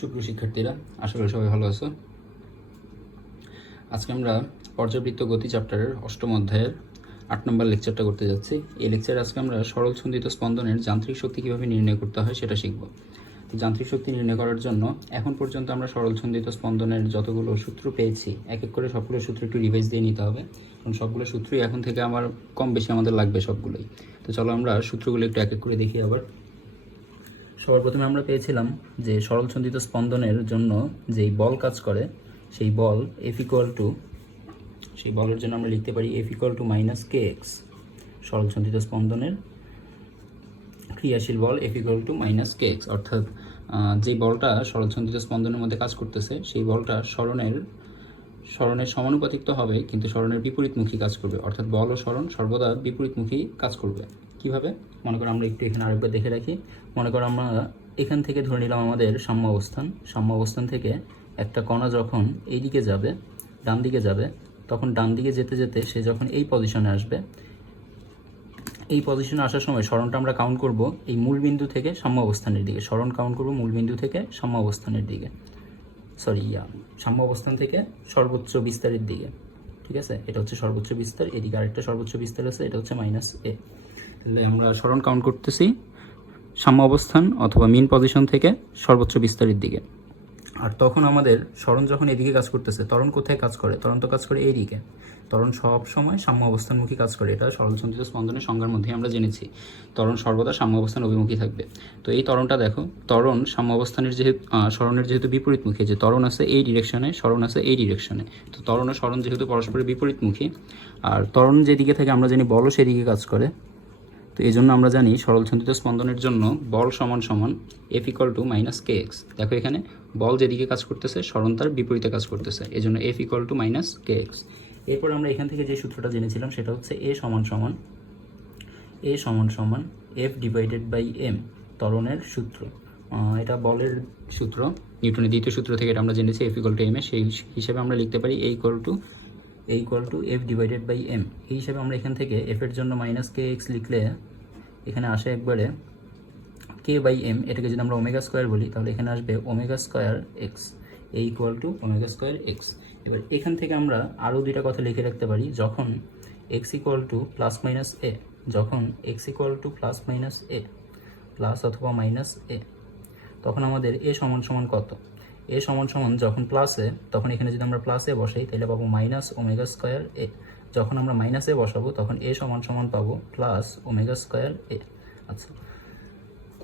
সুপ্রিয় শিক্ষার্থীরা, আশা করি সবাই ভালো আছো। আজকে আমরা পর্যাবৃত্ত গতি চ্যাপ্টারের অষ্টম অধ্যায়ের 8 নম্বর লেকচারটা করতে যাচ্ছি। এই লেকচারে আজকে আমরা সরল ছন্দিত স্পন্দনের যান্ত্রিক শক্তি কীভাবে নির্ণয় করতে হয় সেটা শিখব। তো যান্ত্রিক শক্তি নির্ণয় করার জন্য এখন পর্যন্ত আমরা সরল ছন্দিত স্পন্দনের যতগুলো সূত্র পেয়েছি এক এক করে সবগুলো সূত্র একটু রিভাইজ দিয়ে নিতে হবে, কারণ সবগুলো সূত্রই এখন থেকে আমার কম বেশি আমাদের লাগবে সবগুলোই। তো চলো আমরা সূত্রগুলো একটু এক এক করে দেখি। আবার সবার প্রথমে আমরা পেয়েছিলাম যে সরল ছন্দিত স্পন্দনের জন্য যেই বল কাজ করে সেই বল সেই বলের জন্য আমরা লিখতে পারি F = -kx। সরল ছন্দিত স্পন্দনের ক্রিয়াশীল বল F = -kx, অর্থাৎ যে বলটা সরল ছন্দিত স্পন্দনের মধ্যে কাজ করতেছে সেই বলটা সরণের সমানুপাতিক তো হবে, কিন্তু সরণের বিপরীতমুখী কাজ করবে, অর্থাৎ বল ও সরণ সর্বদা বিপরীতমুখী কাজ করবে। কিভাবে? মনে করো আমরা একটু এখানে আরেকবার দেখে রাখি। মনে করো আমরা এখান থেকে ধরে নিলাম আমাদের সাম্য অবস্থান থেকে একটা কণা যখন এই দিকে যাবে, ডান দিকে যাবে, তখন ডান দিকে যেতে যেতে সে যখন এই পজিশনে আসবে, এই পজিশনে আসার সময় সরণটা আমরা কাউন্ট করব এই মূল বিন্দু থেকে সাম্য অবস্থানের দিকে। সরণ কাউন্ট করব মূল বিন্দু থেকে সাম্য অবস্থানের দিকে, সাম্য অবস্থান থেকে সর্বোচ্চ বিস্তারের দিকে। ঠিক আছে, এটা হচ্ছে সর্বোচ্চ বিস্তার, এদিকে আরেকটা সর্বোচ্চ বিস্তার আছে, এটা হচ্ছে -a। তাহলে আমরা সরণ কাউন্ট করতেছি সাম্য অবস্থান অথবা মিন পজিশন থেকে সর্বোচ্চ বিস্তারের দিকে। আর তখন আমাদের সরণ যখন এদিকে কাজ করতেছে, ত্বরণ কোথায় কাজ করে? ত্বরণ তো কাজ করে এইদিকে। ত্বরণ সব সময় সাম্য অবস্থানমুখী কাজ করে, এটা সরল ছন্দিত স্পন্দনের সংজ্ঞার মধ্যেই আমরা জেনেছি। ত্বরণ সর্বদা সাম্য অবস্থান অভিমুখী থাকবে। তো এই ত্বরণটা দেখো, ত্বরণ সাম্য অবস্থানের সরণের যেহেতু বিপরীতমুখী, যে ত্বরণ আছে এই ডিরেকশনে, সরণ আছে এই ডিরেকশনে, তো ত্বরণ ও সরণ যেহেতু পরস্পরের বিপরীতমুখী, আর ত্বরণ যেদিকে থেকে আমরা জানি বলও সেদিকে কাজ করে, তো এই জন্য আমরা জানি সরল ছন্দিত স্পন্দনের জন্য বল সমান F = -kx। দেখো এখানে বল যেদিকে কাজ করতেছে সরণ তার বিপরীতে কাজ করতেছে, এই জন্য F = -kx। এরপর আমরা এখান থেকে যে সূত্রটা জেনেছিলাম সেটা হচ্ছে A সমান F/m, ত্বরণের সূত্র। এটা বলের সূত্র, নিউটনের দ্বিতীয় সূত্র থেকে এটা আমরা জেনেছি F = m। সেই হিসেবে আমরা লিখতে পারি A = F/m। এই হিসাবে আমরা এখান থেকে F এর জন্য -kx লিখলে এখানে আসে একবারে k/m। এটাকে যদি আমরা ω² বলি তাহলে এখানে আসবে ω²x, A = ω²x। এবার এখান থেকে আমরা আরও দুইটা কথা লিখে রাখতে পারি। যখন x = +-a, যখন x = +-a, প্লাস অথবা -a, তখন আমাদের a সমান কত? a সমান যখন +a, তখন এখানে যদি আমরা +a বসাই তাহলে পাবো -ω²a। যখন আমরা -a বসাবো তখন a সমান পাবো +ω²a। আচ্ছা,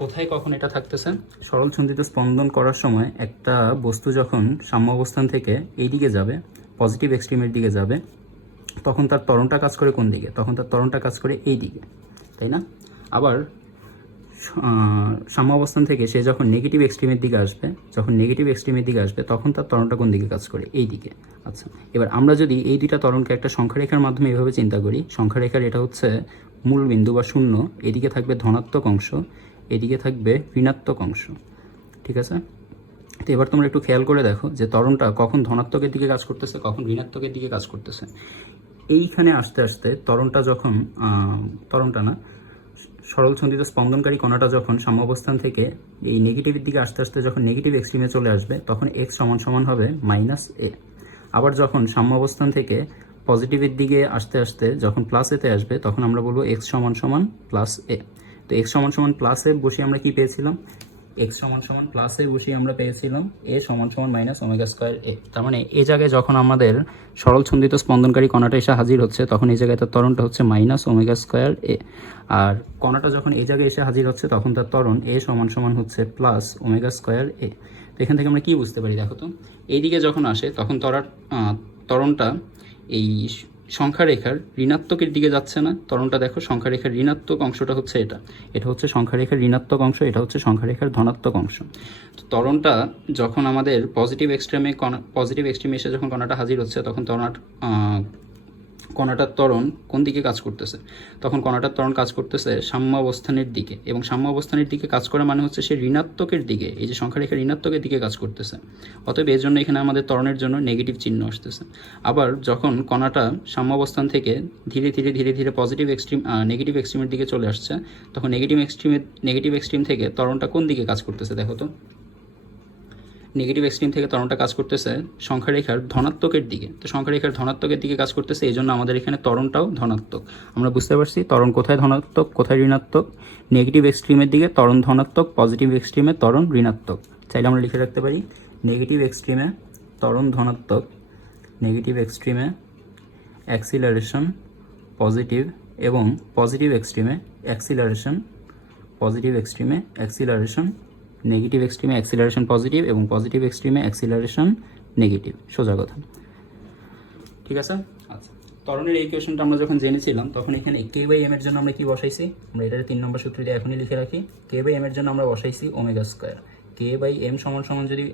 কোথায় কখন এটা থাকতেছে? সরল ছন্দিত স্পন্দন করার সময় একটা বস্তু যখন সাম্য অবস্থান থেকে এই দিকে যাবে, পজিটিভ এক্সট্রিমের দিকে যাবে, তখন তার ত্বরণটা কাজ করে কোন দিকে? তখন তার ত্বরণটা কাজ করে এই দিকে, তাই না? আবার সাম্য অবস্থান থেকে সে যখন নেগেটিভ এক্সট্রিমের দিকে আসবে, তখন তার ত্বরণটা কোন দিকে কাজ করে? এই দিকে। আচ্ছা, এবার আমরা যদি এই দুইটা ত্বরণকে একটা সংখ্যারেখার মাধ্যমে এভাবে চিন্তা করি, সংখ্যারেখার এটা হচ্ছে মূল বিন্দু বা শূন্য, এদিকে থাকবে ধনাত্মক অংশ, এদিকে থাকবে ঋণাত্মক অংশ। ঠিক আছে, তো এবার তোমরা একটু খেয়াল করে দেখো যে ত্বরণটা কখন ধনাত্মকের দিকে কাজ করতেছে, কখন ঋণাত্মকের দিকে কাজ করতেছে। এইখানে আস্তে আস্তে সরল ছন্দিত স্পন্দনকারী কণাটা যখন সাম্য অবস্থান থেকে এই নেগেটিভের দিকে আস্তে আস্তে যখন নেগেটিভ এক্সট্রিমে চলে আসবে, তখন x সমান হবে -a। আবার যখন সাম্য অবস্থান থেকে পজিটিভের দিকে আস্তে আস্তে যখন +a-তে আসবে, তখন আমরা বলবো x সমান +a। তো x সমান +a বসিয়ে আমরা কি পেয়েছিলাম? x সমান +a বসিয়ে আমরা পেয়েছিলাম a সমান -ω²a। তার মানে এই জায়গায় যখন আমাদের সরল ছন্দিত স্পন্দনকারী কণাটা এসে হাজির হচ্ছে, তখন এই জায়গায় তার ত্বরণটা হচ্ছে -ω²a। আর কণাটা যখন এই জায়গায় এসে হাজির হচ্ছে তখন তার ত্বরণ a সমান হচ্ছে +ω²a। তো এখান থেকে আমরা কি বুঝতে পারি? দেখো তো, এইদিকে যখন আসে তখন ত্বরণটা এই সংখ্যারেখার ঋণাত্মকের দিকে যাচ্ছে না। ত্বরণটা দেখো, সংখ্যারেখার ঋণাত্মক অংশটা হচ্ছে এটা হচ্ছে সংখ্যারেখার ঋণাত্মক অংশ, এটা হচ্ছে সংখ্যারেখার ধনাত্মক অংশ। তো ত্বরণটা যখন আমাদের পজিটিভ এক্সট্রিমে এসে যখন কণাটা হাজির হচ্ছে, তখন কণাটার ত্বরণ কোন দিকে কাজ করতেছে? তখন কণাটার ত্বরণ কাজ করতেছে সাম্য অবস্থানের দিকে, এবং সাম্য অবস্থানের দিকে কাজ করা মানে হচ্ছে সে ঋণাত্মকের দিকে, এই যে সংখ্যারেখার ঋণাত্মকের দিকে কাজ করতেছে। অতএব এর জন্য এখানে আমাদের ত্বরণের জন্য নেগেটিভ চিহ্ন আসতেছে। আবার যখন কণাটা সাম্য অবস্থান থেকে ধীরে ধীরে নেগেটিভ এক্সট্রিমের দিকে চলে আসছে, তখন নেগেটিভ এক্সট্রিম থেকে ত্বরণটা কোন দিকে কাজ করতেছে? দেখো তো, নেগেটিভ এক্সট্রিম থেকে ত্বরণটা কাজ করতেছে সংখ্যা রেখার ধনাত্মকের দিকে। তো সংখ্যা রেখার ধনাত্মকের দিকে কাজ করতেছে, এই জন্য আমাদের এখানে ত্বরণটাও ধনাত্মক। আমরা বুঝতে পারছি ত্বরণ কোথায় ধনাত্মক কোথায় ঋণাত্মক। নেগেটিভ এক্সট্রিমের দিকে ত্বরণ ধনাত্মক, পজিটিভ এক্সট্রিমে ত্বরণ ঋণাত্মক। চাইলে আমরা লিখে রাখতে পারি নেগেটিভ এক্সট্রিমে ত্বরণ ধনাত্মক, নেগেটিভ এক্সট্রিমে অ্যাক্সিলারেশন পজিটিভ এবং পজিটিভ এক্সট্রিমে অ্যাক্সিলারেশন, পজিটিভ এক্সট্রিমে অ্যাক্সিলারেশন, নেগেটিভ এক্সট্রিমে অ্যাক্সিলারেশন পজিটিভ এবং পজিটিভ এক্সট্রিমে অ্যাক্সিলারেশন নেগেটিভ। সোজা কথা, ঠিক আছে। আচ্ছা, ত্বরণের এই ইকুয়েশনটা আমরা যখন জেনেছিলাম তখন এখানে কে বাই এম এর জন্য আমরা কি বসাইছি, আমরা এটা 3 নম্বর সূত্র দিয়ে এখনই লিখে রাখি। কে বাই এম এর জন্য আমরা বসাইছি omega square. K by m সমান সমান যদি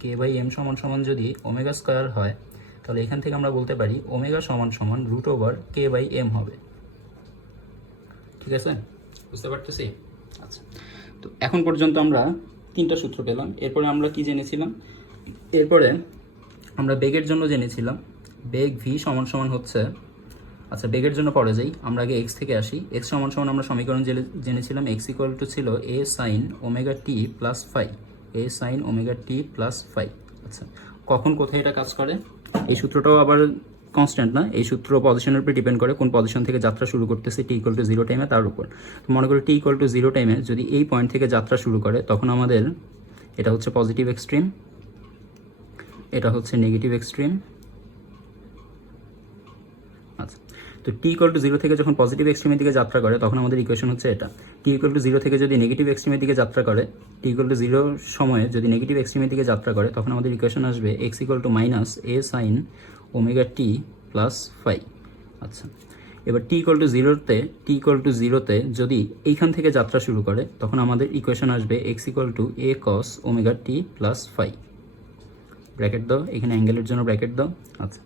কে বাই এম সমান সমান যদি ওমেগা স্কয়ার হয়, তাহলে এখান থেকে আমরা বলতে পারি ওমেগা সমান সমান root over k by m হবে। ঠিক আছে, বুঝতে পারতেছি। আচ্ছা, তো এখন পর্যন্ত আমরা 3টা সূত্র পেলাম। এরপরে আমরা কি জেনেছিলাম, এরপরে আমরা বেগের জন্য জেনেছিলাম বেগ ভি সমান সমান হচ্ছে, আচ্ছা বেগের জন্য পরে যাই, আমরা আগে এক্স থেকে আসি। এক্স সমান সমান আমরা সমীকরণ জেনেছিলাম এক্স ইকুয়াল টু ছিল এ সাইন ওমেগা টি প্লাস ফাই, এ সাইন ওমেগা টি প্লাস ফাই। আচ্ছা, কখন কোথায় এটা কাজ করে, এই সূত্রটাও আবার কনস্ট্যান্ট না, এই সূত্র পজিশনের উপর ডিপেন্ড করে, কোন পজিশন থেকে যাত্রা শুরু করতেছে টি ইকুয়াল টু 0 টাইমে তার উপর। তো মনে করি টি ইকুয়াল টু 0 টাইমে যদি এই পয়েন্ট থেকে যাত্রা শুরু করে, তখন আমাদের এটা হচ্ছে পজিটিভ এক্সট্রিম, এটা হচ্ছে নেগেটিভ এক্সট্রিম। আচ্ছা, তো টি ইকুয়াল টু 0 থেকে যখন পজিটিভ এক্সট্রিমের দিকে যাত্রা করে তখন আমাদের ইকুয়েশন হচ্ছে এটা। টি ইকুয়াল টু 0 থেকে যদি নেগেটিভ এক্সট্রিমের দিকে যাত্রা করে, টি ইকুয়াল টু 0 সময়ে যদি নেগেটিভ এক্সট্রিমের দিকে যাত্রা করে, তখন আমাদের ইকুয়েশন আসবে x equal to minus a sine omega T plus phi. আচ্ছা, এবার টি ইকুয়াল টু 0তে যদি এইখান থেকে যাত্রা শুরু করে, তখন আমাদের ইকুয়েশন আসবে x equal to a cos omega T plus phi. Bracket দাও, এখানে অ্যাঙ্গেলের জন্য ব্র্যাকেট দাও। আচ্ছা,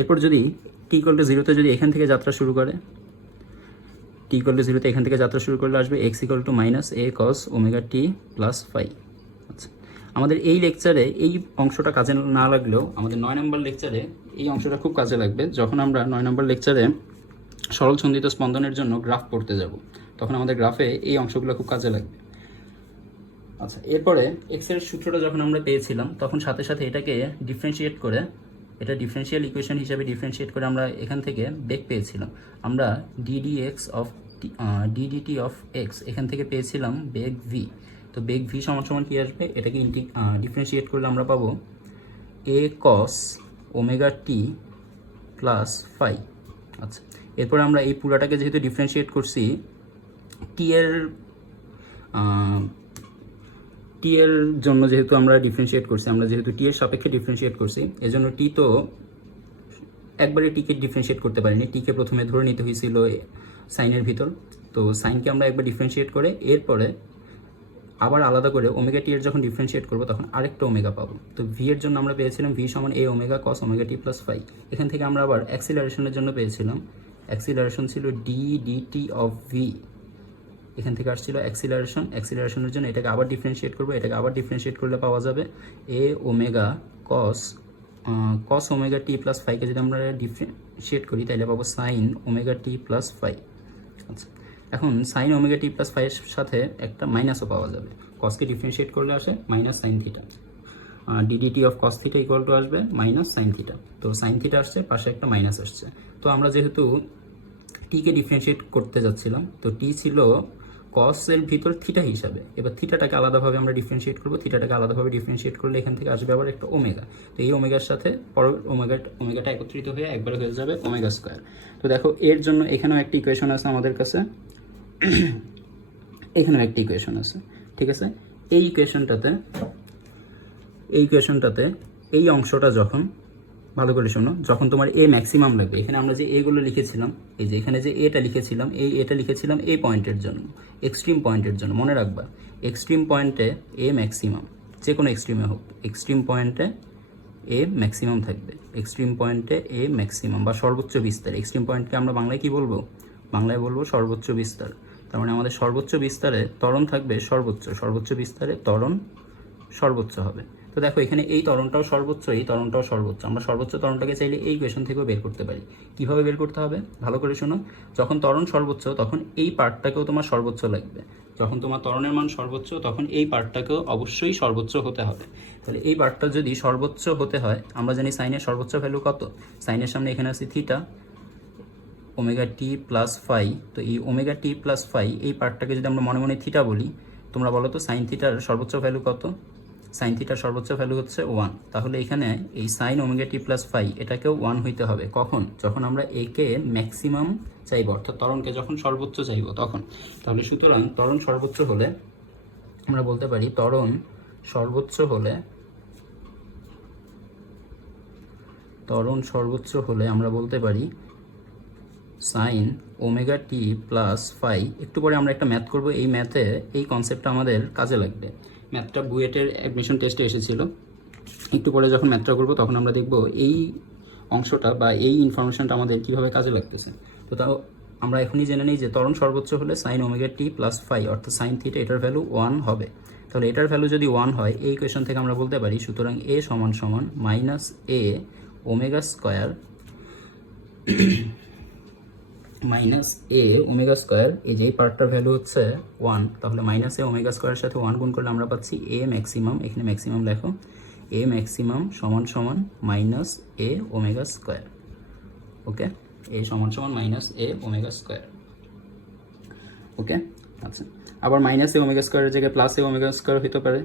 এরপর যদি টি ইকুয়াল টু 0তে যদি এখান থেকে যাত্রা শুরু করে, টি ইকুয়াল টু 0তে এখান থেকে যাত্রা শুরু করলে আসবে x equal to minus a cos omega T plus phi. আচ্ছা, আমাদের এই লেকচারে এই অংশটা কাজে না লাগলেও আমাদের 9 নম্বর লেকচারে এই অংশটা খুব কাজে লাগবে। যখন আমরা 9 নম্বর লেকচারে সরল ছন্দিত স্পন্দনের জন্য গ্রাফ পড়তে যাব, তখন আমাদের গ্রাফে এই অংশগুলো খুব কাজে লাগবে। আচ্ছা, এরপরে এক্সের সূত্রটা যখন আমরা পেয়েছিলাম, তখন সাথে সাথে এটাকে ডিফারেন্সিয়েট করে, এটা ডিফারেন্সিয়াল ইকুয়েশন হিসাবে ডিফারেন্সিয়েট করে আমরা এখান থেকে বেগ পেয়েছিলাম। আমরা ডিডিটি অফ এক্স এখান থেকে পেয়েছিলাম বেগ ভি। তো বেগ ভি সমান সমান কী আসবে, এটাকে ডিফারেন্সিয়েট করলে আমরা পাবো এ কস ওমেগা টি প্লাস ফাই। আচ্ছা, এরপর আমরা এই পুরাটাকে যেহেতু ডিফারেন্সিয়েট করছি টি এর জন্য, যেহেতু আমরা ডিফারেন্সিয়েট করছি, আমরা যেহেতু টি এর সাপেক্ষে ডিফারেন্সিয়েট করছি, এজন্য টি তো একবারে টিকে ডিফারেন্সিয়েট করতে পারিনি, টিকে প্রথমে ধরে নিতে হয়েছিল সাইনের ভিতর। তো সাইনকে আমরা একবার ডিফারেন্সিয়েট করে এরপরে আবার আলাদা করে ওমেগা টি এর যখন ডিফারেন্সিয়েট করবো তখন আরেকটা ওমেগা পাবো। তো ভি এর জন্য আমরা পেয়েছিলাম ভি সমান এ ওমেগা কস ওমেগা টি প্লাস ফাই। এখান থেকে আমরা আবার অ্যাক্সিলারেশনের জন্য পেয়েছিলাম, অ্যাক্সিলারেশন ছিল ডিটি অফ ভি। এখান থেকে আসছিল অ্যাক্সিলারেশনের জন্য এটাকে আবার ডিফারেন্সিয়েট করবো, এটাকে আবার ডিফারেন্সিয়েট করলে পাওয়া যাবে এ ওমেগা কস ওমেগা টি প্লাস ফাইকে যদি আমরা ডিফারেন্সিয়েট করি তাহলে পাবো সাইন ওমেগা টি প্লাস ফাই। আচ্ছা, এখন সাইন ওমেগা টি প্লাস ফাইয়ের সাথে একটা মাইনাসও পাওয়া যাবে, কসকে ডিফারেন্সিয়েট করলে আসে minus sine theta, DDT of cos theta equal to আসবে মাইনাস সাইন থিটা। তো সাইন থিটা আসছে, পাশে একটা মাইনাস আসছে। তো আমরা যেহেতু টিকে ডিফারেন্সিয়েট করতে যাচ্ছিলাম, তো টি ছিল কসের ভিতর থিটা হিসাবে, এবার থিটাটাকে আলাদাভাবে আমরা ডিফারেন্সিয়েট করবো, থিটাটাকে আলাদাভাবে ডিফারেন্সিয়েট করলে এখান থেকে আসবে আবার একটা ওমেগা। তো এই ওমেগার সাথে ওমেগাটা একত্রিত হয়ে একবার হয়ে যাবে ওমেগা স্কোয়ার। তো দেখো এর জন্য এখানেও একটা ইকুয়েশন আছে আমাদের কাছে, এখানেও একটা ইকুয়েশন আছে, ঠিক আছে। এই ইকুয়েশনটাতে এই অংশটা যখন, ভালো করে শোনো, যখন তোমার এ ম্যাক্সিমাম লাগবে, এখানে আমরা যে এগুলো লিখেছিলাম, এই যে এখানে যে এটা লিখেছিলাম, এটা লিখেছিলাম এই পয়েন্টের জন্য, এক্সট্রিম পয়েন্টের জন্য, মনে রাখবা এক্সট্রিম পয়েন্টে এ ম্যাক্সিমাম, যে কোনো এক্সট্রিমে হোক, এক্সট্রিম পয়েন্টে এ ম্যাক্সিমাম থাকবে, এক্সট্রিম পয়েন্টে এ ম্যাক্সিমাম বা সর্বোচ্চ বিস্তার। এক্সট্রিম পয়েন্টকে আমরা বাংলায় কি বলবো, বাংলায় বলবো সর্বোচ্চ বিস্তার। তার মানে আমাদের সর্বোচ্চ বিস্তারে ত্বরণ থাকবে সর্বোচ্চ বিস্তারে ত্বরণ সর্বোচ্চ হবে। তো দেখো এখানে এই ত্বরণটাও সর্বোচ্চ, এই ত্বরণটাও সর্বোচ্চ। আমরা সর্বোচ্চ ত্বরণটাকে চাইলে এই ইকুয়েশন থেকেও বের করতে পারি। কিভাবে বের করতে হবে ভালো করে শোনো, যখন ত্বরণ সর্বোচ্চ তখন এই পার্টটাকেও তোমার সর্বোচ্চ লাগবে। যখন তোমার ত্বরণের মান সর্বোচ্চ তখন এই পার্টটাকেও অবশ্যই সর্বোচ্চ হতে হবে। তাহলে এই পার্টটা যদি সর্বোচ্চ হতে হয়, আমরা জানি সাইনের সর্বোচ্চ ভ্যালু কত, সাইনের সামনে এখানে আছে theta, omega t plus phi. তো এই ওমেগা টি প্লাস ফাই এই পার্টটাকে যদি আমরা মনে মনে থিটা বলি, তোমরা বলো তো সাইন থিটার সর্বোচ্চ ভ্যালু কত? সাইন থিটার সর্বোচ্চ ভ্যালু হচ্ছে 1। তাহলে এখানে এই সাইন ওমেগা টি প্লাস ফাই এটাকেও 1 হইতে হবে। কখন? যখন আমরা একে ম্যাক্সিমাম চাইবো, অর্থাৎ ত্বরণকে যখন সর্বোচ্চ চাইবো তখন। তাহলে সুতরাং ত্বরণ সর্বোচ্চ হলে আমরা বলতে পারি, ত্বরণ সর্বোচ্চ হলে আমরা বলতে পারি সাইন ওমেগা টি প্লাস ফাই। একটু পরে আমরা একটা ম্যাথ করব, এই ম্যাথে এই কনসেপ্টটা আমাদের কাজে লাগবে। ম্যাথটা বুয়েটের অ্যাডমিশন টেস্টে এসেছিল। একটু পরে যখন ম্যাথটা করব তখন আমরা দেখব এই অংশটা বা এই ইনফরমেশনটা আমাদের কীভাবে কাজে লাগতেছে। তো তাও আমরা এখনই জেনে নিই যে ত্বরণ সর্বোচ্চ হলে সাইন ওমেগা টি প্লাস ফাই অর্থাৎ সাইন থিটা এটার ভ্যালু 1 হবে। তাহলে এটার ভ্যালু যদি 1 হয়, এই ইকুয়েশন থেকে আমরা বলতে পারি সুতরাং এ সমান সমান মাইনাস এ ওমেগা স্কোয়ার মাইনাস এ ওমেগা স্কোয়ার। এই যে এই পার্টটার ভ্যালু হচ্ছে 1, তাহলে মাইনাস এ ওমেগা স্কোয়ারের সাথে 1 গুণ করলে আমরা পাচ্ছি এ ম্যাক্সিমাম। এখানে ম্যাক্সিমাম লেখো, এ ম্যাক্সিমাম সমান সমান মাইনাস এ ওমেগা স্কোয়ার। ওকে, এ সমান সমান মাইনাস এ ওমেগা স্কোয়ার। ওকে, আচ্ছা, আবার মাইনাস এ ওমেগা স্কোয়ারের জায়গায় প্লাস এ ওমেগা স্কোয়ার হতে পারে।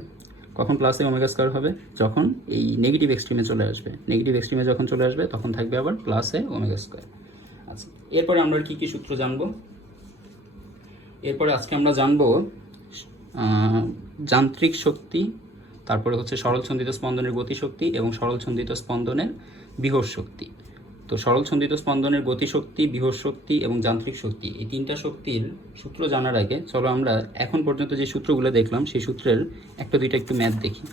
কখন প্লাস এ ওমেগা স্কোয়ার হবে? যখন এই নেগেটিভ এক্সট্রিমে চলে আসবে। নেগেটিভ এক্সট্রিমে যখন চলে আসবে তখন থাকবে আবার প্লাস এ ওমেগা স্কোয়ার। আচ্ছা, এরপরে আমরা কি কি সূত্র জানবো? এরপরে আজকে আমরা জানবো যান্ত্রিক শক্তি, তারপরে হচ্ছে সরল ছন্দিত স্পন্দনের গতিশক্তি এবং সরল ছন্দিত স্পন্দনের বিভব শক্তি। তো সরল ছন্দিত স্পন্দনের গতিশক্তি, বিভব শক্তি এবং যান্ত্রিক শক্তি, এই তিনটা শক্তির সূত্র জানার আগে চলো আমরা এখন পর্যন্ত যে সূত্রগুলো দেখলাম সেই সূত্রের একটা দুইটা একটু ম্যাথ দেখি।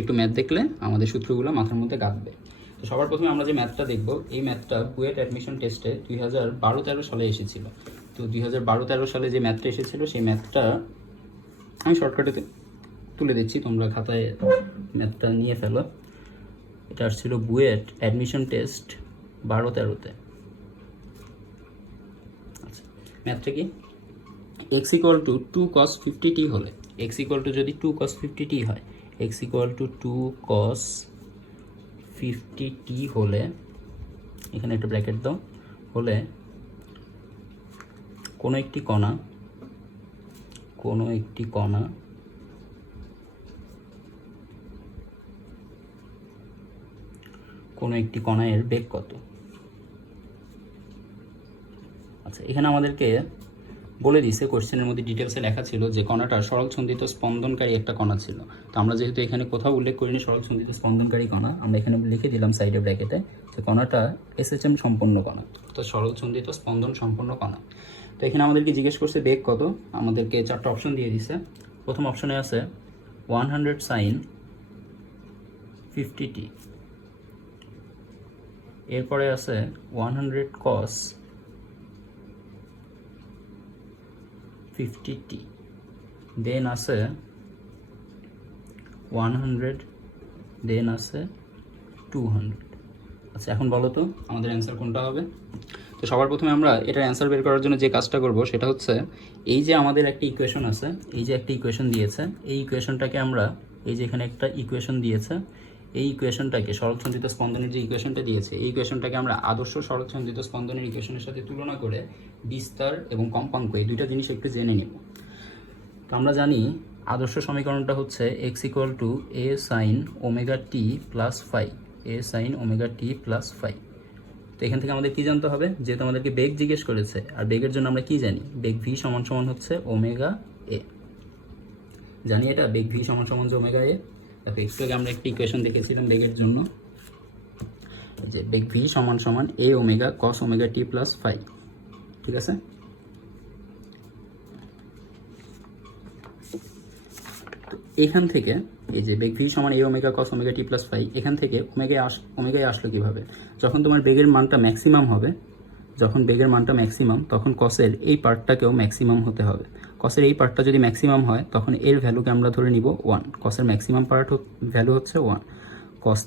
একটু ম্যাথ দেখলে আমাদের সূত্রগুলো মাথার মধ্যে গাঁথবে। তো সবার প্রথমে আমরা যে ম্যাথটা দেখব, এই ম্যাথটা বুয়েট অ্যাডমিশন টেস্টে 2012-13 সালে এসেছিল। তো 2012-13 সালে যে ম্যাথটা এসেছিল সেই ম্যাথটা আমি শর্টকাটে তুলে দিচ্ছি, তোমরা খাতায় ম্যাথটা নিয়ে ফেলো। এটা আসছিল বুয়েট অ্যাডমিশন টেস্ট 12-13-তে। আচ্ছা, ম্যাথটা কি? x equal to 2 cos 50t হলে, x ইকুয়াল টু যদি 2 cos 50t হয়, x equal to 2 cos 50t হলে, এখানে একটা ব্র্যাকেট দাও, হলে কোনো একটি কণা এর বেগ কত? আচ্ছা, এখানে আমাদেরকে বলে দিছে, কোশ্চেনের মধ্যে ডিটেলসে লেখা ছিল যে কণাটা সরল ছন্দিত স্পন্দনকারী একটা কণা ছিল। তো আমরা যেহেতু এখানে কোথাও উল্লেখ করিনি সরল ছন্দিত স্পন্দনকারী কণা, আমরা এখানে লিখে দিলাম সাইডে ব্র্যাকেটে যে কণাটা SHM সম্পন্ন কণা, তো সরল ছন্দিত স্পন্দন সম্পন্ন কণা। তো এখানে আমাদেরকে জিজ্ঞেস করছে বেগ কত, আমাদেরকে 4টা অপশন দিয়ে দিছে। প্রথম অপশনে আছে 100 sin 50t, এরপরে আছে 100 cos 50t, দেন আছে 100, দেন আছে 200। আচ্ছা, এখন বলো তো আমাদের অ্যান্সার কোনটা হবে? তো সবার প্রথমে আমরা এটার অ্যান্সার বের করার জন্য যে কাজটা করব সেটা হচ্ছে, এই যে আমাদের একটা ইকুয়েশন আছে, এই যে একটা ইকুয়েশন দিয়েছে, এই ইকুয়েশনটাকে আমরা, এই যে এখানে একটা ইকুয়েশন দিয়েছে, এই ইকুয়েশনটাকে সরলছন্দিত স্পন্দনের যে ইকুয়েশনটা দিয়েছে, এই ইকুয়েশনটাকে আমরা আদর্শ সরলছন্দিত স্পন্দনের ইকুয়েশনের সাথে তুলনা করে বিস্তার এবং কম্পাঙ্ক এই দুইটা জিনিস একটু জেনে নেব। তো আমরা জানি আদর্শ সমীকরণটা হচ্ছে x equal to a sin omega T plus phi, a sin omega T plus phi. তো এখান থেকে আমাদের কী জানতে হবে? যেহেতু আমাদেরকে বেগ জিজ্ঞেস করেছে, আর বেগের জন্য আমরা কি জানি? বেগ v সমান সমান হচ্ছে ওমেগা এ, জানি এটা বেগ v সমান সমান যে ওমেগা এ। দেখো একটু আগে আমরা একটি ইকুয়েশন দেখেছিলাম বেগের জন্য, যে বেগ v সমান সমান a omega cos omega T plus phi, ঠিক আছে? তো এখান থেকে এই যে বেগ v সমান a omega cos omega T plus phi, এখান থেকে ওমেগায় আসলো কীভাবে? যখন তোমার বেগের মানটা ম্যাক্সিমাম হবে, যখন বেগের মানটা ম্যাক্সিমাম তখন কসের এই পার্টটাকেও ম্যাক্সিমাম হতে হবে। কসের এই পার্টটা যদি ম্যাক্সিমাম হয় তখন এর ভ্যালুকে আমরা ধরে নিব 1। কসের ম্যাক্সিমাম পার্ট ভ্যালু হচ্ছে 1। কস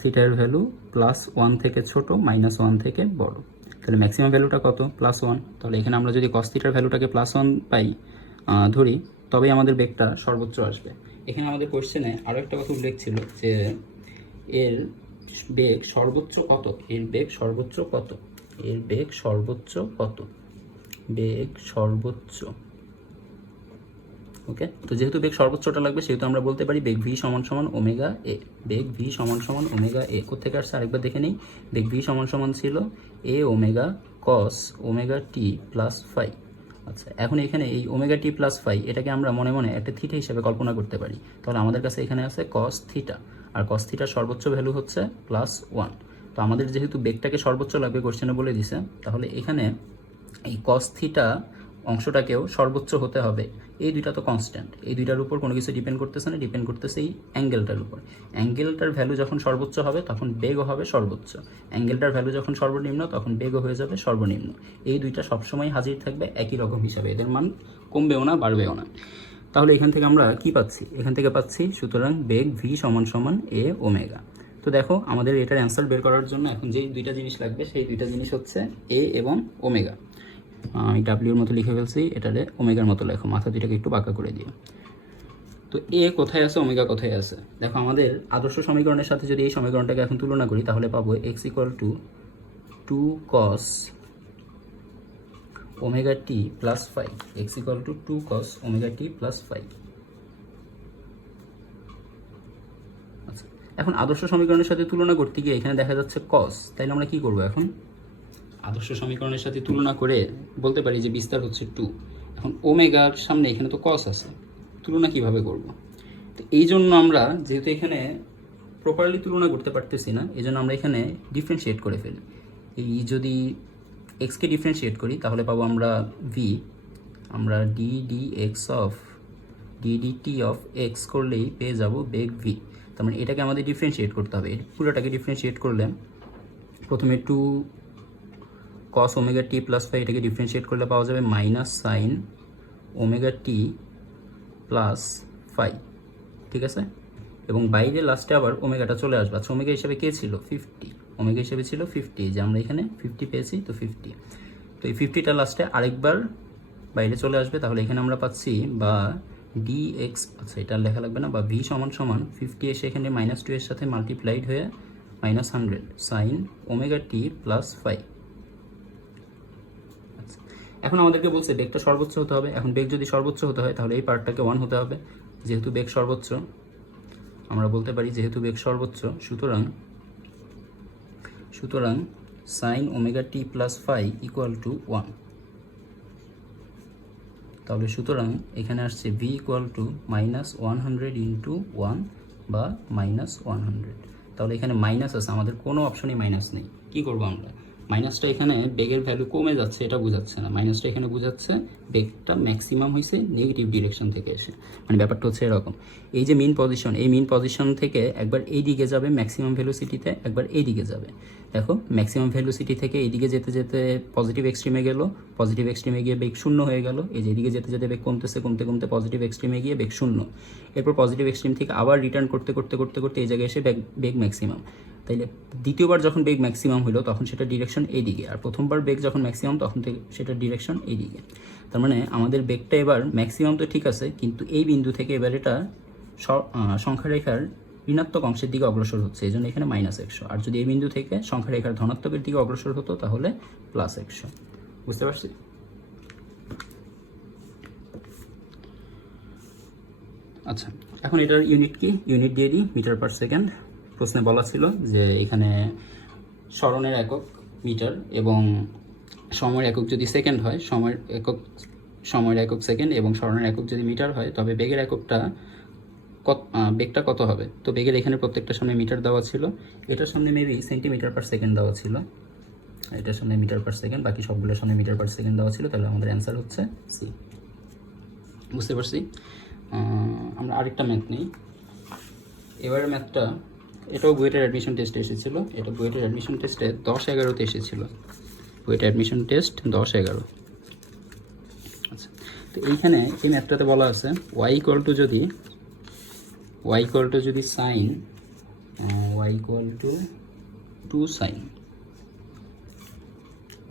থিটার ভ্যালু প্লাস 1 থেকে ছোট, মাইনাস 1 থেকে বড়। তাহলে ম্যাক্সিমাম ভ্যালুটা কত? +1। তাহলে এখানে আমরা যদি cos থিটার ভ্যালুটাকে +1 পাই ধরি, তবেই আমাদের বেগটা সর্বোচ্চ আসবে। এখানে আমাদের কোশ্চেনে আরও একটা কথা উল্লেখ ছিল যে এর বেগ সর্বোচ্চ কত, এর বেগ সর্বোচ্চ কত, এর বেগ সর্বোচ্চ কত, বেগ সর্বোচ্চ। ওকে, তো যেহেতু বেগ সর্বোচ্চটা লাগবে সেহেতু আমরা বলতে পারি বেগ ভি সমান সমান ওমেগা এ। বেগ ভি সমান সমান ওমেগা এ কোথেকে আসছে আরেকবার দেখে নিই। বেগ ভি সমান সমান ছিল এ ওমেগা কস ওমেগা টি প্লাস ফাই। আচ্ছা, এখন এখানে এই ওমেগা টি প্লাস ফাই এটাকে আমরা মনে মনে একটা থিটা হিসেবে কল্পনা করতে পারি। তাহলে আমাদের কাছে এখানে আছে কস থিটা, আর কস থিটার সর্বোচ্চ ভ্যালু হচ্ছে +1। তো আমাদের যেহেতু বেগটাকে সর্বোচ্চ লাগবে কোশ্চেনে বলে দিছে, তাহলে এখানে এই কস থিটা অংশটাকেও সর্বোচ্চ হতে হবে। এই দুইটা তো কনস্ট্যান্ট, এই দুইটার উপর কোনো কিছু ডিপেন্ড করতেছে না, ডিপেন্ড করতেছে এই অ্যাঙ্গেলটার উপর। অ্যাঙ্গেলটার ভ্যালু যখন সর্বোচ্চ হবে তখন বেগও হবে সর্বোচ্চ, অ্যাঙ্গেলটার ভ্যালু যখন সর্বনিম্ন তখন বেগও হয়ে যাবে সর্বনিম্ন। এই দুইটা সবসময় হাজির থাকবে একই রকম হিসাবে, এদের মান কমবেও না বাড়বেও না। তাহলে এখান থেকে আমরা কি পাচ্ছি? এখান থেকে পাচ্ছি সুতরাং বেগ ভি সমান সমান এ ওমেগা। তো দেখো আমাদের এটার অ্যান্সার বের করার জন্য এখন যেই দুইটা জিনিস লাগবে সেই দুইটা জিনিস হচ্ছে এ এবং ওমেগা। আমি ডাব্লিউর মতো লিখে ফেলছি, এটারে ওমেগার মতো লেখো, মাথা দুইটাকে একটু বাঁকা করে দিও। তো এ কোথায় আছে, ওমেগা কোথায় আছে? দেখো আমাদের আদর্শ সমীকরণের সাথে যদি এই সমীকরণটাকে এখন তুলনা করি তাহলে পাবো x = 2 cos ওমেগা টি plus phi, x = 2 cos omega টি প্লাস ফাই। আচ্ছা, এখন আদর্শ সমীকরণের সাথে তুলনা করতে গিয়ে এখানে দেখা যাচ্ছে cos, তাইলে আমরা কি করব? এখন আদর্শ সমীকরণের সাথে তুলনা করে বলতে পারি যে বিস্তার হচ্ছে 2। এখন ওমেগার সামনে এখানে তো cos আছে, তুলনা কিভাবে করব? তো এই জন্য আমরা যেহেতু এখানে প্রপারলি তুলনা করতে পারতেছি না, এই জন্য আমরা এখানে ডিফারেন্সিয়েট করে ফেলি। এই যদি এক্সকে ডিফারেন্সিয়েট করি তাহলে পাবো আমরা ভি, আমরা D D x of D D T of x করলেই পেয়ে যাব বেগ ভি। তার মানে এটাকে আমাদের ডিফারেন্সিয়েট করতে হবে। পুরোটাকে ডিফারেন্সিয়েট করলে প্রথমে 2 cos ওমেগা টি প্লাস ফাই, এটাকে ডিফারেন্সিয়েট করলে পাওয়া যাবে মাইনাস সাইন ওমেগা টি প্লাস ফাই, ঠিক আছে? এবং বাইরে লাস্টে আবার ওমেগাটা চলে আসবে। আচ্ছা, ওমেগা হিসেবে কে ছিল? 50, ওমেগা হিসেবে ছিল 50, যে আমরা এখানে 50 পেয়েছি, তো 50। তো এই 50টা লাস্টে আরেকবার বাইরে চলে আসবে, তাহলে এখানে আমরা পাচ্ছি বা ডি এক্স, আচ্ছা এটা লেখা লাগবে না, বা ভি সমান সমান 50 এসে এখানে -2 এর সাথে মাল্টিপ্লাইড হয়ে -100 সাইন ওমেগা টি প্লাস ফাই। এখন আমাদেরকে বলছে বেগটা সর্বোচ্চ হতে হবে। এখন বেগ যদি সর্বোচ্চ হতে হয় তাহলে এই পার্টটাকে 1 হতে হবে। যেহেতু বেগ সর্বোচ্চ, আমরা বলতে পারি যেহেতু বেগ সর্বোচ্চ সুতরাং সাইন ওমেগা টি প্লাস ফাই = 1। তাহলে সুতরাং এখানে আসছে ভি -100 × 1 বা -100। তাহলে এখানে মাইনাস আছে, আমাদের কোনো অপশনে মাইনাস নেই। কি করব আমরা? মাইনাসটা এখানে বেগের ভ্যালু কমে যাচ্ছে এটা বোঝাচ্ছে না, মাইনাসটা এখানে বোঝাচ্ছে বেগটা ম্যাক্সিমাম হয়েছে নেগেটিভ ডিরেকশন থেকে এসে। মানে ব্যাপারটা হচ্ছে এরকম, এই যে মিন পজিশন, এই মিন পজিশন থেকে একবার এই দিকে যাবে ম্যাক্সিমাম ভেলোসিটিতে, একবার এই দিকে যাবে। দেখো ম্যাক্সিমাম ভেলোসিটি থেকে এইদিকে যেতে যেতে পজিটিভ এক্সট্রিমে গেল, পজিটিভ এক্সট্রিমে গিয়ে বেগ 0 হয়ে গেল। এই যে এদিকে যেতে যেতে বেগ কমতেছে, কমতে কমতে পজিটিভ এক্সট্রিমে গিয়ে বেগ 0। এরপর পজিটিভ এক্সট্রিম থেকে আবার রিটার্ন করতে করতে করতে করতে এই জায়গায় এসে বেগ ম্যাক্সিমাম। তাইলে দ্বিতীয়বার যখন বেগ ম্যাক্সিমাম হলো তখন সেটা ডিরেকশন এইদিকে, আর প্রথমবার বেগ যখন ম্যাক্সিমাম তখন থেকে সেটা ডিরেকশন এইদিকে। তার মানে আমাদের বেগটা এবার ম্যাক্সিমাম তো ঠিক আছে, কিন্তু এই বিন্দু থেকে এবার এটা সংখ্যা রেখার ঋণাত্মক অংশের দিকে অগ্রসর হচ্ছে, এই জন্য এখানে -100। আর যদি এই বিন্দু থেকে সংখ্যা রেখার ধনাত্মকের দিকে অগ্রসর হতো তাহলে +100। বুঝতে পারছি? আচ্ছা, এখন এটার ইউনিট কি? ইউনিট দিয়ে দিই, মিটার পার সেকেন্ড। প্রশ্নে বলা ছিল যে এখানে সরণের একক মিটার এবং সময়ের একক যদি সেকেন্ড হয়, সময়ের একক সেকেন্ড এবং সরণের একক যদি মিটার হয়, তবে বেগের এককটা বেগটা কত হবে? তো বেগের এখানে প্রত্যেকটার সামনে মিটার দেওয়া ছিল, এটার সামনে মেবি সেন্টিমিটার পার সেকেন্ড দেওয়া ছিল, এটার সামনে মিটার পার সেকেন্ড, বাকি সবগুলোর সামনে মিটার পার সেকেন্ড দেওয়া ছিল। তাহলে আমাদের অ্যান্সার হচ্ছে সি। বুঝতে পারছি? আমরা আরেকটা ম্যাথ নেই। এবারের ম্যাথটা, এটাও বুয়েটের অ্যাডমিশন টেস্টে এসেছিলো, এটা বুয়েটের অ্যাডমিশন টেস্টে 10-11তে এসেছিলো, বুয়েটের অ্যাডমিশন টেস্ট 10-11। আচ্ছা, তো এইখানে এই ম্যাথটাতে বলা আছে y = যদি sine y = 2 sine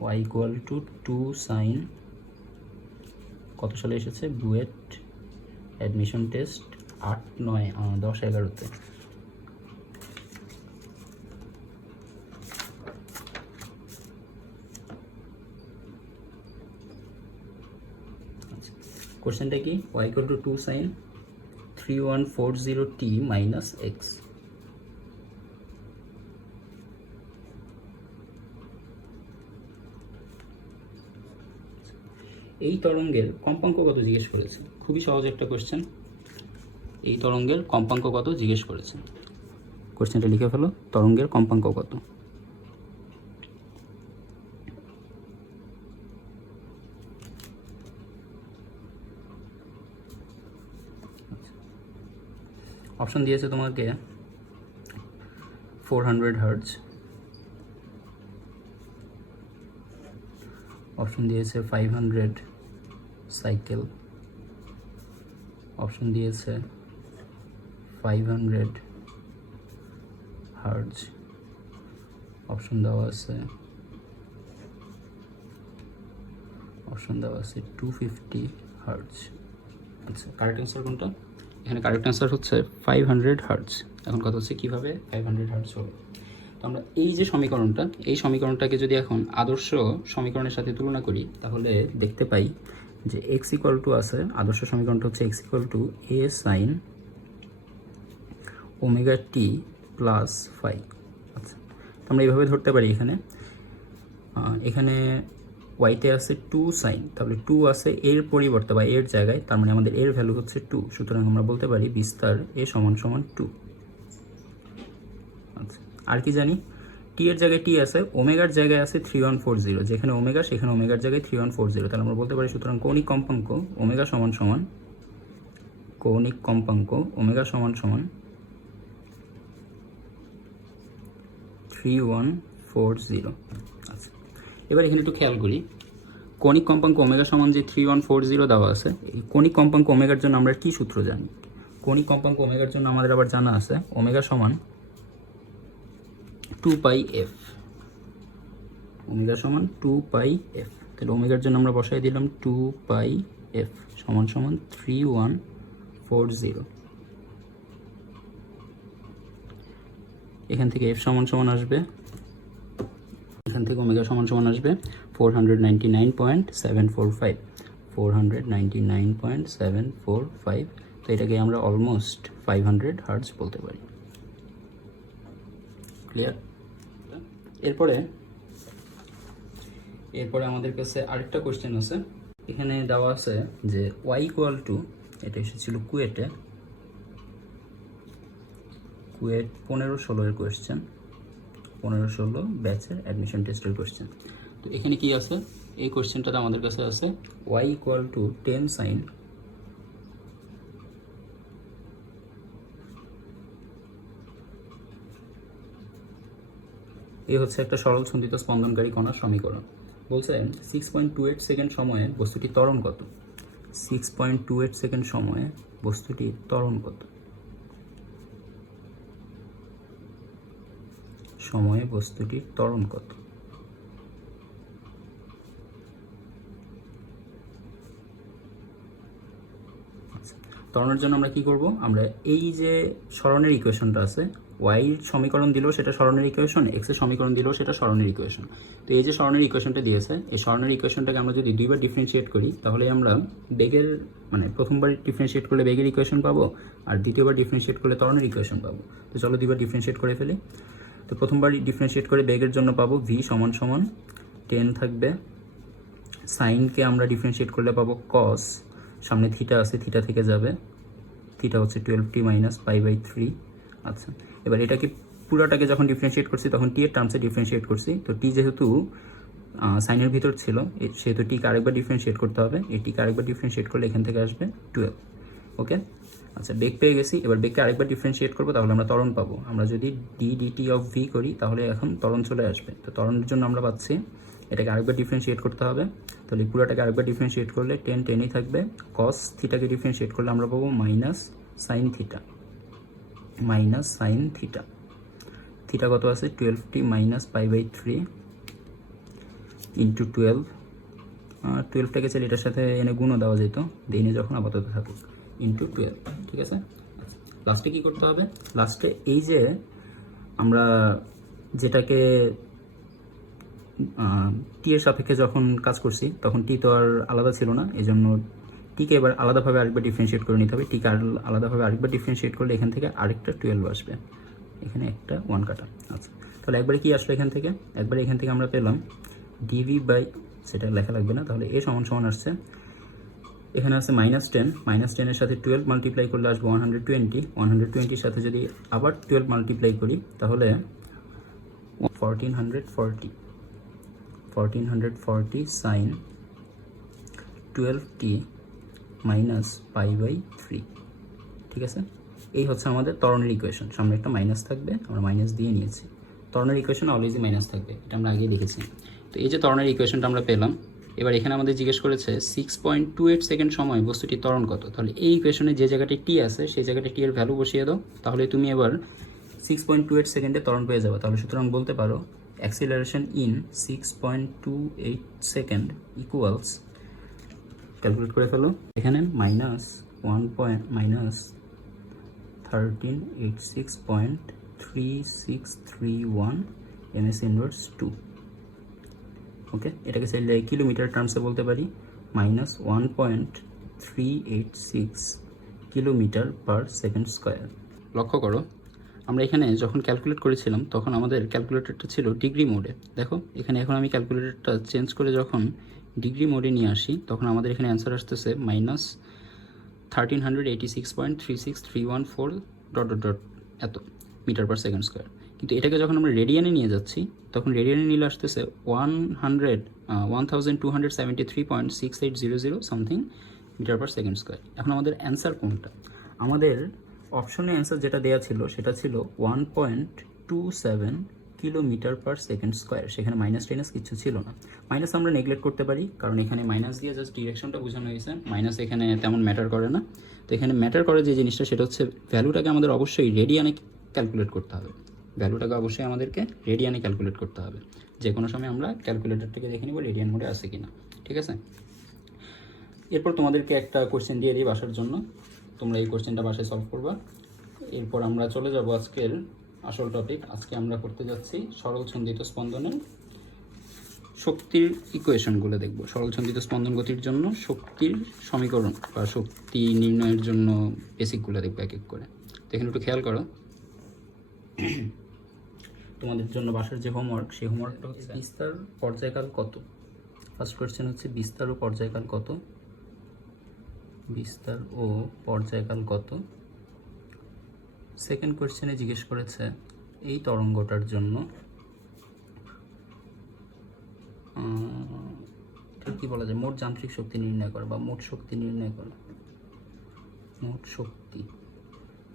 y equal to 2 sine, কত সালে এসেছে, বুয়েট অ্যাডমিশন টেস্ট 8, 9, 10, 11-তে। কোশ্চেনটা কি, y equal to 2 sine 3140t minus x. এই তরঙ্গের কম্পাঙ্ক কত জিজ্ঞেস করেছে, খুবই সহজ একটা কোশ্চেন। এই তরঙ্গের কম্পাঙ্ক কত জিজ্ঞেস করেছে, কোশ্চেনটা লিখে ফেলো, তরঙ্গের কম্পাঙ্ক কত। অপশন দিয়েছে তোমাকে 400 হার্টজ, অপশন দিয়েছে 500 সাইকেল, অপশন দিয়েছে 500 হার্টজ, অপশন দেওয়া আছে 250 হার্টজ। আচ্ছা, কারেক্ট অ্যান্সার কোনটা? এখানে কারেক্ট অ্যান্সার হচ্ছে 500 হার্টজ। এখন কথা হচ্ছে কীভাবে 500 হার্টজ হবে। তো আমরা এই যে সমীকরণটা, এই সমীকরণটাকে যদি এখন আদর্শ সমীকরণের সাথে তুলনা করি, তাহলে দেখতে পাই যে এক্স ইকুয়াল টু আছে, আদর্শ সমীকরণটা হচ্ছে x equal to a sine omega T plus phi. আচ্ছা, তো আমরা এইভাবে ধরতে পারি, এখানে ওয়াইতে আছে 2 সাইন, তাহলে 2 আছে এর পরিবর্তে বা এর জায়গায়, তার মানে আমাদের এর ভ্যালু হচ্ছে 2, সুতরাং আমরা বলতে পারি বিস্তার এ সমান সমান 2। আচ্ছা, আর কি জানি, টি এর জায়গায় টি আছে, ওমেগার জায়গায় আছে 3140, যেখানে ওমেগা সেখানে ওমেগার জায়গায় 3140, তাহলে আমরা বলতে পারি সুতরাং কৌণিক কম্পাঙ্ক ওমেগা সমান সমান 3140। আচ্ছা, এবার এখানে একটু খেয়াল করি, কৌণিক কম্পাঙ্ক ওমেগা সমান যে 3140 দেওয়া আছে, এই কৌণিক কম্পাঙ্ক ওমেগার জন্য আমরা কি সূত্র জানি? কৌণিক কম্পাঙ্ক ওমেগার জন্য আমাদের আবার জানা আছে ওমেগা সমান 2πf, ওমেগা সমান 2πf। তাহলে ওমেগার জন্য আমরা বসাই দিলাম 2πf সমান সমান 3140। এখান থেকে f সমান সমান আসবে, এখান থেকে ওমেগা সমান সমান আসবে 499.745, 499.745। তো এটাকে আমরা অলমোস্ট 500 হার্টজ বলতে পারি। ক্লিয়ার? এরপরে আমাদের কাছে আরেকটা কোশ্চেন আছে, এখানে দেওয়া আছে যে ওয়াই ইকুয়াল টু, এটা এসেছিল কুয়েট 15-16 কোয়েশ্চেন, 15-16 ব্যাচের অ্যাডমিশন টেস্টের কোয়েশ্চেন। তো এখানে কি আছে, এই কোয়েশ্চেনটাতে আমাদের কাছে আছে ওয়াই ইকুয়াল টু 10 সাইন এই হচ্ছে একটা সরল ছন্দিত স্পন্দনকারী কণার সমীকরণ। বলছে 6.28 সেকেন্ড সময়ে বস্তুটির ত্বরণ কত, 6.28 সেকেন্ড সময়ে বস্তুটির ত্বরণ কত, সময়ে বস্তুটির ত্বরণ কত। ত্বরণের জন্য আমরা কি করব, আমরা এই যে সরণের ইকুয়েশনটা আছে, ওয়াইয়ের সমীকরণ দিলেও সেটা সরণের ইকুয়েশন, এক্স এর সমীকরণ দিলেও সেটা সরণের ইকুয়েশন। তো এই যে সরণের ইকুয়েশনটা দিয়েছে, এই সরণের ইকুয়েশনটাকে আমরা যদি দুইবার ডিফারেন্সিয়েট করি, তাহলে আমরা বেগের মানে প্রথমবার ডিফারেন্সিয়েট করলে বেগের ইকুয়েশন পাবো, আর দ্বিতীয়বার ডিফারেন্সিয়েট করলে ত্বরণের ইকুয়েশন পাবো। তো চলো দুইবার ডিফারেন্সিয়েট করে ফেলি। তো প্রথমবার ডিফারেন্সিয়েট করে বেগের জন্য পাবো ভি সমান সমান 10 থাকবে, সাইনকে আমরা ডিফারেন্সিয়েট করলে পাবো কস, সামনে থিটা আছে, থিটা থেকে যাবে, থিটা হচ্ছে 12t মাইনাস π/3। আচ্ছা, এবার এটাকে পুরাটাকে যখন ডিফারেন্সিয়েট করছি তখন টি এর টার্মসে ডিফারেন্সিয়েট করছি, তো টি যেহেতু সাইনের ভিতর ছিল সেহেতু টিকে আরেকবার ডিফারেন্সিয়েট করতে হবে, এই টিকে আরেকবার ডিফারেন্সিয়েট করলে এখান থেকে আসবে 12। ওকে, আচ্ছা বেগ পেয়ে গেছি, এবার বেগকে আরেকবার ডিফারেন্সিয়েট করবো, তাহলে আমরা ত্বরণ পাবো। আমরা যদি dt অফ v করি তাহলে এখন ত্বরণ চলে আসবে। তো ত্বরণের জন্য আমরা পাচ্ছি এটাকে আরেকবার ডিফারেন্সিয়েট করতে হবে, তাহলে পুরোটাকে আরেকবার ডিফারেন্সিয়েট করলে 10 10ই থাকবে, কস থিটাকে ডিফারেন্সিয়েট করলে আমরা পাবো মাইনাস সাইন থিটা, থিটা কত আছে 12t মাইনাস π/3, ইন্টু 12, 12টাকে চাইলে এটার সাথে এনে গুণও দেওয়া যেত, দিনে যখন আপাতত থাকুক, ইন্টু 12, ঠিক আছে। লাস্টে কী করতে হবে, লাস্টে এই যে আমরা যেটাকে টি এর সাপেক্ষে যখন কাজ করছি তখন টি তো আর আলাদা ছিল না, এই জন্য টিকে এবার আলাদাভাবে আরেকবার ডিফারেন্সিয়েট করে নিতে হবে। টিকে আলাদাভাবে আরেকবার ডিফারেন্সিয়েট করলে এখান থেকে আরেকটা 12 আসবে, এখানে একটা 1 কাটা। আচ্ছা, তাহলে একবারে কি আসলো এখান থেকে, একবারে এখান থেকে আমরা পেলাম ডিভি বাই, সেটা লেখা লাগবে না, তাহলে এ সমান সমান আসছে, এখানে আছে -10, -10 এর সাথে 12 মাল্টিপ্লাই করলে আসবে 120, 120-র সাথে যদি আবার 12 মাল্টিপ্লাই করি তাহলে 1440 সাইন 12t মাইনাস π/3, ঠিক আছে। এই হচ্ছে আমাদের ত্বরণের ইকুয়েশন, সামনে একটা মাইনাস থাকবে, আমরা মাইনাস দিয়ে নিয়েছি। ত্বরণের ইকুয়েশন অলওয়েজই মাইনাস থাকবে, এটা আমরা আগেই লিখেছি। তো এই যে ত্বরণের ইকুয়েশনটা আমরা পেলাম, এবার এখানে আমাদের জিজ্ঞেস করেছে 6.28 সেকেন্ড সময় বস্তুটির ত্বরণ কত। তাহলে এই ইকুয়েশনে যে জায়গাটি টি আছে সেই জায়গাটি টি এর ভ্যালু বসিয়ে দাও, তাহলে তুমি এবার 6.28 সেকেন্ডে ত্বরণ পেয়ে যাবে। তাহলে সুতরাং বলতে পারো acceleration in 6.28 second equals, calculate করে ফেলো, এখানে -1386.3631 ms ইনভার্স 2। ওকে, এটাকে চাইলে কিলোমিটার টার্মসে বলতে পারি, -1.386 কিলোমিটার পার সেকেন্ড স্কোয়ার। লক্ষ্য করো, আমরা এখানে যখন ক্যালকুলেট করেছিলাম তখন আমাদের ক্যালকুলেটরটা ছিল ডিগ্রি মোডে। দেখো এখানে এখন আমি ক্যালকুলেটরটা চেঞ্জ করে যখন ডিগ্রি মোডে নিয়ে আসি তখন আমাদের এখানে অ্যান্সার আসতেছে -1386.36314 ... এত মিটার পার সেকেন্ড স্কোয়ার। কিন্তু এটাকে যখন আমরা রেডিয়ানে নিয়ে যাচ্ছি তখন রেডিয়ানে নিলে আসতেছে 1273.6800 something metre per second square. এখন আমাদের অ্যান্সার কোনটা, আমাদের অপশনে অ্যান্সার যেটা দেওয়া ছিল সেটা ছিল 1.27 কিলোমিটার পার সেকেন্ড স্কোয়ার, সেখানে -10 কিছু ছিল না। মাইনাস আমরা নেগলেক্ট করতে পারি, কারণ এখানে মাইনাস দিয়ে জাস্ট ডিরেকশনটা বোঝানো হয়েছে, মাইনাস এখানে তেমন ম্যাটার করে না। তো এখানে ম্যাটার করে যে জিনিসটা সেটা হচ্ছে ভ্যালুটাকে আমাদের অবশ্যই রেডিয়ানে ক্যালকুলেট করতে হবে, ভ্যালুটাকে অবশ্যই আমাদেরকে রেডিয়ানে ক্যালকুলেট করতে হবে। যে কোনো সময় আমরা ক্যালকুলেটরটাকে দেখে নিব রেডিয়ান মোডে আছে কিনা, ঠিক আছে। এরপর তোমাদেরকে একটা কোশ্চেন দিয়ে দিই বাসার জন্য, তোমরা এই কোশ্চেনটা বাসায় সলভ করবা। এরপর আমরা চলে যাব আজকের আসল টপিক। আজকে আমরা করতে যাচ্ছি সরল ছন্দিত স্পন্দনের শক্তির ইকুয়েশনগুলো দেখব। সরল ছন্দিত স্পন্দন গতির জন্য শক্তির সমীকরণ বা শক্তি নির্ণয়ের জন্য বেসিকগুলো দেখবো এক এক করে। তো এখানে একটু খেয়াল করো, তোমাদের জন্য বাসার যে হোমওয়ার্ক সেই হোমওয়ার্কটা হচ্ছে বিস্তার পর্যায়কাল কত। ফার্স্ট কোয়েশ্চেন হচ্ছে বিস্তার ও পর্যায়কাল কত, বিস্তার ও পর্যায়কাল কত। সেকেন্ড কোয়েশ্চেনে জিজ্ঞেস করেছে এই তরঙ্গটার জন্য কি বলা যায়, মোট যান্ত্রিক শক্তি নির্ণয় করা বা মোট শক্তি নির্ণয় করা। মোট শক্তি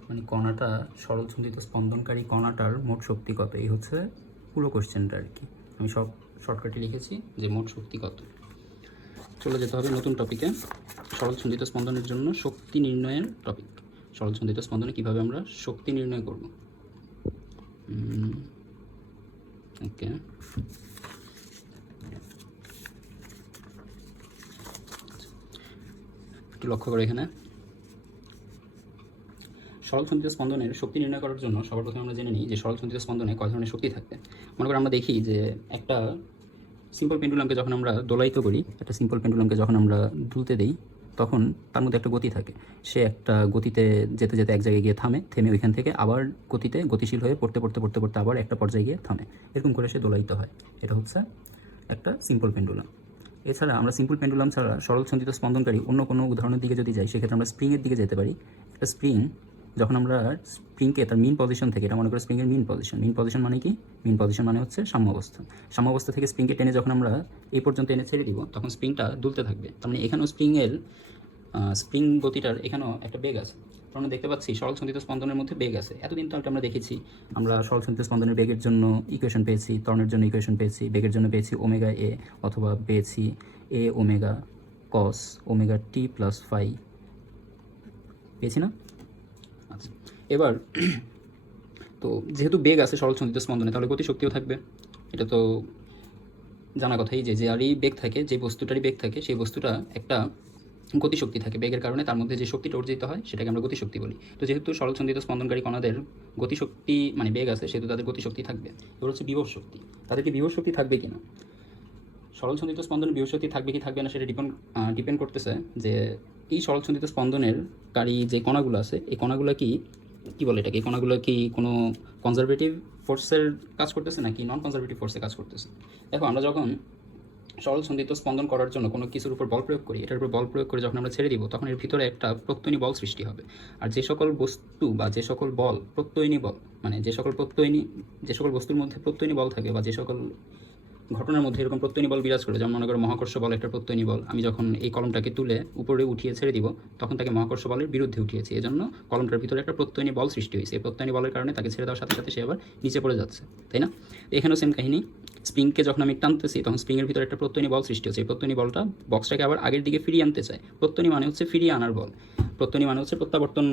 মানে কণাটা, সরল ছন্দিত স্পন্দনকারী কণাটার মোট শক্তি কত, এই হচ্ছে পুরো কোয়েশ্চেনটা আর কি। আমি সব শর্টকাটে লিখেছি যে মোট শক্তি কত। চলে যেতে হবে নতুন টপিকে, সরল ছন্দিত স্পন্দনের জন্য শক্তি নির্ণয়ের টপিক। সরল ছন্দিত স্পন্দনে কীভাবে আমরা শক্তি নির্ণয় করব। ওকে, একটু লক্ষ্য করে এখানে সরল ছন্দিত স্পন্দনের শক্তি নির্ণয় করার জন্য সবার প্রথমে আমরা জেনে নিই যে সরল ছন্দিত স্পন্দনে কয় ধরনের শক্তি থাকবে। মনে করি আমরা দেখি যে একটা সিম্পল পেন্ডুলামকে যখন আমরা দোলায়িত করি, একটা সিম্পল পেন্ডুলামকে যখন আমরা দুলতে দিই তখন তার মধ্যে একটা গতি থাকে। সে একটা গতিতে যেতে যেতে এক জায়গায় গিয়ে থেমে ওইখান থেকে আবার গতিতে গতিশীল হয়ে পড়তে আবার একটা পর্যায়ে গিয়ে থামে, এরকম করে সে দোলায়িত হয়। এটা হচ্ছে একটা সিম্পল পেন্ডুলাম। এছাড়া আমরা সিম্পল পেন্ডুলাম ছাড়া সরল ছন্দিত স্পন্দনকারী অন্য কোনো উদাহরণের দিকে যদি যাই সেক্ষেত্রে আমরা স্প্রিংয়ের দিকে যেতে পারি। একটা স্প্রিং যখন আমরা স্প্রিংকে তার মিন পজিশন থেকে, এটা মনে করি স্প্রিংয়ের মিন পজিশন মানে কি, মিন পজিশন মানে হচ্ছে সাম্যাবস্থা থেকে স্প্রিংকে টেনে যখন আমরা এই পর্যন্ত এনে ছেড়ে দিব তখন স্প্রিংটা দুলতে থাকবে। তার মানে এখানেও স্প্রিং গতিটার এখানেও একটা বেগ আছে। আমরা দেখতে পাচ্ছি সরল ছন্দিত স্পন্দনের মধ্যে বেগ আছে। এতদিন তো আমরা দেখেছি, আমরা সরল ছন্দিত স্পন্দনের বেগের জন্য ইকুয়েশন পেয়েছি, ত্বরণের জন্য ইকুয়েশন পেয়েছি, বেগের জন্য পেয়েছি ওমেগা এ, অথবা পেয়েছি এ ওমেগা কস ওমেগা টি প্লাস ফাই, পেয়েছি না। আচ্ছা, এবার তো যেহেতু বেগ আছে সরল ছন্দিত স্পন্দনে তাহলে গতিশক্তিও থাকবে, এটা তো জানা কথাই যে যারই বেগ থাকে, যে বস্তুটারই বেগ থাকে, সেই বস্তুটা একটা গতিশক্তি থাকে। বেগের কারণে তার মধ্যে যে শক্তিটা অর্জিত হয় সেটাকে আমরা গতিশক্তি বলি। তো যেহেতু সরলছন্দিত স্পন্দনকারী কণাদের গতিশক্তি মানে বেগ আছে, সেহেতু তাদের গতিশক্তি থাকবে। এবার হচ্ছে বিভব শক্তি। তাদেরকে বিভব শক্তি থাকবে কিনা, সরলছন্দিত স্পন্দনে বিভব শক্তি থাকবে কি থাকবে না সেটা ডিপেন্ড করতেছে যে এই সরলছন্দিত স্পন্দনের কারী যে কণাগুলো আছে, এই কণাগুলো কি বলে এটাকে, এই কণাগুলো কি কোনো কনজারভেটিভ ফোর্সের কাজ করতেছে নাকি নন কনজারভেটিভ ফোর্সে কাজ করতেছে। দেখো, আমরা যখন সরলছন্দিত স্পন্দন করার জন্য কোনো কিছুর উপর বল প্রয়োগ করি, এটার উপর বল প্রয়োগ করে যখন আমরা ছেড়ে দিব, তখন এর ভিতরে একটা প্রত্যয়নী বল সৃষ্টি হবে। আর যে সকল বস্তু বা যে সকল বল প্রত্যয়নী বল, মানে যে সকল বস্তুর মধ্যে প্রত্যয়নী বল থাকে, বা যে সকল ঘটনার মধ্যে এরকম প্রত্যয়নী বল বিরাজ করে, যেমন মনে করো মহাকর্ষ বল একটা প্রত্যয়নী বল। আমি যখন এই কলমটাকে তুলে উপরে উঠিয়ে ছেড়ে দিব, তখন তাকে মহাকর্ষ বলের বিরুদ্ধে উঠিয়েছি, এজন্য কলমটার ভিতরে একটা প্রত্যয়নী বল সৃষ্টি হয়েছে। এই প্রত্যয়নী বলের কারণে তাকে ছেড়ে দেওয়ার সাথে সাথে সে আবার নিচে পড়ে যাচ্ছে, তাই না? এখানেও সেম কাহিনী। স্প্রিংকে যখন আমি টানতেছি, তখন স্প্রিংয়ের ভিতরে একটা প্রত্যয়নী বল সৃষ্টি হচ্ছে। এই প্রত্যয়নী বলটা বক্সটাকে আবার আগের দিকে ফিরিয়ে আনতে চায়। প্রত্যয়নী মানে হচ্ছে ফিরিয়ে আনার বল, প্রত্যয়নী মানে হচ্ছে প্রত্যাবর্তন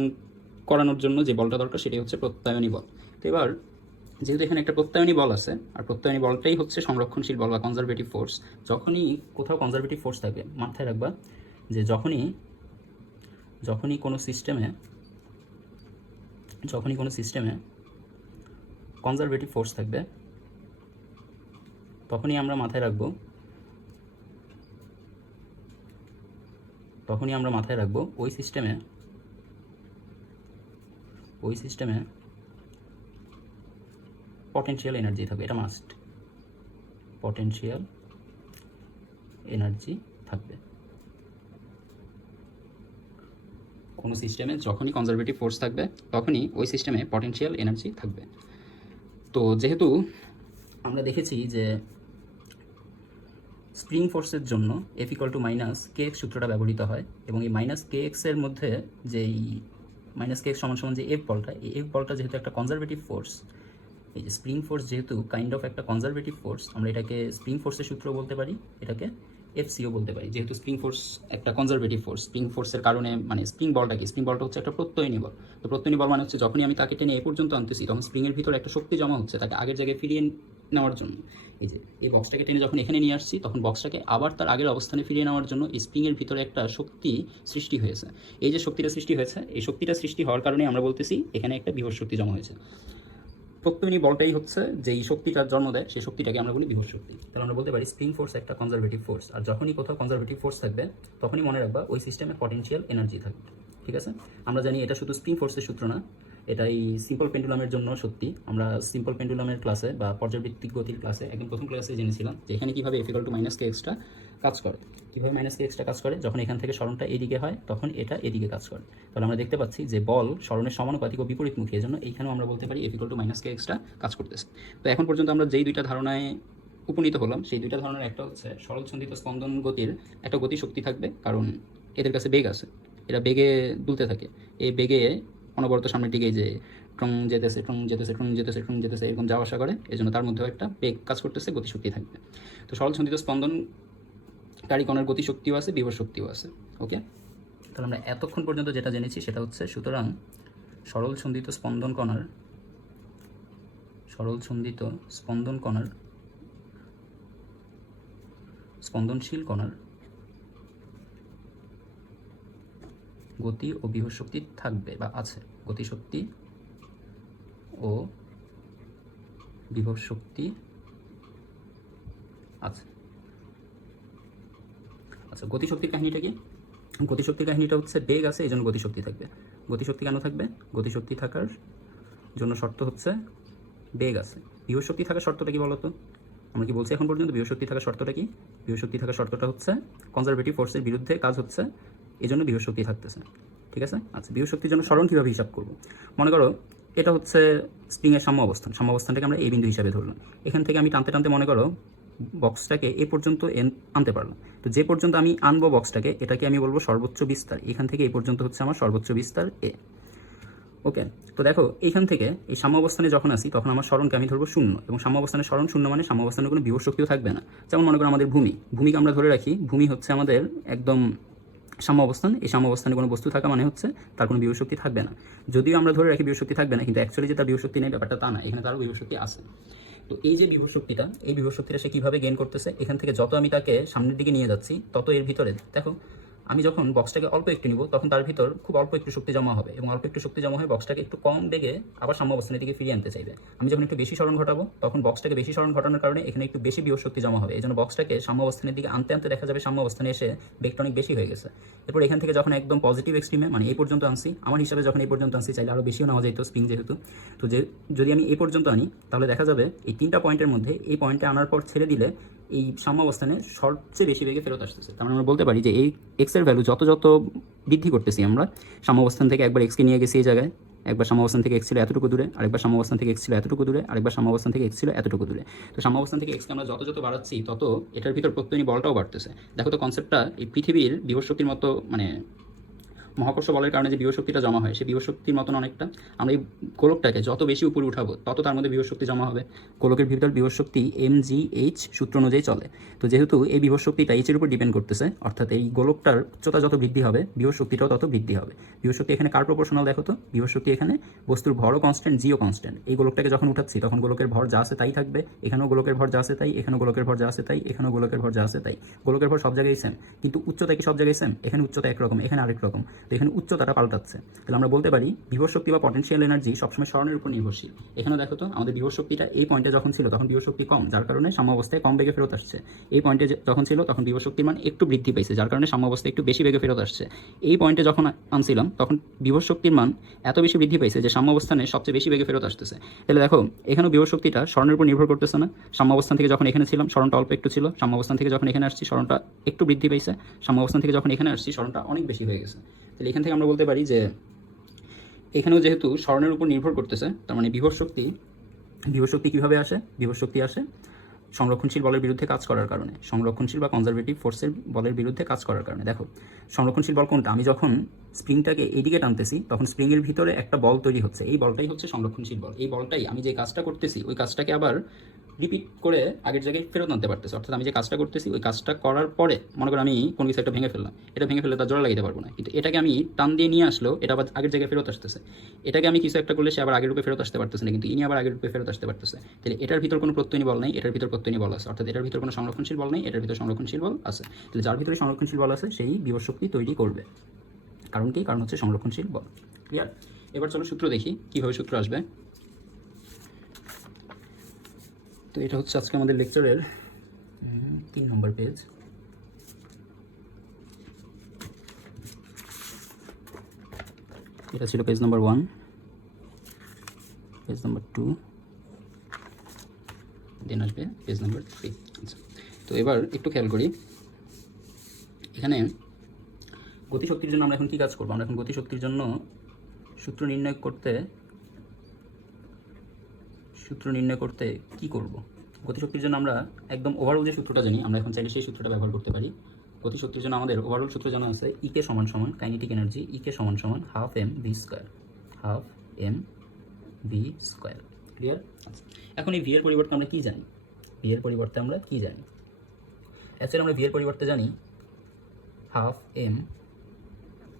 করানোর জন্য যে বলটা দরকার সেটাই হচ্ছে প্রত্যয়নী বল। তো এবার যেহেতু এখানে একটা প্রত্যয়নী বল আছে, আর প্রত্যয়নী বলটাই হচ্ছে সংরক্ষণশীল বল বা কনজারভেটিভ ফোর্স। যখনই কোথাও কনজারভেটিভ ফোর্স থাকবে, মাথায় রাখবা যে যখনই কোনো সিস্টেমে কনজারভেটিভ ফোর্স থাকবে, তখনই আমরা মাথায় রাখবো ওই সিস্টেমে পটেনশিয়াল এনার্জি থাকবে। এটা মাস্ট, পটেনশিয়াল এনার্জি থাকবে। কোনো সিস্টেমে যখনই কনজারভেটিভ ফোর্স থাকবে, তখনই ওই সিস্টেমে পটেনশিয়াল এনার্জি থাকবে। তো যেহেতু আমরা দেখেছি যে স্প্রিং ফোর্সের জন্য F = -kx সূত্রটা ব্যবহৃত হয়, এবং এই -kx এর মধ্যে যেই -kx = যে F বলটা, এই F বলটা যেহেতু একটা কনজারভেটিভ ফোর্স, এই যে স্প্রিং ফোর্স যেহেতু কাইন্ড অফ একটা কনজারভেটিভ ফোর্স, আমরা এটাকে স্প্রিং ফোর্সের সূত্র বলতে পারি, এটাকে FCও বলতে পারি। যেহেতু স্প্রিং ফোর্স একটা কনজারভেটিভ ফোর্স, স্প্রিং ফোর্সের কারণে মানে স্প্রিং বলটা হচ্ছে একটা প্রত্যয়নী বল। তো প্রত্যয়নী বল মানে হচ্ছে যখনই আমি তাকে টেনে এ পর্যন্ত আনতেছি, তখন স্প্রিংয়ের ভিতরে একটা শক্তি জমা হচ্ছে তাকে আগের জায়গায় ফিরিয়ে নেওয়ার জন্য। এই যে এই বক্সটাকে টেনে যখন এখানে নিয়ে আসছি, তখন বক্সটাকে আবার তার আগের অবস্থানে ফিরিয়ে নেওয়ার জন্য এই স্প্রিংয়ের ভিতরে একটা শক্তি সৃষ্টি হয়েছে। এই যে শক্তিটা সৃষ্টি হয়েছে, এই শক্তিটা সৃষ্টি হওয়ার কারণে আমরা বলতেছি এখানে একটা বিভব শক্তি জমা হয়েছে। প্রত্যয়নী বলটাই হচ্ছে যেই শক্তিটার জন্ম দেয়, সেই শক্তিটাকে আমরা বলি বিভব শক্তি। তাহলে আমরা বলতে পারি স্প্রিং ফোর্স একটা কনজারভেটিভ ফোর্স, আর যখনই কোথাও কনজারভেটিভ ফোর্স থাকবে, তখনই মনে রাখবা ওই সিস্টেমে পটেনশিয়াল এনার্জি থাকবে। ঠিক আছে? আমরা জানি এটা শুধু স্প্রিং ফোর্সের সূত্র না, এটাই সিম্পল পেন্ডুলামের জন্য সত্যি। আমরা সিম্পল পেন্ডুলামের ক্লাসে বা পর্যাবৃত্তিক গতির ক্লাসে একদম প্রথম ক্লাসে জেনেছিলাম যে এখানে কীভাবে F = -kx কাজ করে। কীভাবে -kx কাজ করে, যখন এখান থেকে সরণটা এদিকে হয়, তখন এটা এদিকে কাজ করে। তাহলে আমরা দেখতে পাচ্ছি যে বল সরণের সমানুপাতিক ও বিপরীতমুখী, এজন্য এইখানেও আমরা বলতে পারি F = -kx কাজ করতেছে। তো এখন পর্যন্ত আমরা যেই দুইটা ধারণায় উপনীত হলাম, সেই দুইটা ধারণার একটা হচ্ছে সরলছন্দিত স্পন্দন গতির একটা গতিশক্তি থাকবে, কারণ এদের কাছে বেগ আছে, এরা বেগে দুলতে থাকে। এই বেগে অনবরত সামনের দিকে যে ট্রং যেতেছে এরকম যাওয়া আসা করে, এই জন্য তার মধ্যেও একটা বেগ কাজ করতেছে, গতিশক্তি থাকবে। তো সরলছন্দিত স্পন্দনকারী কণার গতিশক্তিও আছে, বিভব শক্তিও আছে। ওকে, তাহলে আমরা এতক্ষণ পর্যন্ত যেটা জেনেছি সেটা হচ্ছে, সুতরাং সরলছন্দিত স্পন্দনশীল কণার গতি ও বিভব শক্তি থাকবে বা আছে। গতিশক্তি ও বিভব শক্তি আছে। আচ্ছা, গতিশক্তির কাহিনীটা কি? গতিশক্তির কাহিনীটা হচ্ছে বেগ আছে, এই জন্য গতিশক্তি থাকবে। গতিশক্তি কেন থাকবে? গতিশক্তি থাকার জন্য শর্ত হচ্ছে বেগ আছে। বিভব শক্তি থাকার শর্তটা কি বলতো? আমরা কি বলছি এখন পর্যন্ত? বিভব শক্তি থাকার শর্তটা কি? বিভব শক্তি থাকার শর্তটা হচ্ছে কনজারভেটিভ ফোর্সের বিরুদ্ধে কাজ হচ্ছে, এই জন্য বিভব শক্তি থাকতেছে। ঠিক আছে? আচ্ছা, বিভব শক্তির জন্য সরণ কীভাবে হিসাব করব? মনে করো এটা হচ্ছে স্প্রিংয়ের সাম্য অবস্থানটাকে আমরা এই বিন্দু হিসাবে ধরলাম। এখান থেকে আমি টানতে টানতে মনে করো বক্সটাকে এ পর্যন্ত আনতে পারলাম। তো যে পর্যন্ত আমি আনবো বক্সটাকে, এটাকে আমি বলবো সর্বোচ্চ বিস্তার। এখান থেকে এই পর্যন্ত হচ্ছে আমার সর্বোচ্চ বিস্তার এ। ওকে, তো দেখো এইখান থেকে এই সাম্য অবস্থানে যখন আসি, তখন আমার সরণকে আমি ধরবো 0, এবং সাম্য অবস্থানে সরণ 0 মানে সাম্য অবস্থানে কোনো বিভব শক্তিও থাকবে না। যেমন মনে করো আমাদের ভূমিকে আমরা ধরে রাখি, ভূমি হচ্ছে আমাদের একদম সাম্য অবস্থান। এই সাম্য অবস্থানে কোনো বস্তু থাকা মানে হচ্ছে তার কোনো বিভব শক্তি থাকবে না। যদিও আমরা ধরে রাখি বিভব শক্তি থাকবে না, কিন্তু অ্যাকচুয়ালি যে তার বিভব শক্তি নেই ব্যাপারটা তা না, এখানে তারও বিভব শক্তি আছে। তো এই যে বিভব শক্তিটা, এই বিভব শক্তিটা সে কীভাবে গেইন করতেছে, এখান থেকে যত আমি তাকে সামনের দিকে নিয়ে যাচ্ছি তত এর ভিতরে দেখো আমি যখন বক্সটাকে অল্প একটু নিব তখন তার ভিতর খুব অল্প একটু শক্তি জমা হবে এবং অল্প একটু শক্তি জমা হয়ে বক্সটাকে একটু কম বেগে আবার সাম্য অবস্থানের দিকে ফিরিয়ে আনতে চাইবে। আমি যখন একটু বেশি সরণ ঘটাবো তখন বক্সটাকে বেশি সরণ ঘটানোর কারণে এখানে একটু বেশি বিভব শক্তি জমা হবে, এই জন্য বক্সটাকে সাম্য অবস্থানের দিকে আনতে আনতে দেখা যাবে সাম্য অবস্থানে এসে বেগটা অনেক বেশি হয়ে গেছে। এরপর এখান থেকে যখন একদম পজিটিভ এক্সট্রিমে মানে এই পর্যন্ত আনছি, আমার হিসাবে যখন এই পর্যন্ত আনছি, চাইলে আরও বেশিও নেওয়া যেত স্প্রিং যেহেতু, তো যে যদি আমি এই পর্যন্ত আনি তাহলে দেখা যাবে এই 3টা পয়েন্টের মধ্যে এই পয়েন্টে আনার পর ছেড়ে দিলে এই সাম্য অবস্থানে সবচেয়ে বেশি বেগে ফেরত আসতেছে। তার মানে আমরা বলতে পারি যে এই এক্সের ভ্যালু যত যত বৃদ্ধি করতেছি আমরা, সাম্য অবস্থান থেকে একবার এক্সকে নিয়ে গেছি এই জায়গায়, একবার সাম্য অবস্থান থেকে এক্স ছিল এতটুকু দূরে, আরেকবার সাম্য অবস্থান থেকে এক্স ছিল এতটুকু দূরে, আরেকবার সাম্য অবস্থান থেকে এক্স ছিল এতটুকু দূরে। তো সাম্য অবস্থান থেকে এক্সকে আমরা যত যত বাড়াচ্ছি তত এটার ভিতর প্রত্যয়নী বলটাও বাড়তেছে। দেখো তো কনসেপ্টটা এই পৃথিবীর বিভব শক্তির মতো, মানে মহাকর্ষ বলের কারণে যে বিভব শক্তিটা জমা হয় সেই বিভব শক্তির মতন অনেকটা। আমরা এই গোলকটাকে যত বেশি উপরে উঠাবো তত তার মধ্যে বিভব শক্তি জমা হবে। গোলকের ভিতর বিভব শক্তি mgh সূত্র অনুযায়ী চলে। তো যেহেতু এই বিভব শক্তিটা এইচের উপর ডিপেন্ড করতেছে, অর্থাৎ এই গোলকটার উচ্চতা যত বৃদ্ধি হবে বিভব শক্তিটাও তত বৃদ্ধি হবে। বিভব শক্তি এখানে কার প্রপোর্শনাল দেখো তো, বিভব শক্তি এখানে বস্তুর ভরও কনস্ট্যান্ট, জিও কনস্ট্যান্ট। এই গোলকটাকে যখন উঠাচ্ছি তখন গোলকের ভর যা আছে তাই থাকবে, এখানেও গোলকের ভর যা আছে তাই, এখানেও গোলকের ভর যা আছে তাই, এখানেও গোলকের ভর যা আছে তাই। গোলকের ভর সব জায়গায় সেম, কিন্তু উচ্চতা কি সব জায়গায় সেম? এখানে উচ্চতা একরকম, এখানে আরেক রকম। তো এখানে উচ্চতাটা পাল্টাচ্ছে। তাহলে আমরা বলতে পারি বিভব শক্তি বা পটেনশিয়াল এনার্জি সবসময় সরণের উপর নির্ভরশীল। এখানে দেখো তো আমাদের বিভব শক্তিটা এই পয়েন্টে যখন ছিল তখন বিভব শক্তি কম, যার কারণে সাম্য অবস্থায় কম বেগে ফেরত আসছে। এই পয়েন্টে যখন ছিল তখন বিভব শক্তির মান একটু বৃদ্ধি পেয়েছে, যার কারণে সাম্য অবস্থায় একটু বেশি বেগে ফেরত আসছে। এই পয়েন্টে যখন আনছিলাম তখন বিভব শক্তির মান এত বেশি বৃদ্ধি পেয়েছে যে সাম্য অবস্থানে সবচেয়ে বেশি বেগে ফেরত আসতেছে। তাহলে দেখো এখানেও বিভব শক্তিটা সরণের উপর নির্ভর করতেছে না। সাম্য অবস্থান থেকে যখন এখানে ছিলাম সরণটা অল্প একটু ছিল, সাম্য অবস্থান থেকে যখন এখানে আসছি সরণটা একটু বৃদ্ধি পেয়েছে, সাম্য অবস্থান থেকে যখন এখানে আসছি সরণটা অনেক বেশি হয়ে গেছে। তাহলে এখান থেকে আমরা বলতে পারি যে এখানেও যেহেতু সরণের উপর নির্ভর করতেছে, তার মানে বিভব শক্তি কীভাবে আসে? বিভব শক্তি আসে সংরক্ষণশীল বলের বিরুদ্ধে কাজ করার কারণে, সংরক্ষণশীল বা কনজারভেটিভ ফোর্সের বলের বিরুদ্ধে কাজ করার কারণে। দেখো সংরক্ষণশীল বল কোনটা? আমি যখন স্প্রিংটাকে এইদিকে টানতেছি তখন স্প্রিংয়ের ভিতরে একটা বল তৈরি হচ্ছে, এই বলটাই হচ্ছে সংরক্ষণশীল বল। এই বলটাই আমি যে কাজটা করতেছি ওই কাজটাকে আবার রিপিট করে আগের জায়গায় ফেরত আনতে পারতেছে। অর্থাৎ আমি যে কাজটা করতেছি ওই কাজটা করার পরে মনে করো আমি কোনো কিছু একটা ভেঙে ফেললাম, এটা ভেঙে ফেলে তার জোড়া লাগাতে পারবো না, কিন্তু এটাকে আমি টান দিয়ে নিয়ে আসলেও এটা আবার আগের জায়গায় ফেরত আসতেছে। এটাকে আমি কিছু একটা করলে সে আবার আগের রূপে ফেরত আসতে পারতেছে না, কিন্তু ইনি আবার আগের রূপে ফেরত আসতে পারতেছে। তাহলে এটার ভিতর কোনো প্রত্যয়নী বল নেই, এটার ভিতর প্রত্যয়নী বল আছে। অর্থাৎ এটার ভিতর কোনো সংরক্ষণশীল বল নেই, এটার ভিতর সংরক্ষণশীল বল আছে। তাহলে যার ভিতরে সংরক্ষণশীল বল আছে সেই বিভব শক্তি তৈরি করবে। কারণ কি? কারণ হচ্ছে সংরক্ষণশীল বল। ক্লিয়ার? এবার চলো সূত্র দেখি কীভাবে সূত্র আসবে। তো এটা হচ্ছে আজকে আমাদের লেকচারের 3 নম্বর পেজ। এটা ছিল পেজ নাম্বার 1, পেজ নাম্বার 2, দেন আসবে পেজ নাম্বার 3। আচ্ছা, তো এবার একটু খেয়াল করি এখানে গতিশক্তির জন্য আমরা এখন কী কাজ করবো। আমরা এখন গতিশক্তির জন্য সূত্র নির্ণয় করতে কি করব? গতিশক্তির জন্য আমরা একদম ওভারঅল যে সূত্রটা জানি, আমরা এখন চাইলে সেই সূত্রটা ব্যবহার করতে পারি। গতিশক্তির জন্য আমাদের ওভারঅল সূত্র জানা আছে E কে সমান সমান কাইনেটিক এনার্জি, E কে সমান সমান হাফ mv স্কয়ার। ক্লিয়ার? আচ্ছা, এখন এই ভি এর পরিবর্তে আমরা কি জানি? অ্যাকচুয়ালি আমরা ভি এর পরিবর্তে জানি হাফ এম,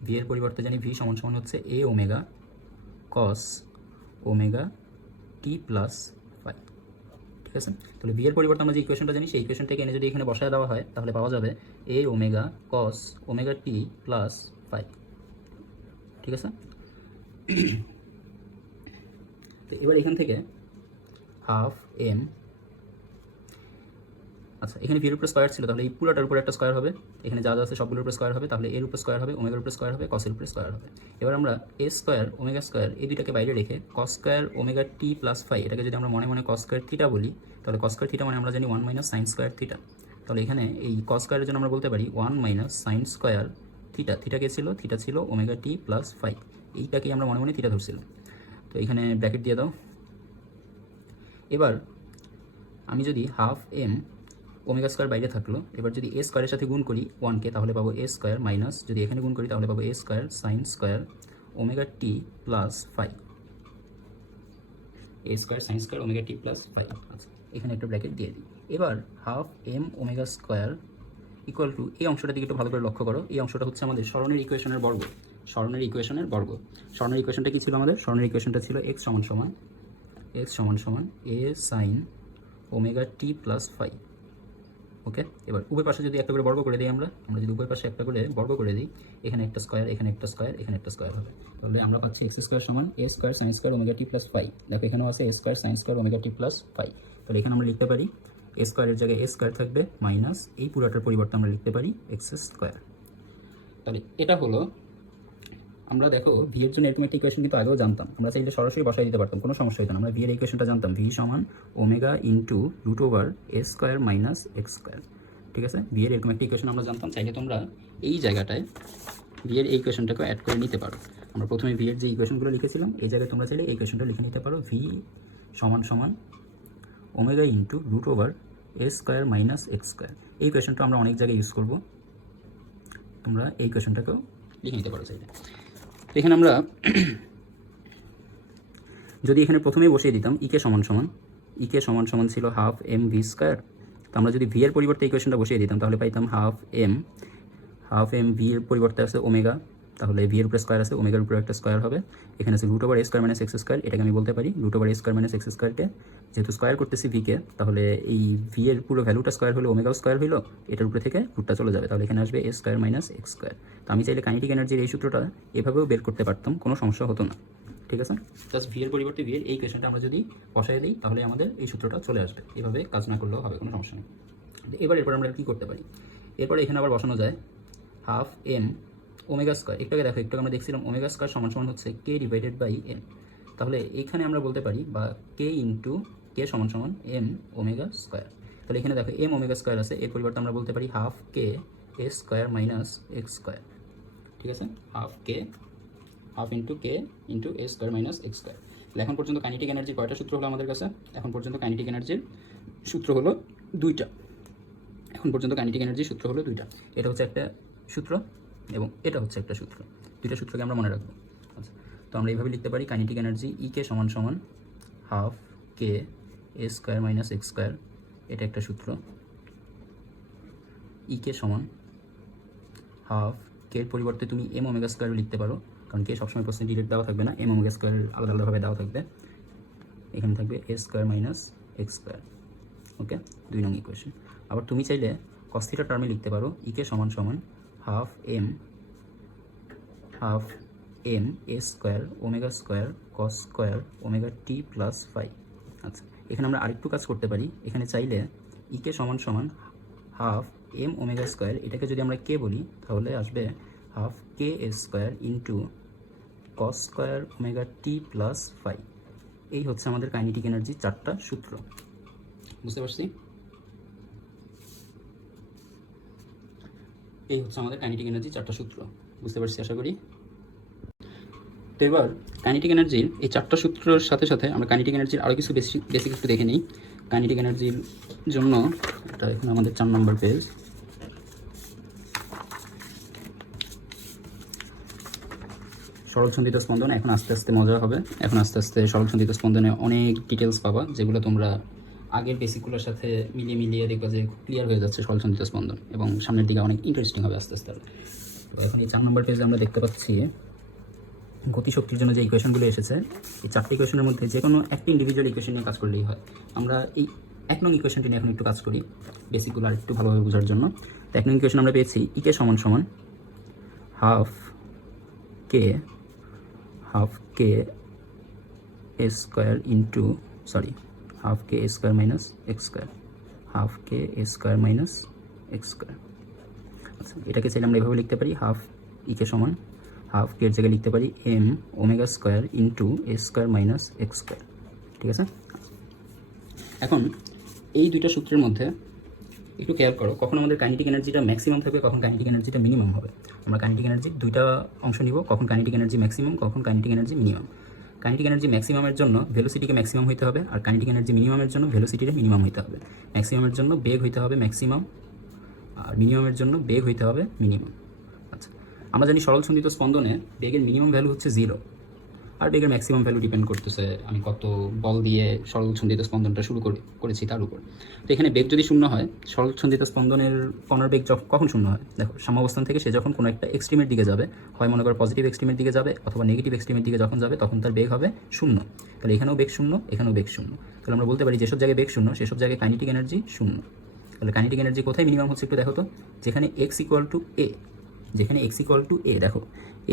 ভি এর পরিবর্তে জানি ভি সমান সমান হচ্ছে এ ওমেগা কস ওমেগা টি প্লাস ফাই। ঠিক আছে? তাহলে ভি এর পরিবর্তে আমরা যে ইকুয়েশনটা জানি সেই ইকুয়েশনটাকে এনে যদি এখানে বসায় দেওয়া হয় তাহলে পাওয়া যাবে এ ওমেগা কস ওমেগা টি প্লাস ফাই। ঠিক আছে? তো এবার এখান থেকে হাফ এম, আচ্ছা এখানে ভির উপরে স্কয়ার ছিল, তাহলে এই পুরোটার উপরে একটা স্কয়ার হবে, এখানে যা যা আছে সবগুলোর উপরে স্কয়ার হবে, তাহলে এর উপরে স্কয়ার হবে, ওমেগার উপরে স্কয়ার হবে, কসের উপরে স্কয়ার হবে। এবার আমরা এ স্কয়ার ওমেগা স্কয়ার এই দুইটাকে বাইরে রেখে কস স্কয়ার ওমেগা টি প্লাস ফাই, এটাকে যদি আমরা মনে মনে কস স্কয়ার থিটা বলি, তাহলে কস স্কয়ার থিটা মানে আমরা জানি 1 মাইনাস সাইন স্কয়ার থিটা। তাহলে এখানে এই কস স্কয়ারের জন্য আমরা বলতে পারি 1 minus sine square theta. Theta কে ছিল? থিটা ছিল ওমেগা টি প্লাস ফাই, এইটাকেই আমরা মনে মনে থিটা ধরছিলাম। তো এখানে ব্র্যাকেট দিয়ে দাও। এবার আমি যদি হাফ এম ওমেগা স্কয়ার বাইরে থাকলো, এবার যদি এ স্কয়ারের সাথে গুণ করি 1কে তাহলে পাবো এ স্কয়ার মাইনাস, যদি এখানে গুণ করি তাহলে পাবো A square sine square omega T plus phi, A square sine square omega T plus phi. আচ্ছা, এখানে একটা ব্র্যাকেট দিয়ে দিই। এবার half M omega square equal to, এই অংশটা দিকে একটু ভালো করে লক্ষ্য করো, এই অংশটা হচ্ছে আমাদের সরণের ইকুয়েশনের বর্গ। সরণের ইকুয়েশনটা কী ছিল আমাদের? সরণের ইকুয়েশনটা ছিল এক্স সমান সমান এ সাইন ওমেগা টি প্লাস ফাই। ওকে, এবার উভয় পাশে যদি একটা করে বর্গ করে দিই আমরা যদি উভয় পাশে একটা করে বর্গ করে দিই, এখানে একটা স্কোয়ার, এখানে একটা স্কোয়ার, এখানে একটা স্কোয়ার হবে, তাহলে আমরা পাচ্ছি এক্স স্কোয়ার সমান এ স্কোয়ার সাইন স্কোয়ার ওমেগা টি প্লাস ফাই। দেখো এখানেও আছে এ স্কোয়ার সাইন স্কোয়ার ওমেগা টি প্লাস ফাই। তাহলে এখানে আমরা লিখতে পারি এ স্কোয়ারের জায়গায় এ স্কোয়ার থাকবে মাইনাস এই পুরোটার পরিবর্তে আমরা লিখতে পারি এক্স স্কোয়ার। তাহলে এটা হলো, আমরা দেখো ভি এর জন্য এরকম একটা ইকুয়েশন কিন্তু আগেও জানতাম, আমরা চাইলে সরাসরি বসাই দিতে পারতাম, কোনো সমস্যা হতো না। আমরা ভি এর ইকুয়েশনটা জানতাম, ভি সমান omega into root over a square minus x square. ঠিক আছে, ভি এর এরকম একটা ইকুয়েশন আমরা জানতাম, চাইলে তোমরা এই জায়গাটায় ভি এর এই ইকুয়েশনটাকে অ্যাড করে নিতে পারো। আমরা প্রথমে ভি এর যে ইকুয়েশনগুলো লিখেছিলাম এই জায়গায় তোমরা চাইলে এই ইকুয়েশনটা লিখে নিতে পারো, ভি সমান সমান omega into root over a square minus x square. এই ইকুয়েশনটা আমরা অনেক জায়গায় ইউজ করবো, তোমরা এই ইকুয়েশনটাকেও লিখে নিতে পারো চাইলে। এখানে আমরা যদি এখানে প্রথমেই বসিয়ে দিতাম ইকে সমান সমান ছিল হাফ এম ভি স্কোয়ার, তো আমরা যদি ভি এর পরিবর্তে ইকুয়েশনটা বসিয়ে দিতাম তাহলে পাইতাম হাফ এম ভি এর পরিবর্তে আছে ওমেগা, তাহলে ভি এর উপরে স্কোয়ার আছে, ওমেগার উপরে একটা স্কোয়ার হবে, এখানে আছে root over a square minus x square. এটাকে আমি বলতে পারি root over a square minus x স্কোয়ারকে, যেহেতু স্কোয়ার করতেছি ভিকে, তাহলে এই ভি এর পুরো ভ্যালুটা স্কোয়ার হলো, ওমেগাও স্কোয়ার হলো, এটার উপরে থেকে রুটটা চলে যাবে, তাহলে এখানে আসবে এ স্কোয়ার মাইনাস এক্স স্কোয়ার। তো আমি চাইলে কাইনেটিক এনার্জির এই সূত্রটা এভাবেও বের করতে পারতাম, কোনো সমস্যা হতো না। ঠিক আছে, জাস্ট ভি এর পরিবর্তে ভি এর এই কোয়েশনটা আমরা যদি বসাই দিই তাহলে আমাদের এই সূত্রটা চলে আসবে, এভাবে কাজ না করলেও হবে, কোনো সমস্যা নেই। এরপর আমরা কী করতে পারি, এরপরে এখানে আবার বসানো যায় হাফ এম ওমেগা স্কোয়ার। একটু আমরা দেখছিলাম ওমেগা স্কোয়ার সমান হচ্ছে কে ডিভাইডেড বাই এম, তাহলে এইখানে আমরা বলতে পারি বা কে ইন্টু কে সমান এম ওমেগা স্কোয়ার। তাহলে এখানে দেখো এম ওমেগা স্কোয়ার আছে, এর পরিবর্তে আমরা বলতে পারি half k a square minus x square. ঠিক আছে, হাফ ইন্টু কে ইন্টু এ স্কোয়ার মাইনাস এক্স স্কোয়ার। তাহলে এখন পর্যন্ত কাইনেটিক এনার্জির কয়টা সূত্র হলো আমাদের কাছে? এখন পর্যন্ত কাইনেটিক এনার্জির সূত্র হলো দুইটা। এটা হচ্ছে একটা সূত্র এবং এটা হচ্ছে একটা সূত্র, দুইটা সূত্রকে আমরা মনে রাখবো। আচ্ছা, তো আমরা এইভাবে লিখতে পারি কাইনেটিক এনার্জি ই কে সমান half k a square minus x square, এটা একটা সূত্র। ই কে সমান হাফ কে এর পরিবর্তে তুমি এম ওমেগা স্কোয়ার লিখতে পারো, কারণ কে সবসময় প্রশ্নে ডিরেক্ট দেওয়া থাকবে না, এম ওমেগা স্কোয়ার আলাদা আলাদাভাবে দেওয়া থাকবে। এখানে থাকবে এ স্কোয়ার মাইনাস এক্স স্কোয়ার। ওকে, 2 নং ইকুয়েশন। আবার তুমি চাইলে কস থিটা টার্মে লিখতে পারো ই কে সমান half m a square omega square cos square omega T plus phi. আচ্ছা, এখানে আমরা আরেকটু কাজ করতে পারি, এখানে চাইলে ই কে সমান হাফ এম ওমেগা স্কোয়ার, এটাকে যদি আমরা কে বলি তাহলে আসবে half k a square into cos square omega T plus phi. এই হচ্ছে আমাদের কাইনেটিক এনার্জি 4টা সূত্র। বুঝতে পারছি? এই হচ্ছে আমাদের কাইনেটিক এনার্জি 4টা সূত্র, বুঝতে পারছি আশা করি। তো এবার কাইনেটিক এনার্জির এই 4টা সূত্রের সাথে সাথে আমরা কাইনেটিক এনার্জির আরও কিছু বেসিক একটু দেখে নিই। কাইনেটিক এনার্জির জন্য এটা এখন আমাদের 4 নম্বর পেজ। সরলসন্ধিত স্পন্দন এখন আস্তে আস্তে মজা হবে, এখন আস্তে আস্তে সরলসন্ধিত স্পন্দনে অনেক ডিটেলস পাবা, যেগুলো তোমরা আগের বেসিকগুলোর সাথে মিলিয়ে দেখবা যে খুব ক্লিয়ার হয়ে যাচ্ছে সরলসন্ধিত স্পন্দন, এবং সামনের দিকে অনেক ইন্টারেস্টিং হবে আস্তে আস্তে। তো এখন এই 4 নম্বর পেজে আমরা দেখতে পাচ্ছি গতিশক্তির জন্য যে ইকুয়েশনগুলো এসেছে, এই 4টি ইকুয়েশনের মধ্যে যে কোনো একটা ইন্ডিভিজুয়াল ইকুয়েশন নিয়ে কাজ করলেই হয়। আমরা এই 1 নং ইকুয়েশনটি নিয়ে এখন একটু কাজ করি, বেসিকগুলো আর একটু ভালোভাবে বোঝার জন্য। তো 1 নং ইকুয়েশন আমরা পেয়েছি ইকে সমান half k a square into half k a square minus x square, half k a square minus x square. আচ্ছা, এটাকে চাইলে আমরা এভাবে লিখতে পারি হাফ ইকে সমান হাফ কে এর জায়গায় লিখতে পারি এম ওমেগা স্কোয়ার ইন্টু এ স্কোয়ার মাইনাস এক্স স্কোয়ার। ঠিক আছে, এখন এই দুইটা সূত্রের মধ্যে একটু খেয়াল করো, কখন আমাদের কাইনেটিক এনার্জিটা ম্যাক্সিমাম থাকবে, কখন কাইনেটিক এনার্জিটা মিনিমাম হবে। আমরা কাইনেটিক এনার্জি দুইটা অংশ নিব, কখন কাইনেটিক এনার্জি ম্যাক্সিমাম, কখন kinetic energy minimum. Kinetic energy ম্যাক্সিমামের জন্য ভেলোসিটিকে ম্যাক্সিমাম হইতে হবে, আর কাইনেটিক এনার্জি মিনিমামের জন্য ভেলোসিটিটা মিনিমাম হইতে হবে। ম্যাক্সিমামের জন্য বেগ হইতে হবে ম্যাক্সিমাম, আর মিনিমামের জন্য বেগ হইতে হবে মিনিমাম। আচ্ছা, আমরা জানি সরলসন্ধিত স্পন্দনে বেগের মিনিমাম ভ্যালু হচ্ছে 0, আর বেগের ম্যাক্সিমাম ভ্যালু ডিপেন্ড করতেছে আমি কত বল দিয়ে সরলসন্ধিত স্পন্দনটা শুরু করেছি তার উপর। তো এখানে বেগ যদি 0 হয়, সরলসন্ধিত স্পন্দনের কণার বেগ কখন 0 হয়? দেখো, সাম্যাবস্থান থেকে সে যখন কোনো একটা এক্সট্রিমের দিকে যাবে, হয় মনে করো পজিটিভ এক্সট্রিমের দিকে যাবে অথবা নেগেটিভ এক্সট্রিমের দিকে যখন যাবে, তখন তার বেগ হবে 0। তাহলে এখানেও বেগ শূন্য, এখানেও বেগ শূন্য। তাহলে আমরা বলতে পারি যেসব জায়গায় বেগ শূন্য সেসব জায়গায় কাইনেটিক এনার্জি শূন্য। তাহলে কাইনেটিক এনার্জি কোথায় মিনিমাম হচ্ছে একটু দেখো তো, যেখানে এক্স ইকুয়াল টু এ, যেখানে এক্স ইকুয়াল টু এ। দেখো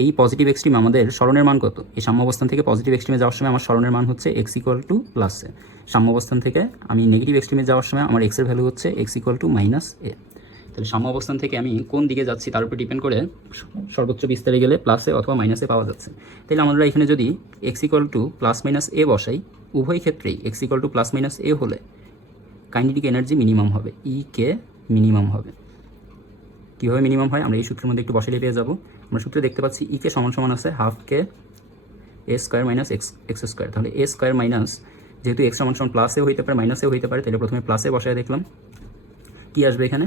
এই পজিটিভ এক্সট্রিম আমাদের স্মরণের মান কত, এই সাম্য অবস্থান থেকে পজিটিভ এক্সট্রিমে যাওয়ার সময় আমার স্মরণের মান হচ্ছে এক্স ইকুয়াল টু প্লাস এ। সাম্য অবস্থান থেকে আমি নেগেটিভ এক্সট্রিমে যাওয়ার সময় আমার এক্সের ভ্যালু হচ্ছে এক্স ইকুয়াল টু মাইনাস এ। তাহলে সাম্য অবস্থান থেকে আমি কোন দিকে যাচ্ছি তার উপর ডিপেন্ড করে সর্বোচ্চ বিস্তারে গেলে প্লাসে অথবা মাইনাসে পাওয়া যাচ্ছে। তাহলে আমরা এখানে যদি x equal to plus minus a বসাই, উভয় ক্ষেত্রেই x equal to plus minus a হলে কাইনেটিক এনার্জি মিনিমাম হবে, ই কে মিনিমাম হবে। কীভাবে মিনিমাম হয় আমরা এই সূত্রের মধ্যে একটু বসালে পেয়ে যাবো। আমরা সূত্রে দেখতে পাচ্ছি ই কে সমান সমান আছে half k a square minus x square. তাহলে এ স্কোয়ার মাইনাস, যেহেতু এক্স সমান সমান প্লাসেও হইতে পারে মাইনাসেও হইতে পারে, তাহলে প্রথমে প্লাসে বসায় দেখলাম কী আসবে এখানে,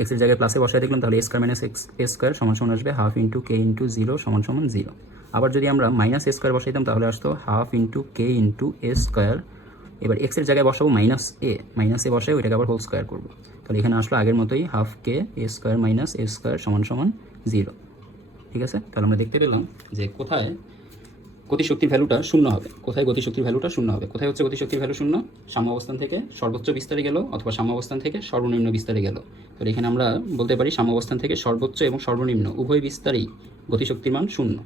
এক্সের জায়গায় প্লাসে বসায় দেখলাম, তাহলে এ স্কোয়ার মাইনাস এক্স এ স্কোয়ার সমান সমান আসবে half into k into zero সমান সমান জিরো। আবার যদি আমরা মাইনাস এ স্কোয়ার বসাইতাম তাহলে আসতো হাফ ইন্টু কে ইন্টু এ স্কোয়ার। এবার এক্সের জায়গায় বসাবো মাইনাস এ বসাই ওইটাকে আবার হোল স্কোয়ার করবো। তাহলে এখানে আসলো আগের মতোই half k a square minus a square সমান সমান জিরো। ঠিক আছে, তাহলে আমরা দেখতে পেলাম যে কোথায় গতিশক্তির ভ্যালুটা শূন্য হবে, কোথায় গতিশক্তির ভ্যালুটা শূন্য হবে, কোথায় হচ্ছে গতিশক্তির ভ্যালু শূন্য, সাম্য অবস্থান থেকে সর্বোচ্চ বিস্তারে গেল অথবা সাম্য অবস্থান থেকে সর্বনিম্ন বিস্তারে গেল। তো এখানে আমরা বলতে পারি সাম্য অবস্থান থেকে সর্বোচ্চ এবং সর্বনিম্ন উভয় বিস্তারেই গতিশক্তির মান শূন্য।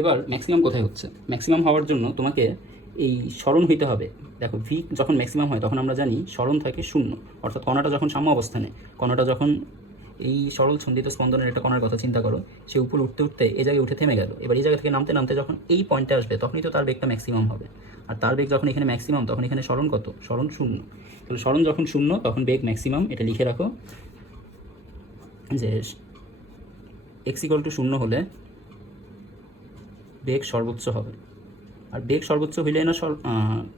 এবার ম্যাক্সিমাম কোথায় হচ্ছে, ম্যাক্সিমাম হওয়ার জন্য তোমাকে এই স্মরণ হইতে হবে। দেখো ভি যখন ম্যাক্সিমাম হয় তখন আমরা জানি স্মরণ থাকে শূন্য, অর্থাৎ কণাটা যখন সাম্য অবস্থানে, কণাটা যখন এই সরল ছন্দিত স্পন্দনের একটা কণার কথা চিন্তা করো, সে উপরে উঠতে উঠতে এই জায়গায় উঠে থেমে গেল, এবার এই জায়গা থেকে নামতে নামতে যখন এই পয়েন্টে আসবে তখনই তো তার বেগটা ম্যাক্সিমাম হবে। আর তার বেগ যখন এখানে ম্যাক্সিমাম তখন এখানে স্মরণ কত, স্মরণ শূন্য। তাহলে স্মরণ যখন শূন্য তখন বেগ ম্যাক্সিমাম, এটা লিখে রাখো যে এক্স ইকুয়াল টু শূন্য হলে বেগ সর্বোচ্চ হবে। আর বেগ সর্বোচ্চ হইলে না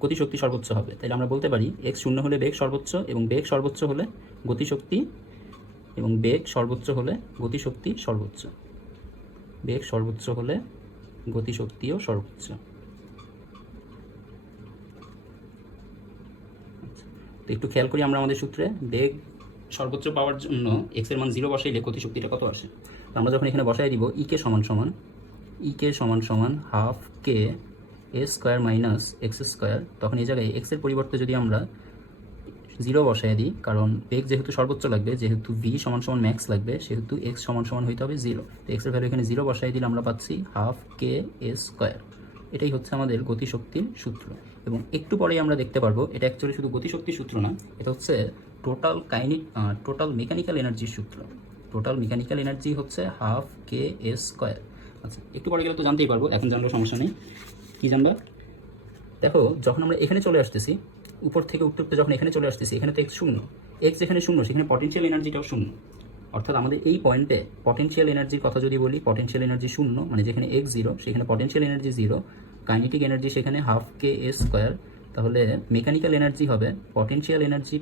গতিশক্তি সর্বোচ্চ হবে। তাহলে আমরা বলতে পারি এক্স শূন্য হলে বেগ সর্বোচ্চ, এবং বেগ সর্বোচ্চ হলে গতিশক্তি, এবং বেগ সর্বোচ্চ হলে গতিশক্তি সর্বোচ্চ, বেগ সর্বোচ্চ হলে গতিশক্তিও সর্বোচ্চ। তো একটু খেয়াল করি আমরা আমাদের সূত্রে, বেগ সর্বোচ্চ পাওয়ার জন্য এক্স এর মান 0 বসাইলে গতিশক্তিটা কত আসে। আমরা যখন এখানে বসাই দিব ই কে সমান সমান half k a square minus x square, তখন এই জায়গায় এক্সের পরিবর্তে যদি আমরা 0 বসাই দিই, কারণ বেগ যেহেতু সর্বোচ্চ লাগবে, যেহেতু ভি সমান সমান ম্যাক্স লাগবে, সেহেতু এক্স সমান সমান হইতে হবে 0। তো এক্সের ভ্যালু এখানে 0 বসাই দিলে আমরা পাচ্ছি হাফ কে এ স্কোয়ার। এটাই হচ্ছে আমাদের গতিশক্তির সূত্র। এবং একটু পরেই আমরা দেখতে পারবো এটা অ্যাকচুয়ালি শুধু গতিশক্তির সূত্র না, এটা হচ্ছে টোটাল মেকানিক্যাল এনার্জির সূত্র। টোটাল মেকানিক্যাল এনার্জি হচ্ছে হাফ কে এ স্কোয়ার। আচ্ছা, একটু পরে গেলে তো জানতেই পারবো, এখন জানলেও সমস্যা নেই। কী জানবা? দেখো যখন আমরা এখানে চলে আসতেছি, উপর থেকে উঠতে উঠতে যখন এখানে চলে আসতেছি, এখানে তো এক্স শূন্য, এক্স যেখানে শূন্য সেখানে পটেনশিয়াল এনার্জিটাও শূন্য। অর্থাৎ আমাদের এই পয়েন্টে পটেনশিয়াল এনার্জির কথা যদি বলি, পটেনশিয়াল এনার্জি শূন্য, মানে যেখানে এক্স 0 সেখানে পটেনশিয়াল এনার্জি 0, কাইনেটিক এনার্জি সেখানে হাফ কে এ স্কোয়ার। তাহলে মেকানিক্যাল এনার্জি হবে potential energy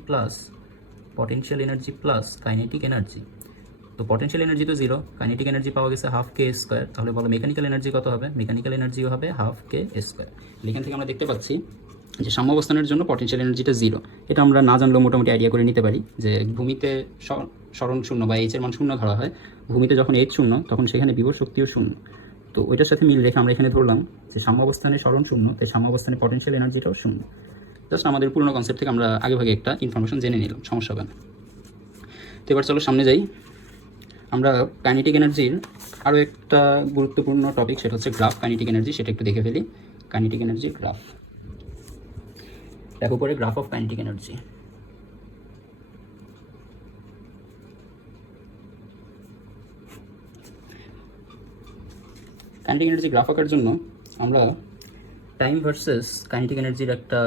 plus kinetic energy. তো পটেনশিয়াল এনার্জি তো 0, কাইনেটিক এনার্জি পাওয়া গেছে হাফ কে স্কোয়ার। তাহলে বলো মেকানিক্যাল এনার্জি কত হবে, মেকানিক্যাল এনার্জিও হবে হাফ কে স্কোয়ার। এখান থেকে আমরা দেখতে পাচ্ছি যে সাম্য অবস্থানের জন্য পটেনশিয়াল এনার্জিটা 0। এটা আমরা না জানলেও মোটামুটি আইডিয়া করে নিতে পারি যে ভূমিতে স্মরণ শূন্য বা এইচের মান শূন্য ধরা হয়, ভূমিতে যখন এইচ শূন্য তখন সেখানে বিভব শক্তিও শূন্য। তো ওইটার সাথে মিল রেখে আমরা এখানে ধরলাম যে সাম্য অবস্থানে স্মরণ শূন্য, তাই সাম্য অবস্থানে পটেনশিয়াল এনার্জিটাও শূন্য। জাস্ট আমাদের পুরনো কনসেপ্ট থেকে আমরা আগেভাগে একটা ইনফরমেশন জেনে নিলাম, সমস্যা হবে না। তো এবার চলো সামনে যাই। আমরা কাইনেটিক এনার্জির আরও একটা গুরুত্বপূর্ণ টপিক, সেটা হচ্ছে গ্রাফ কাইনেটিক এনার্জি, সেটা একটু দেখে ফেলি। কাইনেটিক এনার্জির গ্রাফ দেখো পরে, graph of kinetic energy. Kinetic energy graph আঁকার জন্য আমরা টাইম ভার্সেস কাইনেটিক এনার্জির একটা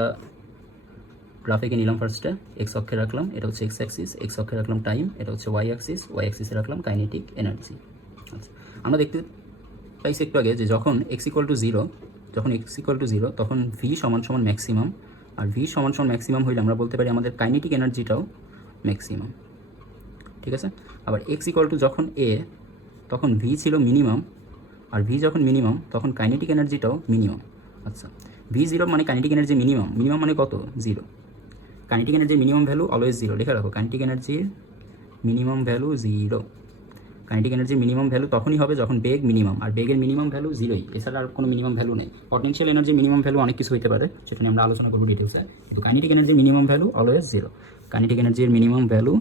গ্রাফ এঁকে নিলাম। ফার্স্টে এক্স অক্ষে রাখলাম, এটা হচ্ছে এক্স অ্যাক্সিস, এক্স অক্ষে রাখলাম টাইম, এটা হচ্ছে ওয়াই অ্যাক্সিসে রাখলাম কাইনেটিক এনার্জি। আচ্ছা, আমরা দেখতে পাইছি একটু আগে যে যখন এক্স ইকুয়াল টু জিরো তখন ভি সমান সমান ম্যাক্সিমাম, আর ভি সমান সমান ম্যাক্সিমাম হইলে আমরা বলতে পারি আমাদের কাইনেটিক এনার্জিটাও ম্যাক্সিমাম। ঠিক আছে, আবার এক্স ইকুয়াল টু যখন এ তখন ভি ছিল মিনিমাম, আর ভি যখন মিনিমাম তখন কাইনেটিক এনার্জিটাও মিনিমাম। আচ্ছা, ভি 0 মানে কাইনেটিক এনার্জি মিনিমাম, মিনিমাম মানে কত, 0। কাইনেটিক এনার্জির মিনিমাম ভ্যালু অলওয়েজ 0, লিখে রাখো কাইনেটিক এনার্জির মিনিমাম ভ্যালু 0। কাইনেটিক এনার্জির মিনিমাম ভ্যালু তখনই হবে যখন বেগ মিনিমাম, আর বেগের মিনিমাম ভ্যালু জিরোই, এছাড়া আর কোনো মিনিমাম ভ্যালু নেই। পটেনশিয়াল এনার্জির মিনিমাম ভ্যালু অনেক কিছু হতে পারে, সেটা নিয়ে আমরা আলোচনা করবো ডিটেলসে, কিন্তু কাইনেটিক এনার্জির minimum value always zero. Kinetic এনার্জির মিনিমাম ভ্যালু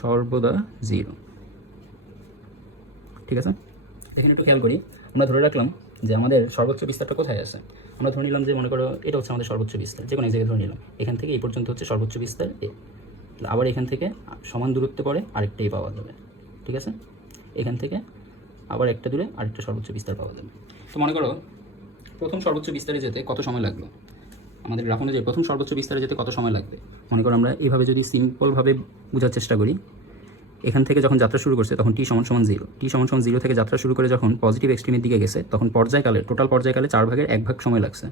সর্বদা জিরো, ঠিক আছে। এখানে একটু খেয়াল করি, আমরা ধরে রাখলাম যে আমাদের সর্বোচ্চ বিস্তারটা কোথায় আছে। আমরা ধরে নিলাম যে মনে করো এটা হচ্ছে আমাদের সর্বোচ্চ বিস্তার, যে কোনো এক জায়গায় ধরে নিলাম, এখান থেকে এই পর্যন্ত হচ্ছে সর্বোচ্চ বিস্তার এ। আবার এখান থেকে সমান দূরত্বে পরে আরেকটাই পাওয়া যাবে, ঠিক আছে। এখান থেকে আবার একটা দূরে আরেকটা সর্বোচ্চ বিস্তার পাওয়া যাবে। তো মনে করো প্রথম সর্বোচ্চ বিস্তারে যেতে কত সময় লাগলো, আমাদের গ্রাফ অনুযায়ী প্রথম সর্বোচ্চ বিস্তারে যেতে কত সময় লাগবে। মনে করো আমরা এইভাবে যদি সিম্পলভাবে বোঝার চেষ্টা করি, এখান থেকে যখন যাত্রা শুরু করছে তখন টি সমান সমান জিরো, টি সমান সমান জিরো থেকে যাত্রা শুরু করে যখন পজিটিভ এক্সট্রিমের দিকে গেছে তখন পর্যায়কালের টোটাল পর্যায়কালে 4 ভাগের 1 ভাগ সময় লাগছে।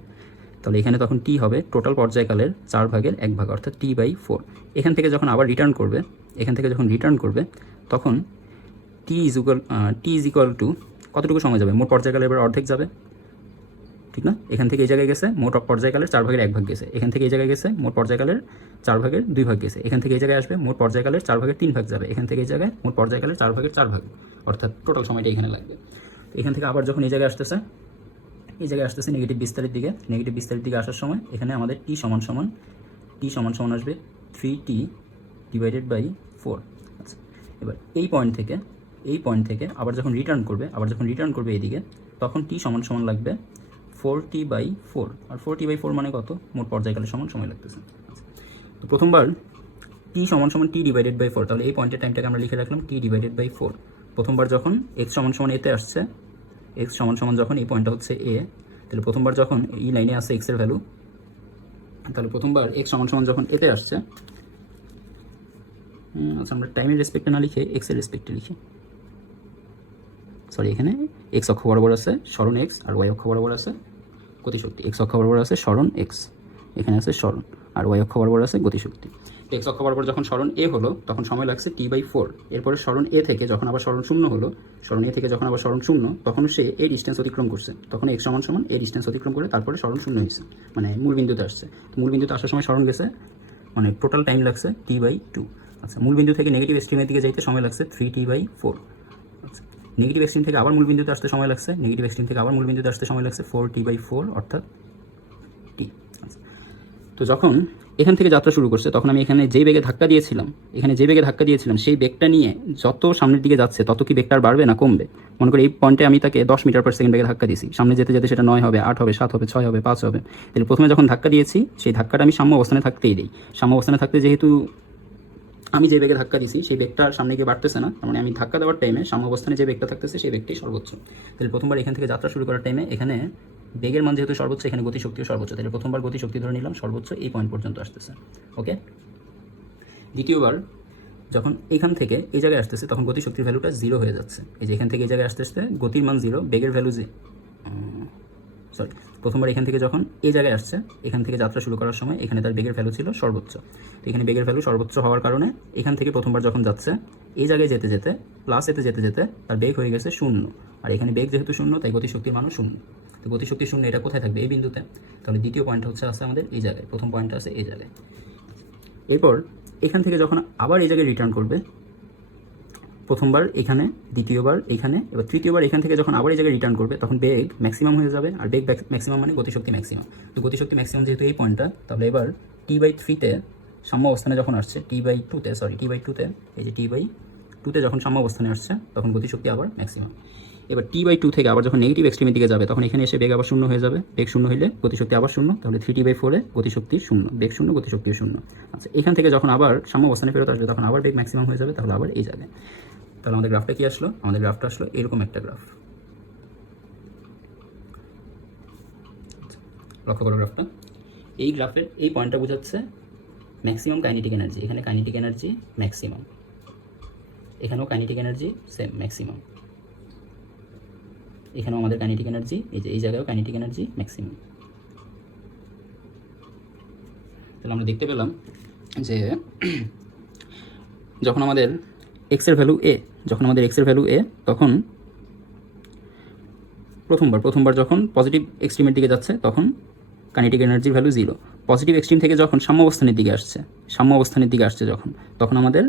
তাহলে এখানে তখন টি হবে টোটাল পর্যায়কালের 4 ভাগের 1 ভাগ, অর্থাৎ T/4। এখান থেকে যখন আবার রিটার্ন করবে, তখন টি ইজ ইকুয়াল টু কতটুকু সময় যাবে, মোট পর্যায়কালে এবার অর্ধেক যাবে, ঠিক না। এখান থেকে এই জায়গায় গেছে মোট পর্যায়কালের 4 ভাগের 1 ভাগ গেছে, এখান থেকে এই জায়গায় গেছে মোট পর্যায়কালের 4 ভাগের 2 ভাগ গেছে, এখান থেকে এই জায়গায় আসবে মোট পর্যায়কালের 4 ভাগের 3 ভাগ যাবে, এখান থেকে এই জায়গায় মোট পর্যায়কালের 4 ভাগের 4 ভাগ, অর্থাৎ টোটাল সময়টা এখানে লাগবে। এখান থেকে আবার যখন এই জায়গায় আসতেছে নেগেটিভ বিস্তারের দিকে আসার সময় এখানে আমাদের টি সমান সমান আসবে 3t ডিভাইডেড বাই 4। আচ্ছা, এবার এই পয়েন্ট থেকে আবার যখন রিটার্ন করবে এইদিকে, তখন টি সমান সমান লাগবে 4t/4, আর 4t/4 মানে কত, মোট পর্যায়কালের সমান সময় লাগতেছে। তো প্রথমবার টি সমান সমান টি ডিভাইডেড বাই 4, তাহলে এই পয়েন্টের টাইমটাকে আমরা লিখে রাখলাম টি ডিভাইডেড বাই 4। প্রথমবার যখন এক্স সমান সমান এতে আসছে, এক্স সমান সমান যখন এই পয়েন্টটা হচ্ছে এ, তাহলে প্রথমবার যখন এই লাইনে আসছে এক্সের ভ্যালু, তাহলে প্রথমবার এক্স সমান সমান যখন এতে আসছে, আচ্ছা আমরা টাইমের রেসপেক্টে না লিখে এক্সের রেসপেক্টে লিখি, সরি, এখানে এক্স অক্ষ বরাবর আছে সরণ এক্স, আর ওয়াই অক্ষ বরাবর আছে গতিশক্তি। এক্স অক্ষ বরাবর আছে সরণ এক্স, এখানে আছে সরণ, আর ওয়াই অক্ষ বরাবর আছে গতিশক্তি। এক্স অক্ষ বরাবর যখন সরণ এ হলো তখন সময় লাগছে T/4। এরপরে সরণ এ থেকে যখন আবার সরণ শূন্য হলো, তখন সে এই ডিস্টেন্স অতিক্রম করছে, তখন এক্স সমান সমান এই ডিস্টেন্স অতিক্রম করে তারপরে সরণ শূন্য হয়েছে, মানে মূল বিন্দুতে আসছে। তো মূল বিন্দুতে আসার সময় সরণ গেছে, মানে টোটাল টাইম লাগছে T/2। আচ্ছা, মূল বিন্দু থেকে নেগেটিভ এক্সট্রিমের দিকে যাইতে সময় লাগছে 3t/4। আচ্ছা, নেগেটিভ এক্সট্রিম থেকে আবার মূল বিন্দুতে আসতে সময় লাগছে 4t/4, অর্থাৎ t। আচ্ছা, তো যখন এখান থেকে যাত্রা শুরু করছে তখন আমি এখানে যে বেগে ধাক্কা দিয়েছিলাম সেই বেগটা নিয়ে যত সামনের দিকে যাচ্ছে তত কি বেগটা আর বাড়বে না কমবে। মনে করি এই পয়েন্টে আমি তাকে 10 মিটার পার সেকেন্ড বেগে ধাক্কা দিয়েছি, সামনে যেতে যেতে সেটা 9 হবে, 8 হবে, 7 হবে, 6 হবে, 5 হবে। তাহলে প্রথমে যখন ধাক্কা দিয়েছি সেই ধাক্কাটা আমি সাম্য অবস্থানে থাকতেই দিই। সাম্য অবস্থানে থাকতে যেহেতু আমি যে বেগে ধাক্কা দিয়েছি সেই বেগটা সামনে গিয়ে বাড়তেছে না, মানে আমি ধাক্কা দেওয়ার টাইমে সাম্য অবস্থানে যে বেগটা থাকতেছে সেই বেগটাই সর্বোচ্চ। তাহলে প্রথমবার এখান থেকে যাত্রা শুরু করার টাইমে এখানে বেগের মান যেহেতু সর্বোচ্চ, এখানে গতিশক্তিও সর্বোচ্চ, তাহলে প্রথমবার গতিশক্তি ধরে নিলাম সর্বোচ্চ এই পয়েন্ট পর্যন্ত আসতেছে, ওকে। দ্বিতীয়বার যখন এখান থেকে এই জায়গায় আসতেছে তখন গতিশক্তির ভ্যালুটা 0 হয়ে যাচ্ছে। এই যে এখান থেকে এই জায়গায় আসতে গতির মান 0, বেগের ভ্যালু প্রথমবার এখান থেকে যখন এই জায়গায় আসছে, এখান থেকে যাত্রা শুরু করার সময় এখানে তার বেগের ভ্যালু ছিল সর্বোচ্চ। তো এখানে বেগের ভ্যালু সর্বোচ্চ হওয়ার কারণে এখান থেকে প্রথমবার যখন যাচ্ছে এই জায়গায় যেতে যেতে তার বেগ হয়ে গেছে 0, আর এখানে বেগ যেহেতু 0 তাই গতিশক্তির মানও 0। তো গতিশক্তি 0 এটা কোথায় থাকবে, এই বিন্দুতে। তাহলে দ্বিতীয় পয়েন্ট হচ্ছে আছে আমাদের এই জায়গায়, প্রথম পয়েন্টটা আছে এই জায়গায়। এরপর এখান থেকে যখন আবার এই জায়গায় রিটার্ন করবে, প্রথমবার এখানে, দ্বিতীয়বার এখানে, এবার তৃতীয়বার এখান থেকে যখন আবার এই জায়গায় রিটার্ন করবে তখন বেগ ম্যাক্সিমাম হয়ে যাবে, আর বেগ ম্যাক্সিমাম মানে গতিশক্তি ম্যাক্সিমাম। তো গতিশক্তি ম্যাক্সিমাম যেহেতু এই পয়েন্টটা, তাহলে এবার T/3-তে সাম্য অবস্থানে যখন আসছে, T/2-তে এই যে T/2-তে যখন সাম্য অবস্থানে আসছে তখন গতিশক্তি আবার ম্যাক্সিমাম। এবার T/2 থেকে আবার যখন নেগেটিভ এক্সট্রিমের দিকে যাবে তখন এখানে এসে বেগ আবার 0 হয়ে যাবে, বেগ 0 হইলে গতিশক্তি আবার 0, তাহলে 3t/4-এ গতিশক্তি 0, বেগ 0, গতিশক্তি 0। আচ্ছা, এখান থেকে যখন আবার সাম্য অবস্থানে ফেরত আসবে তখন আবার বেগ ম্যাক্সিমাম হয়ে যাবে, তাহলে আবার এই জায়গায়। তাহলে আমাদের গ্রাফটা কি আসলো, আমাদের গ্রাফটা আসলো এরকম একটা গ্রাফ। লক্ষ্য করো গ্রাফটা, এই গ্রাফের এই পয়েন্টটা বোঝাচ্ছে ম্যাক্সিমাম কাইনেটিক এনার্জি। এখানে কাইনেটিক এনার্জি ম্যাক্সিমাম, এখানেও কাইনেটিক এনার্জি সেম ম্যাক্সিমাম, এখানেও আমাদের কাইনেটিক এনার্জি, এই যে এই জায়গায়ও কাইনেটিক এনার্জি ম্যাক্সিমাম। তাহলে আমরা দেখতে পেলাম যে যখন আমাদের এক্সের ভ্যালু এ, তখন প্রথমবার যখন পজিটিভ এক্সট্রিমের দিকে যাচ্ছে তখন কাইনেটিক এনার্জির ভ্যালু 0। পজিটিভ এক্সট্রিম থেকে যখন সাম্য অবস্থানের দিকে আসছে, তখন আমাদের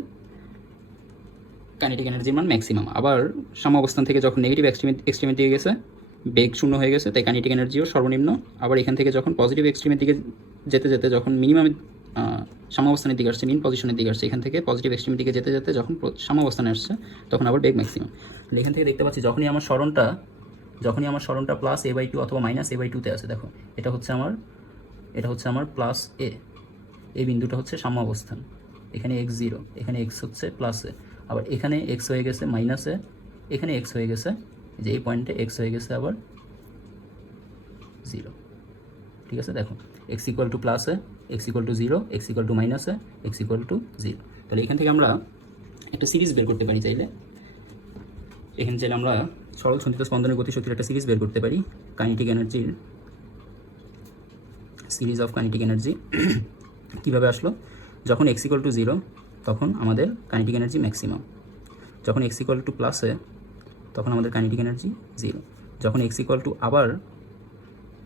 কাইনেটিক এনার্জির মান ম্যাক্সিমাম। আবার সাম্যাবস্থান থেকে যখন নেগেটিভ এক্সট্রিমের দিকে গেছে, বেগ শূন্য হয়ে গেছে, তাই কাইনেটিক এনার্জিও সর্বনিম্ন। আবার এখান থেকে যখন পজিটিভ এক্সট্রিমের দিকে যেতে যেতে যখন মিনিমাম সাম্যাবস্থানের দিকে আসছে, মিন পজিশনের দিকে আসছে, এখান থেকে পজিটিভ এক্সট্রিমের দিকে যেতে যেতে যখন সাম্যাবস্থানে আসছে, তখন আবার বেগ ম্যাক্সিমাম। এখান থেকে দেখতে পাচ্ছি যখনই আমার সরণটা প্লাস a/2 অথবা মাইনাস a/2-তে আছে, দেখো এটা হচ্ছে আমার প্লাস এই বিন্দুটা হচ্ছে সাম্য অবস্থান। এখানে x0, এখানে x হচ্ছে প্লাসে, আবার এখানে x হয়ে গেছে মাইনাসে, এখানে x হয়ে গেছে, যে এই পয়েন্টে x হয়ে গেছে আবার 0। ঠিক আছে, দেখো x ইকুয়াল টু প্লাসে, x equal to 0, x equal two মাইনাসে, x ইকুয়াল টু 0। তাহলে এখান থেকে আমরা একটা সিরিজ বের করতে পারি চাইলে। এখানে চাইলে আমরা সরল সঞ্চিত স্পন্দনের গতিশক্তির একটা সিরিজ বের করতে পারি, কাইনেটিক এনার্জির সিরিজ অফ কাইনেটিক এনার্জি। কীভাবে আসলো? যখন x ইকুয়াল টু 0 তখন আমাদের কাইনেটিক এনার্জি ম্যাক্সিমাম, যখন x ইকুয়াল টু প্লাসে তখন আমাদের কাইনেটিক এনার্জি 0, যখন x ইকুয়াল টু আবার,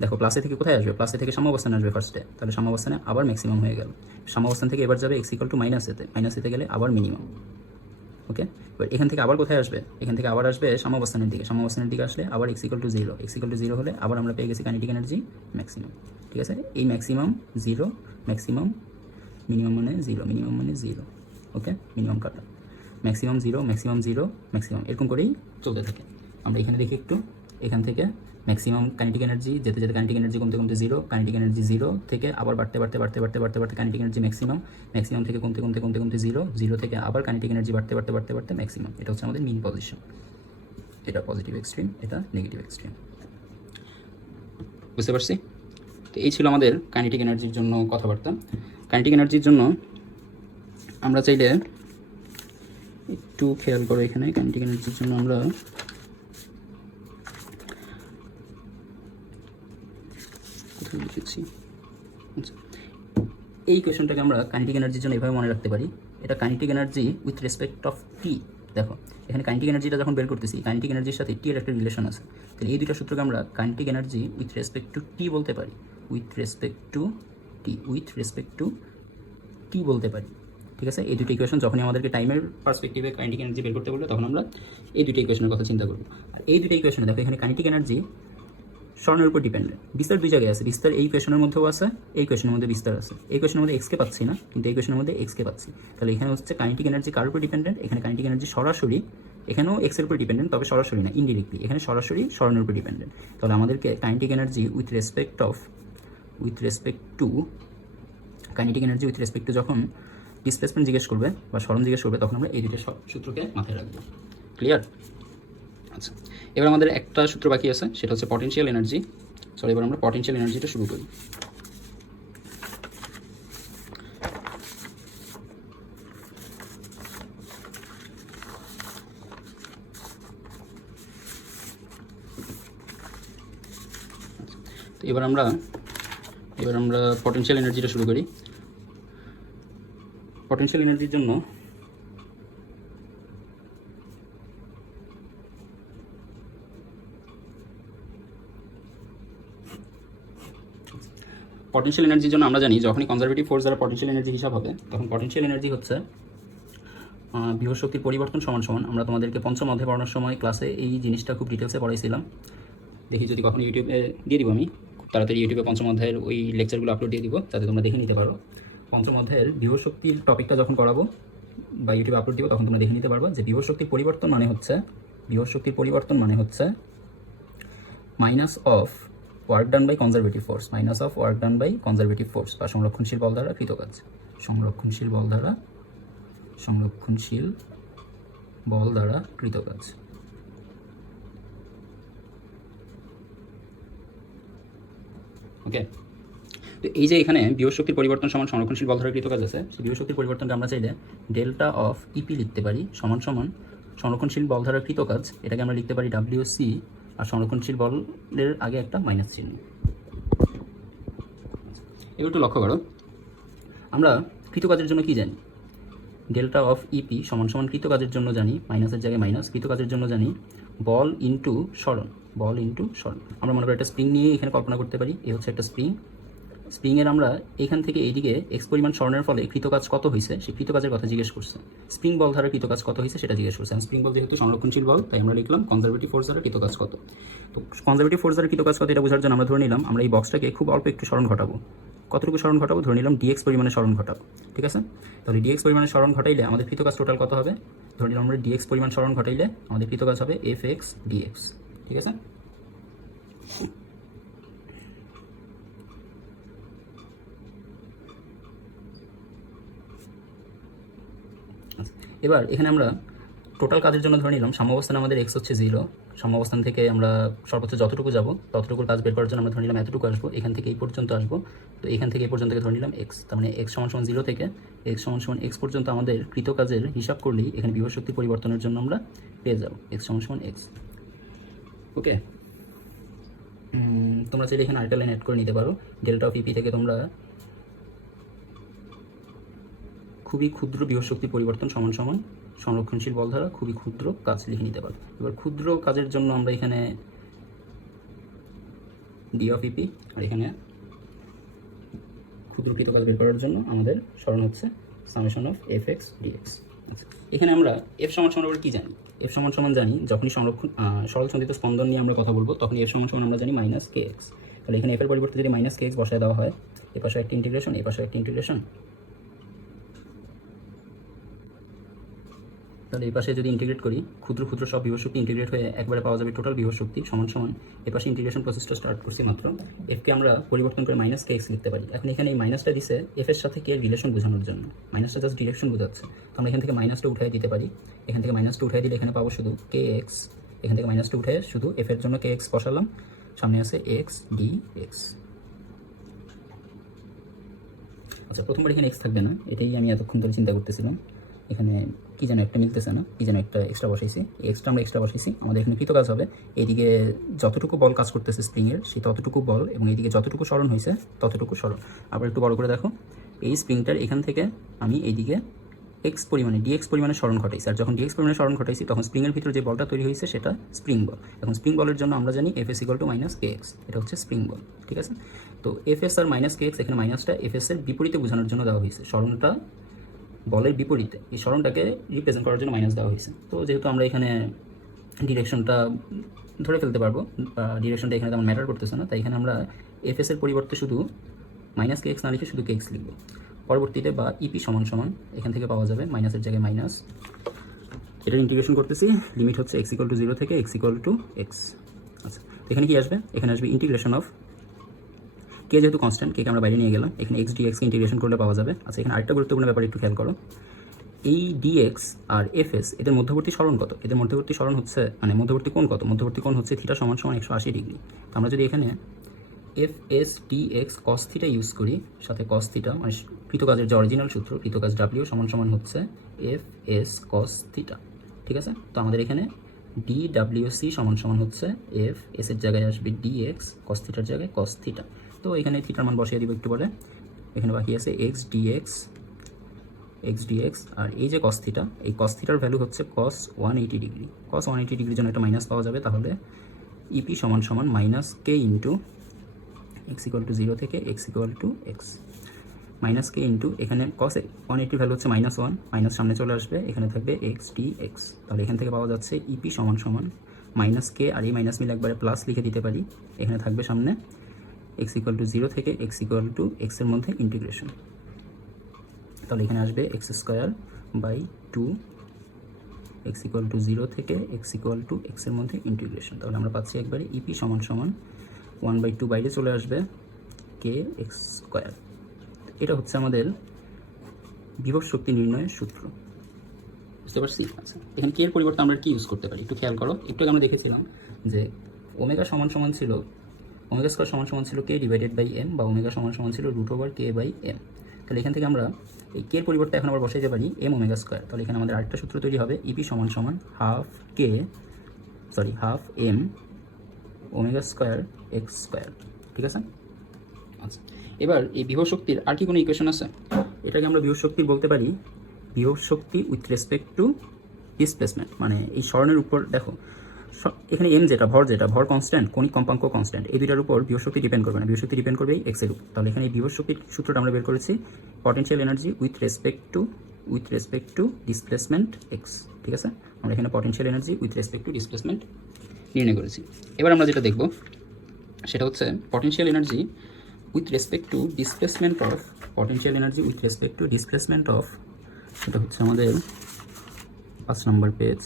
দেখো প্লাসে থেকে কোথায় আসবে? প্লাসে থেকে সাম্যাবস্থানে আসবে ফার্স্টে, তাহলে সাম্যাবস্থানে আবার ম্যাক্সিমাম হয়ে গেল। সাম্যাবস্থান থেকে এবার যাবে x ইকুয়াল টু মাইনাসেতে গেলে আবার মিনিমাম। ওকে, এবার এখান থেকে আবার কোথায় আসবে? এখান থেকে আবার আসবে সাম্যাবস্থানের দিকে আসলে আবার x ইকুয়াল টু 0 হলে আবার আমরা পেয়ে গেছি কাইনেটিক এনার্জি ম্যাক্সিমাম। ঠিক আছে, এই ম্যাক্সিমাম 0, ম্যাক্সিমাম, মিনিমাম মানে 0। ওকে, মিনিমাম কাটা, ম্যাক্সিমাম 0, ম্যাক্সিমাম, এরকম করেই চলতে থাকে। আমরা এখানে দেখি একটু, এখান থেকে ম্যাক্সিমাম কাইনেটিক এনার্জি যেতে যেতে কাইনেটিক এনার্জি কমতে 0, কাইনেটিক এনার্জি 0 থেকে আবার বাড়তে কাইনেটিক এনার্জি ম্যাক্সিমাম থেকে কমতে 0 থেকে আবার কাইনেটিক এনার্জি বাড়তে ম্যাক্সিমাম। এটা হচ্ছে আমাদের মিন পজিশন। এটা পজিটিভ এক্সট্রিম, এটা নেগেটিভ এক্সট্রিম। বুঝতে পারছি? তো এই ছিল আমাদের কাইনেটিক এনার্জির জন্য কথাবার্তা। কাইনেটিক এনার্জির জন্য আমরা চাইলে একটু খেয়াল করো, এখানে কাইনেটিক এনার্জির জন্য আমরা লিখেছি, আচ্ছা, এই কোয়েশনটাকে আমরা কাইনেটিক এনার্জির জন্য এভাবে মনে রাখতে পারি। এটা kinetic energy with respect of t. দেখো এখানে কাইনেটিক এনার্জিটা যখন বের করতেছি, কাইনেটিক এনার্জির সাথে টি এর একটা রিলেশন আছে। তাহলে এই দুটো সূত্রকে আমরা kinetic energy with respect to t বলতে পারি, উইথ রেসপেক্ট টু টি বলতে পারি। ঠিক আছে, এই দুটো ইকুয়েশন যখনই আমাদেরকে টাইমের পার্সপেক্টিভে কাইনেটিক এনার্জি বের করতে বলবে, তখন আমরা এই দুটো ইকুয়েশনের কথা চিন্তা করব। আর এই দুটো ইকুয়েশনে দেখো, এখানে কাইনেটিক এনার্জি সরণের উপর ডিপেন্ডেন্ট। বিস্তার দুই জায়গায় আছে, বিস্তার এই কোয়েশনের মধ্যেও আছে, এই কোয়েশনের মধ্যে বিস্তার আছে। এই কোয়েশনের মধ্যে এক্সকে পাচ্ছি না, কিন্তু এই কোয়েশনের মধ্যে এক্সকে পাচ্ছি। তাহলে এখানে হচ্ছে কাইনেটিক এনার্জি কার উপর ডিপেন্ডেন্ট? এখানে কাইনেটিক এনার্জি সরাসরি, এখানেও এক্সের উপর ডিপেন্ডেন্ট, তবে সরাসরি না, ইনডিরেক্টলি। এখানে সরাসরি সরণের উপর ডিপেন্ডেন্ট। তাহলে আমাদেরকে kinetic energy with respect two যখন ডিসপ্লেসমেন্ট জিজ্ঞেস করবে বা সরণ জিজ্ঞেস করবে, তখন আমরা এই দুটো সূত্রকে মাথায় রাখবো। ক্লিয়ার? আচ্ছা, এবার আমাদের একটা সূত্র বাকি আছে, সেটা হচ্ছে পটেনশিয়াল এনার্জি। চলো এবার আমরা পটেনশিয়াল এনার্জিটা শুরু করি। তো এবার আমরা পটেনশিয়াল এনার্জিটা শুরু করি। পটেনশিয়াল এনার্জির জন্য আমরা জানি যখনই কনজারভেটিভ ফোর্স দ্বারা পটেনশিয়াল এনার্জি হিসাব হবে, তখন পটেনশিয়াল এনার্জি হচ্ছে বিভব শক্তির পরিবর্তন সমান। আমরা তোমাদেরকে পঞ্চম অধ্যায় পড়ানোর সময় ক্লাসে এই জিনিসটা খুব ডিটেলসে পড়াইছিলাম। দেখি যদি কখনো ইউটিউবে দিয়ে দিব, আমি খুব তাড়াতাড়ি ইউটিউবে পঞ্চম অধ্যায়ের ওই লেকচারগুলো আপলোড দিয়ে দিব, যাতে তোমরা দেখে নিতে পারো। পঞ্চম অধ্যায়ের বিভব শক্তির টপিকটা যখন করাবো বা ইউটিউবে আপলোড দিব, তখন তোমরা দেখে নিতে পারবো যে বিভব শক্তির পরিবর্তন মানে হচ্ছে minus of work done by conservative force, বা সংরক্ষণশীল বল দ্বারা কৃত কাজ। ওকে, তো এই যে এখানে বিভব শক্তির পরিবর্তন সমান সংরক্ষণশীল বল দ্বারা কৃত কাজ আছে, সেই বিভব শক্তির পরিবর্তনকে আমরা চাইলে ডেল্টা অফ ইপি লিখতে পারি সমান সংরক্ষণশীল বল দ্বারা কৃত কাজ। এটাকে আমরা লিখতে পারি WC, আর সংরক্ষণশীল বলের আগে একটা মাইনাস চিহ্ন। এবার একটু লক্ষ্য করো, আমরা কৃত কাজের জন্য কি জানি? ডেল্টা অফ ইপি সমান কৃত কাজের জন্য জানি, মাইনাসের জায়গায় মাইনাস, কৃত কাজের জন্য জানি বল ইন্টু সরণ। আমরা মনে করি একটা স্প্রিং নিয়ে এখানে কল্পনা করতে পারি। এ হচ্ছে একটা স্প্রিং, স্প্রিংয়ের আমরা এখান থেকে এইদিকে এক্স পরিমাণ সরণের ফলে কৃতকাজ কত হয়েছে সেই কৃতকাজের কথা জিজ্ঞেস করছে। স্প্রিং বল ধারা কৃতকাজ কত হয়েছে সেটা জিজ্ঞেস করছে। স্প্রিং বল যেহেতু সংরক্ষণশীল বল তাই আমরা লিখলাম কনজারভেটিভ ফোর্স দ্বারা কৃতকাজ কত। তো কনজারভেটিভ ফোর্স দ্বারা কৃতকাজ কত এটা বোঝার জন্য আমরা ধরে নিলাম আমরা এই বক্সটাকে খুব অল্প একটু সরণ ঘটাবো। কতটুকু সরণ ঘটাবো? ধরে নিলাম ডিএক্স পরিমাণে সরণ ঘটাবো, ঠিক আছে? তাহলে ডিএক্স পরিমাণে সরণ ঘটাইলে আমাদের কৃতকাজ টোটাল কত হবে? ধরে নিলাম আমরা ডিএক্স পরিমাণ সরণ ঘটাইলে আমাদের কৃতকাজ হবে এফ এক্স ডিএক্স, ঠিক আছে? এবার এখানে আমরা টোটাল কাজের জন্য ধরে নিলাম সাম্যাবস্থানে আমাদের এক্স হচ্ছে 0। সাম্যাবস্থান থেকে আমরা সর্বোচ্চ যতটুকু যাব ততটুকুর কাজ বের করার জন্য আমরা ধরে নিলাম এতটুকু আসবো, এখান থেকে এই পর্যন্ত আসবো। তো এখান থেকে এই পর্যন্ত ধরে নিলাম এক্স, তার মানে এক্স সমান 0 থেকে এক্স সমান এক্স পর্যন্ত আমাদের কৃত কাজের হিসাব করলেই এখানে বিভব শক্তি পরিবর্তনের জন্য আমরা পেয়ে যাব এক্স সমান এক্স। ওকে, তোমরা চাইলে এখানে আরেকটা লাইন অ্যাড করে নিতে পারো। ডেল্টা অফ ইপি থেকে তোমরা খুবই ক্ষুদ্র বিভব শক্তি পরিবর্তন সমান সমান সংরক্ষণশীল বল দ্বারা খুবই ক্ষুদ্র কাজ লিখে নিতে পারো। এবার ক্ষুদ্র কাজের জন্য আমরা এখানে ডি অফ ইপি আর এখানে ক্ষুদ্রকৃত কাজ বের করার জন্য আমাদের সরণ হচ্ছে summation of F X DX. এখানে আমরা এফ সমান সমান কি জানি? এফ সমান সমান জানি যখনই সরল সন্ধিত স্পন্দন নিয়ে আমরা কথা বলবো তখন এফ সমান সমান আমরা জানি মাইনাস কে এক্স। তাহলে এখানে এফের পরিবর্তে যদি মাইনাস কে এক্স বসায় দেওয়া হয়, এ পাশে একটা ইন্টিগ্রেশন এ পাশে একটা ইন্টিগ্রেশন, তাহলে এই পাশে যদি ইন্টিগ্রেট করি ক্ষুদ্র ক্ষুদ্র সব বিভব শক্তি ইন্টিগ্রেট হয়ে একবারে পাওয়া যাবে টোটাল বিভব শক্তি সমান সমান এ পাশে ইন্টিগ্রেশন প্রসেসটা স্টার্ট করছি মাত্র এফকে আমরা পরিবর্তন করে মাইনাস কে এক্স লিখতে পারি। এখন এখানে এই মাইনাসটা দিছে এফ এর সাথে কে এর রিলেশন বোঝানোর জন্য, মাইনাসটা জাস্ট ডিরেকশন বোঝাচ্ছে। তো আমরা এখান থেকে মাইনাসটা উঠাই দিতে পারি, এখান থেকে মাইনাসটা উঠাই দিলে এখানে পাবো শুধু কে এক্স, এখান থেকে মাইনাসটা উঠে শুধু এফ এর জন্য কে এক্স বসালাম, সামনে আছে এক্স ডি এক্স। আচ্ছা, প্রথমবার এখানে এক্স থাকবে না, এটাই আমি এতক্ষণ ধরে চিন্তা করতেছিলাম। এখানে কি যেন একটা মিলতেছে না, কি যেন একটা এক্সট্রা বসাইছি, এক্সট্রা আমরা এক্সট্রা বসাইছি। আমাদের এখানে কৃত কাজ হবে এইদিকে যতটুকু বল কাজ করতেছে স্প্রিংয়ের সেই ততটুকু বল এবং এইদিকে যতটুকু সরণ হয়েছে ততটুকু সরণ। আবার একটু বড় করে দেখো, এই স্প্রিংটার এখান থেকে আমি এইদিকে এক্স পরিমাণে ডিএক্স পরিমাণে সরণ ঘটাইছি, আর যখন ডিএক্স পরিমাণে সরণ ঘটাইছি তখন স্প্রিংয়ের ভিতরে যে বলটা তৈরি হয়েছে সেটা স্প্রিং বল। এখন স্প্রিং বলের জন্য আমরা জানি F S equal to minus K x, এটা হচ্ছে স্প্রিং বল, ঠিক আছে? তো এফ এস আর মাইনাস কে এক্স এখানে মাইনাসটা এফ এস এর বিপরীতে বোঝানোর জন্য দেওয়া হয়েছে, সরণটা বলের বিপরীতে এই সরণটাকে রিপ্রেজেন্ট করার জন্য মাইনাস দেওয়া হয়েছে। তো যেহেতু আমরা এখানে ডিরেকশনটা ধরে ফেলতে পারবো, ডিরেকশনটা এখানে তেমন ম্যাটার করতেছে না, তাই এখানে আমরা এফ এস এর পরিবর্তে শুধু মাইনাস কে এক্স না লিখে শুধু কে এক্স লিখবো। পরবর্তীতে বা ইপি সমান সমান এখান থেকে পাওয়া যাবে মাইনাসের জায়গায় মাইনাস, এটার ইন্টিগ্রেশন করতেছি, লিমিট হচ্ছে এক্স ইকুয়াল টু 0 থেকে এক্স ইকুয়াল টু এক্স। আচ্ছা, এখানে কি আসবে? এখানে আসবে ইন্টিগ্রেশন অফ কে, যেহেতু কনস্ট্যান্ট কে আমরা বাইরে নিয়ে গেলাম, এখানে এক্স ডিএক্সকে ইন্টিগ্রেশন করলে পাওয়া যাবে। আচ্ছা, এখানে আরেকটা গুরুত্বপূর্ণ ব্যাপার একটু খেয়াল করো, এই ডিএক্স আর এফ এস এদের মধ্যবর্তী সরণ কত? এদের মধ্যবর্তী সরণ হচ্ছে মানে মধ্যবর্তী কোণ কত? মধ্যবর্তী কোণ হচ্ছে থিটা সমান সমান 180 ডিগ্রি। আমরা যদি এখানে F S D x cos theta use করি সাথে কস থিটা মানে কৃতকাজের যে অরিজিনাল সূত্র কৃতকাজ ডাব্লিউ সমান সমান হচ্ছে এফ এস কস থিটা, ঠিক আছে? তো আমাদের এখানে ডি ডাব্লিউ সি সমান সমান হচ্ছে এফ এস এর জায়গায় আসবে ডি এক্স, কস থিটার জায়গায় কস থিটা। তো এখানে থিটার মান বসিয়ে দিব একটু পরে। এখানে বাকি আছে এক্স ডিএক্স, এক্স ডিএক্স, আর এই যে কস থিটা, এই কস থিটার ভ্যালু হচ্ছে কস 180 ডিগ্রি। কস 180 ডিগ্রির জন্য একটা মাইনাস পাওয়া যাবে, তাহলে ইপি সমান সমান minus K into x equal to 0 থেকে x equal two x, minus কে ইন্টু এখানে কস 180 ভ্যালু হচ্ছে -1, মাইনাস সামনে চলে আসবে, এখানে থাকবে এক্স ডি এক্স। তাহলে এখান থেকে পাওয়া যাচ্ছে ইপি সমান সমান মাইনাস কে আর এই মাইনাস মিলে একবারে প্লাস লিখে দিতে পারি, এখানে থাকবে সামনে এক্স ইকুয়াল টু 0 থেকে এক্স ইকুয়াল টু এক্সের মধ্যে ইন্টিগ্রেশন। তাহলে এখানে আসবে X square by 2 X equal to 0 থেকে এক্স ইকুয়াল টু এক্সের মধ্যে ইন্টিগ্রেশন। তাহলে আমরা পাচ্ছি একবারে ইপি সমান সমান 1/2 বাইরে চলে আসবে কে এক্স স্কোয়ার। এটা হচ্ছে আমাদের বিভব শক্তি নির্ণয়ের সূত্র, বুঝতে পারছি? আচ্ছা, এখানে কে এর পরিবর্তে আমরা কি ইউজ করতে পারি একটু খেয়াল করো। একটু আমরা দেখেছিলাম যে ওমেগা সমান সমান ছিল, ওমেগা স্কোয়ার সমান সমান ছিল কে ডিভাইডেড বাই এম, বা ওমেগা সমান সমান ছিল √k/m। তাহলে এখান থেকে আমরা এই কে এর পরিবর্তে এখন আবার বসাইতে পারি এম ওমেগা স্কোয়ার। তাহলে এখানে আমাদের আরেকটা সূত্র তৈরি হবে, ইপি সমান সমান half M omega square X square, ঠিক আছে? আচ্ছা, এবার এই বিভব শক্তির আর কি কোনো ইকুয়েশন আছে? এটাকে আমরা বিভব শক্তি বলতে পারি বিভব শক্তি উইথ রেসপেক্ট টু ডিসপ্লেসমেন্ট, মানে এই সরণের উপর দেখো এখানে এম যেটা ভর কনস্ট্যান্ট, কণিক কম্পাঙ্ক কনস্ট্যান্ট, এই দুইটার উপর বিভব শক্তি ডিপেন্ড করবে না, বিভব শক্তি ডিপেন্ড করবে এক্স এর উপর। তাহলে এখানে এই বিভব শক্তির সূত্রটা আমরা বের করেছি, potential energy with respect two displacement x. ঠিক আছে, আমরা এখানে potential energy with respect two displacement নির্ণয় করেছি। এবার আমরা যেটা দেখব সেটা হচ্ছে potential energy with respect two displacement of, সেটা হচ্ছে আমাদের 5 নম্বর পেজ।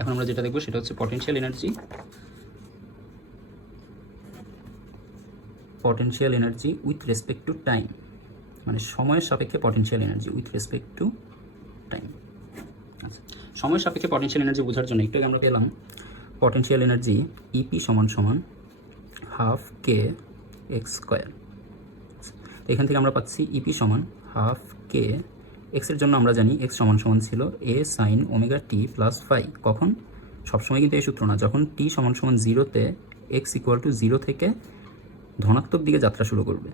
এখন আমরা যেটা দেখব সেটা হচ্ছে potential energy with respect to time, মানে সময়ের সাপেক্ষে potential energy with respect to time. আচ্ছা, সময়ের সাপেক্ষে পটেনশিয়াল এনার্জি বোঝার জন্য একটু আগে আমরা পেলাম পটেনশিয়াল এনার্জি ইপি সমান হাফ কে এক্স স্কোয়ার। এখান থেকে আমরা পাচ্ছি ইপি সমান হাফ কে এক্সের জন্য আমরা জানি এক্স সমান ছিল এ সাইন ওমেগা টি প্লাস ফাই। কখন? সবসময় কিন্তু এই সূত্র না, যখন টি সমান 0-তে এক্স ইকুয়াল টু 0 থেকে ধনাত্মক দিকে যাত্রা শুরু করবে,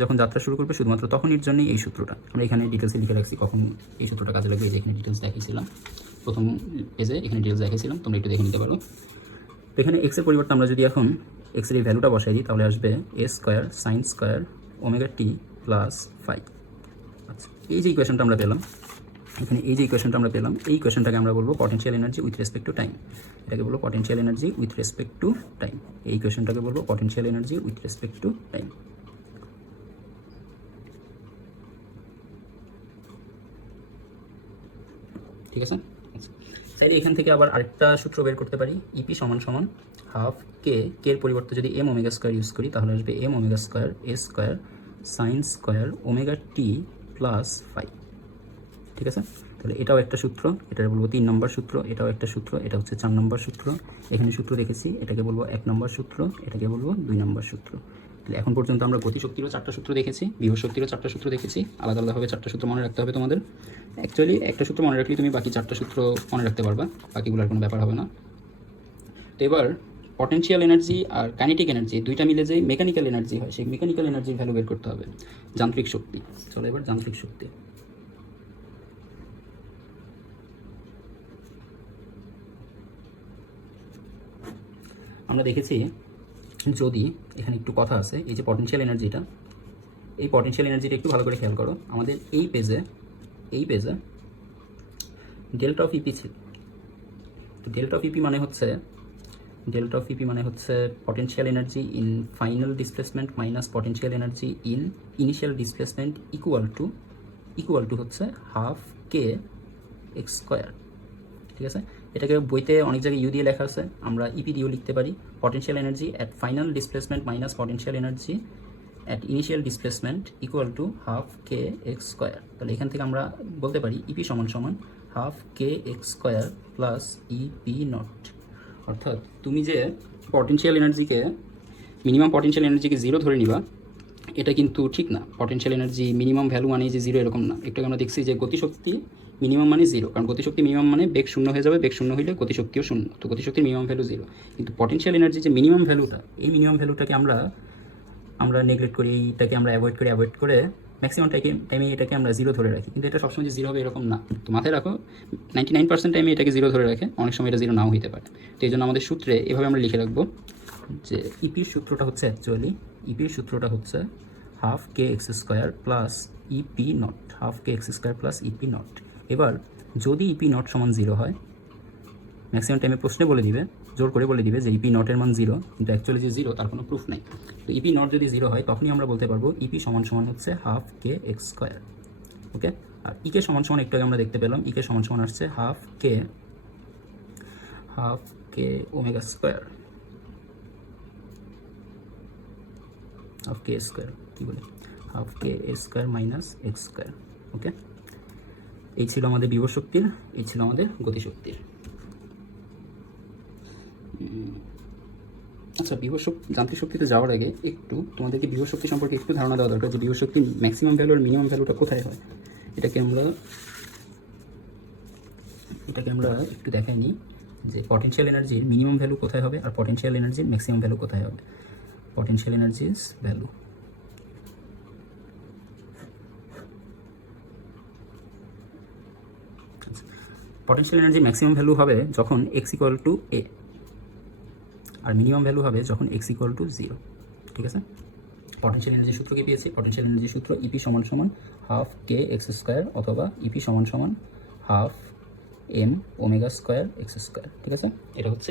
যখন যাত্রা শুরু করবে শুধুমাত্র তখন এর জন্যই এই সূত্রটা আমরা এখানে ডিটেলসে লিখে রাখছি কখন এই সূত্রটা কাজে লাগবে। এখানে ডিটেলস দেখিয়েছিলাম প্রথম পেজে, এখানে ডিটেলস দেখিয়েছিলাম, তোমরা একটু দেখে নিতে পারো। তো এখানে এক্সের পরিবর্তে আমরা যদি এখন এক্সের এই ভ্যালুটা বসাই দিই তাহলে আসবে এ স্কোয়ার সাইন স্কোয়ার ওমেগা টি প্লাস ফাই। আচ্ছা, এই যে ইকুয়েশনটা আমরা পেলাম, এখানে এই যে ইকুয়েশনটা আমরা পেলাম, এই ইকুয়েশনটাকে আমরা বলবো potential energy with respect to time. এটাকে বলবো potential energy with respect to time. এই ইকুয়েশনটাকে বলবো potential energy with respect to time. ঠিক আছে, আচ্ছা, তাই এখান থেকে আবার আরেকটা সূত্র বের করতে পারি, ইপি সমান হাফ কে, কে এর পরিবর্তে যদি এম ওমেগা স্কোয়ার ইউজ করি তাহলে আসবে এম ওমেগা স্কোয়ার এ স্কোয়ার সাইন স্কোয়ার ওমেগা টি প্লাস ফাই। ঠিক আছে, তাহলে এটাও একটা সূত্র, এটা বলবো 3 নম্বর সূত্র, এটাও একটা সূত্র, এটা হচ্ছে 4 নম্বর সূত্র। এখানে সূত্র রেখেছি, এটাকে বলবো 1 নম্বর সূত্র, এটাকে বলবো 2 নম্বর সূত্র। তাহলে এখন পর্যন্ত আমরা গতিশক্তিরও 4টা সূত্র দেখেছি, বিভব শক্তিরও 4টা সূত্র দেখেছি। আলাদা আলাদাভাবে 4টা সূত্র মনে রাখতে হবে তোমাদের। অ্যাকচুয়ালি একটা সূত্র মনে রাখলে তুমি বাকি 4টা সূত্র মনে রাখতে পারবা, বাকিগুলোর কোনো ব্যাপার হবে না। তো এবার পটেনশিয়াল এনার্জি আর কাইনেটিক এনার্জি দুইটা মিলে যে মেকানিক্যাল এনার্জি হয়, সেই মেকানিক্যাল এনার্জির ভ্যালু বের করতে হবে, যান্ত্রিক শক্তি। চলো এবার যান্ত্রিক শক্তি। আমরা দেখেছি যদি এখানে একটু কথা আছে, এই যে পটেনশিয়াল এনার্জিটা, এই পটেনশিয়াল এনার্জিটা একটু ভালো করে খেয়াল করো। আমাদের এই পেজে ডেল্টা অফ ইপি ছিল। তো ডেল্টা অফ ইপি মানে হচ্ছে potential energy in final displacement minus potential energy in initial displacement equal two হচ্ছে হাফ কে এক্স স্কোয়ার। ঠিক আছে, এটাকে বইতে অনেক জায়গায় ইউ দিয়ে লেখা আছে, আমরা ইপি দিয়েও লিখতে পারি। Potential energy at final displacement minus potential energy at initial displacement equal to half K X square. তাহলে এখান থেকে আমরা বলতে পারি ইপি সমান half K X square plus EP naught. অর্থাৎ তুমি যে মিনিমাম পটেনশিয়াল এনার্জিকে 0 ধরে নিবা, এটা কিন্তু ঠিক না। পটেনশিয়াল এনার্জি মিনিমাম ভ্যালু মানে যে 0 এরকম না। একটু আমরা দেখছি যে গতিশক্তি মিনিমাম মানে 0, কারণ গতিশক্তি মিনিমাম মানে বেগ শূন্য হয়ে যাবে, বেগ শূন্য হইলে গতিশক্তিও শূন্য, তো গতিশক্তির মিনিমাম ভ্যালু 0। কিন্তু পটেনশিয়াল এনার্জি যে মিনিমাম ভ্যালুটা, এই মিনিমাম ভ্যালুটাকে আমরা নেগলেক্ট করি, এইটাকে আমরা অ্যাভয়েড করে ম্যাক্সিমাম টাইমে এটাকে আমরা 0 ধরে রাখি, কিন্তু এটা সবসময় যে 0 হবে এরকম না। তো মাথায় রাখো 99% টাইমে এটাকে 0 ধরে রাখে, অনেক সময় এটা 0 নাও হতে পারে। তো এই জন্য আমাদের সূত্রে এভাবে আমরা লিখে রাখবো যে ইপির সূত্রটা হচ্ছে half K X square plus EP naught, half K X square plus EP naught. এবার যদি ইপি নট সমান 0 হয়, ম্যাক্সিমাম টাইমে প্রশ্নে জোর করে বলে দিবে যে ইপি নটের মান 0, কিন্তু অ্যাকচুয়ালি যে 0 তার কোনো প্রুফ নাই। তো ইপি নট যদি 0 হয় তখনই আমরা বলতে পারবো ইপি সমান হচ্ছে হাফ কে এক্স স্কোয়ার। ওকে, আর ইকে সমান একটু আগে আমরা দেখতে পেলাম, ইকে সমান আসছে হাফ কে ওমেগা স্কোয়ার, হাফ কে স্কোয়ার কী বলে, half k a square minus x square. ওকে, এই ছিল আমাদের বিভব শক্তির, এই ছিল আমাদের গতিশক্তির। আচ্ছা, যান্ত্রিক শক্তিতে যাওয়ার আগে একটু তোমাদেরকে বিভব শক্তি সম্পর্কে একটু ধারণা দেওয়া দরকার যে বিভব শক্তির ম্যাক্সিমাম ভ্যালু আর মিনিমাম ভ্যালুটা কোথায় হয়। এটাকে আমরা একটু দেখাই নিই যে পটেনশিয়াল এনার্জির মিনিমাম ভ্যালু কোথায় হবে আর পটেনশিয়াল এনার্জির ম্যাক্সিমাম ভ্যালু কোথায় হবে। পটেনশিয়াল এনার্জির value, potential energy maximum value হবে যখন এক্স ইকুয়াল টু এ, আর মিনিমাম ভ্যালু হবে যখন এক্স ইকুয়াল টু 0। ঠিক আছে, পটেনশিয়াল এনার্জি সূত্র কি পেয়েছি? পটেনশিয়াল এনার্জি সূত্র ইপি সমান সমান হাফ কে এক্স স্কোয়ার অথবা ইপি সমান সমান half M omega square X square. ঠিক আছে, এটা হচ্ছে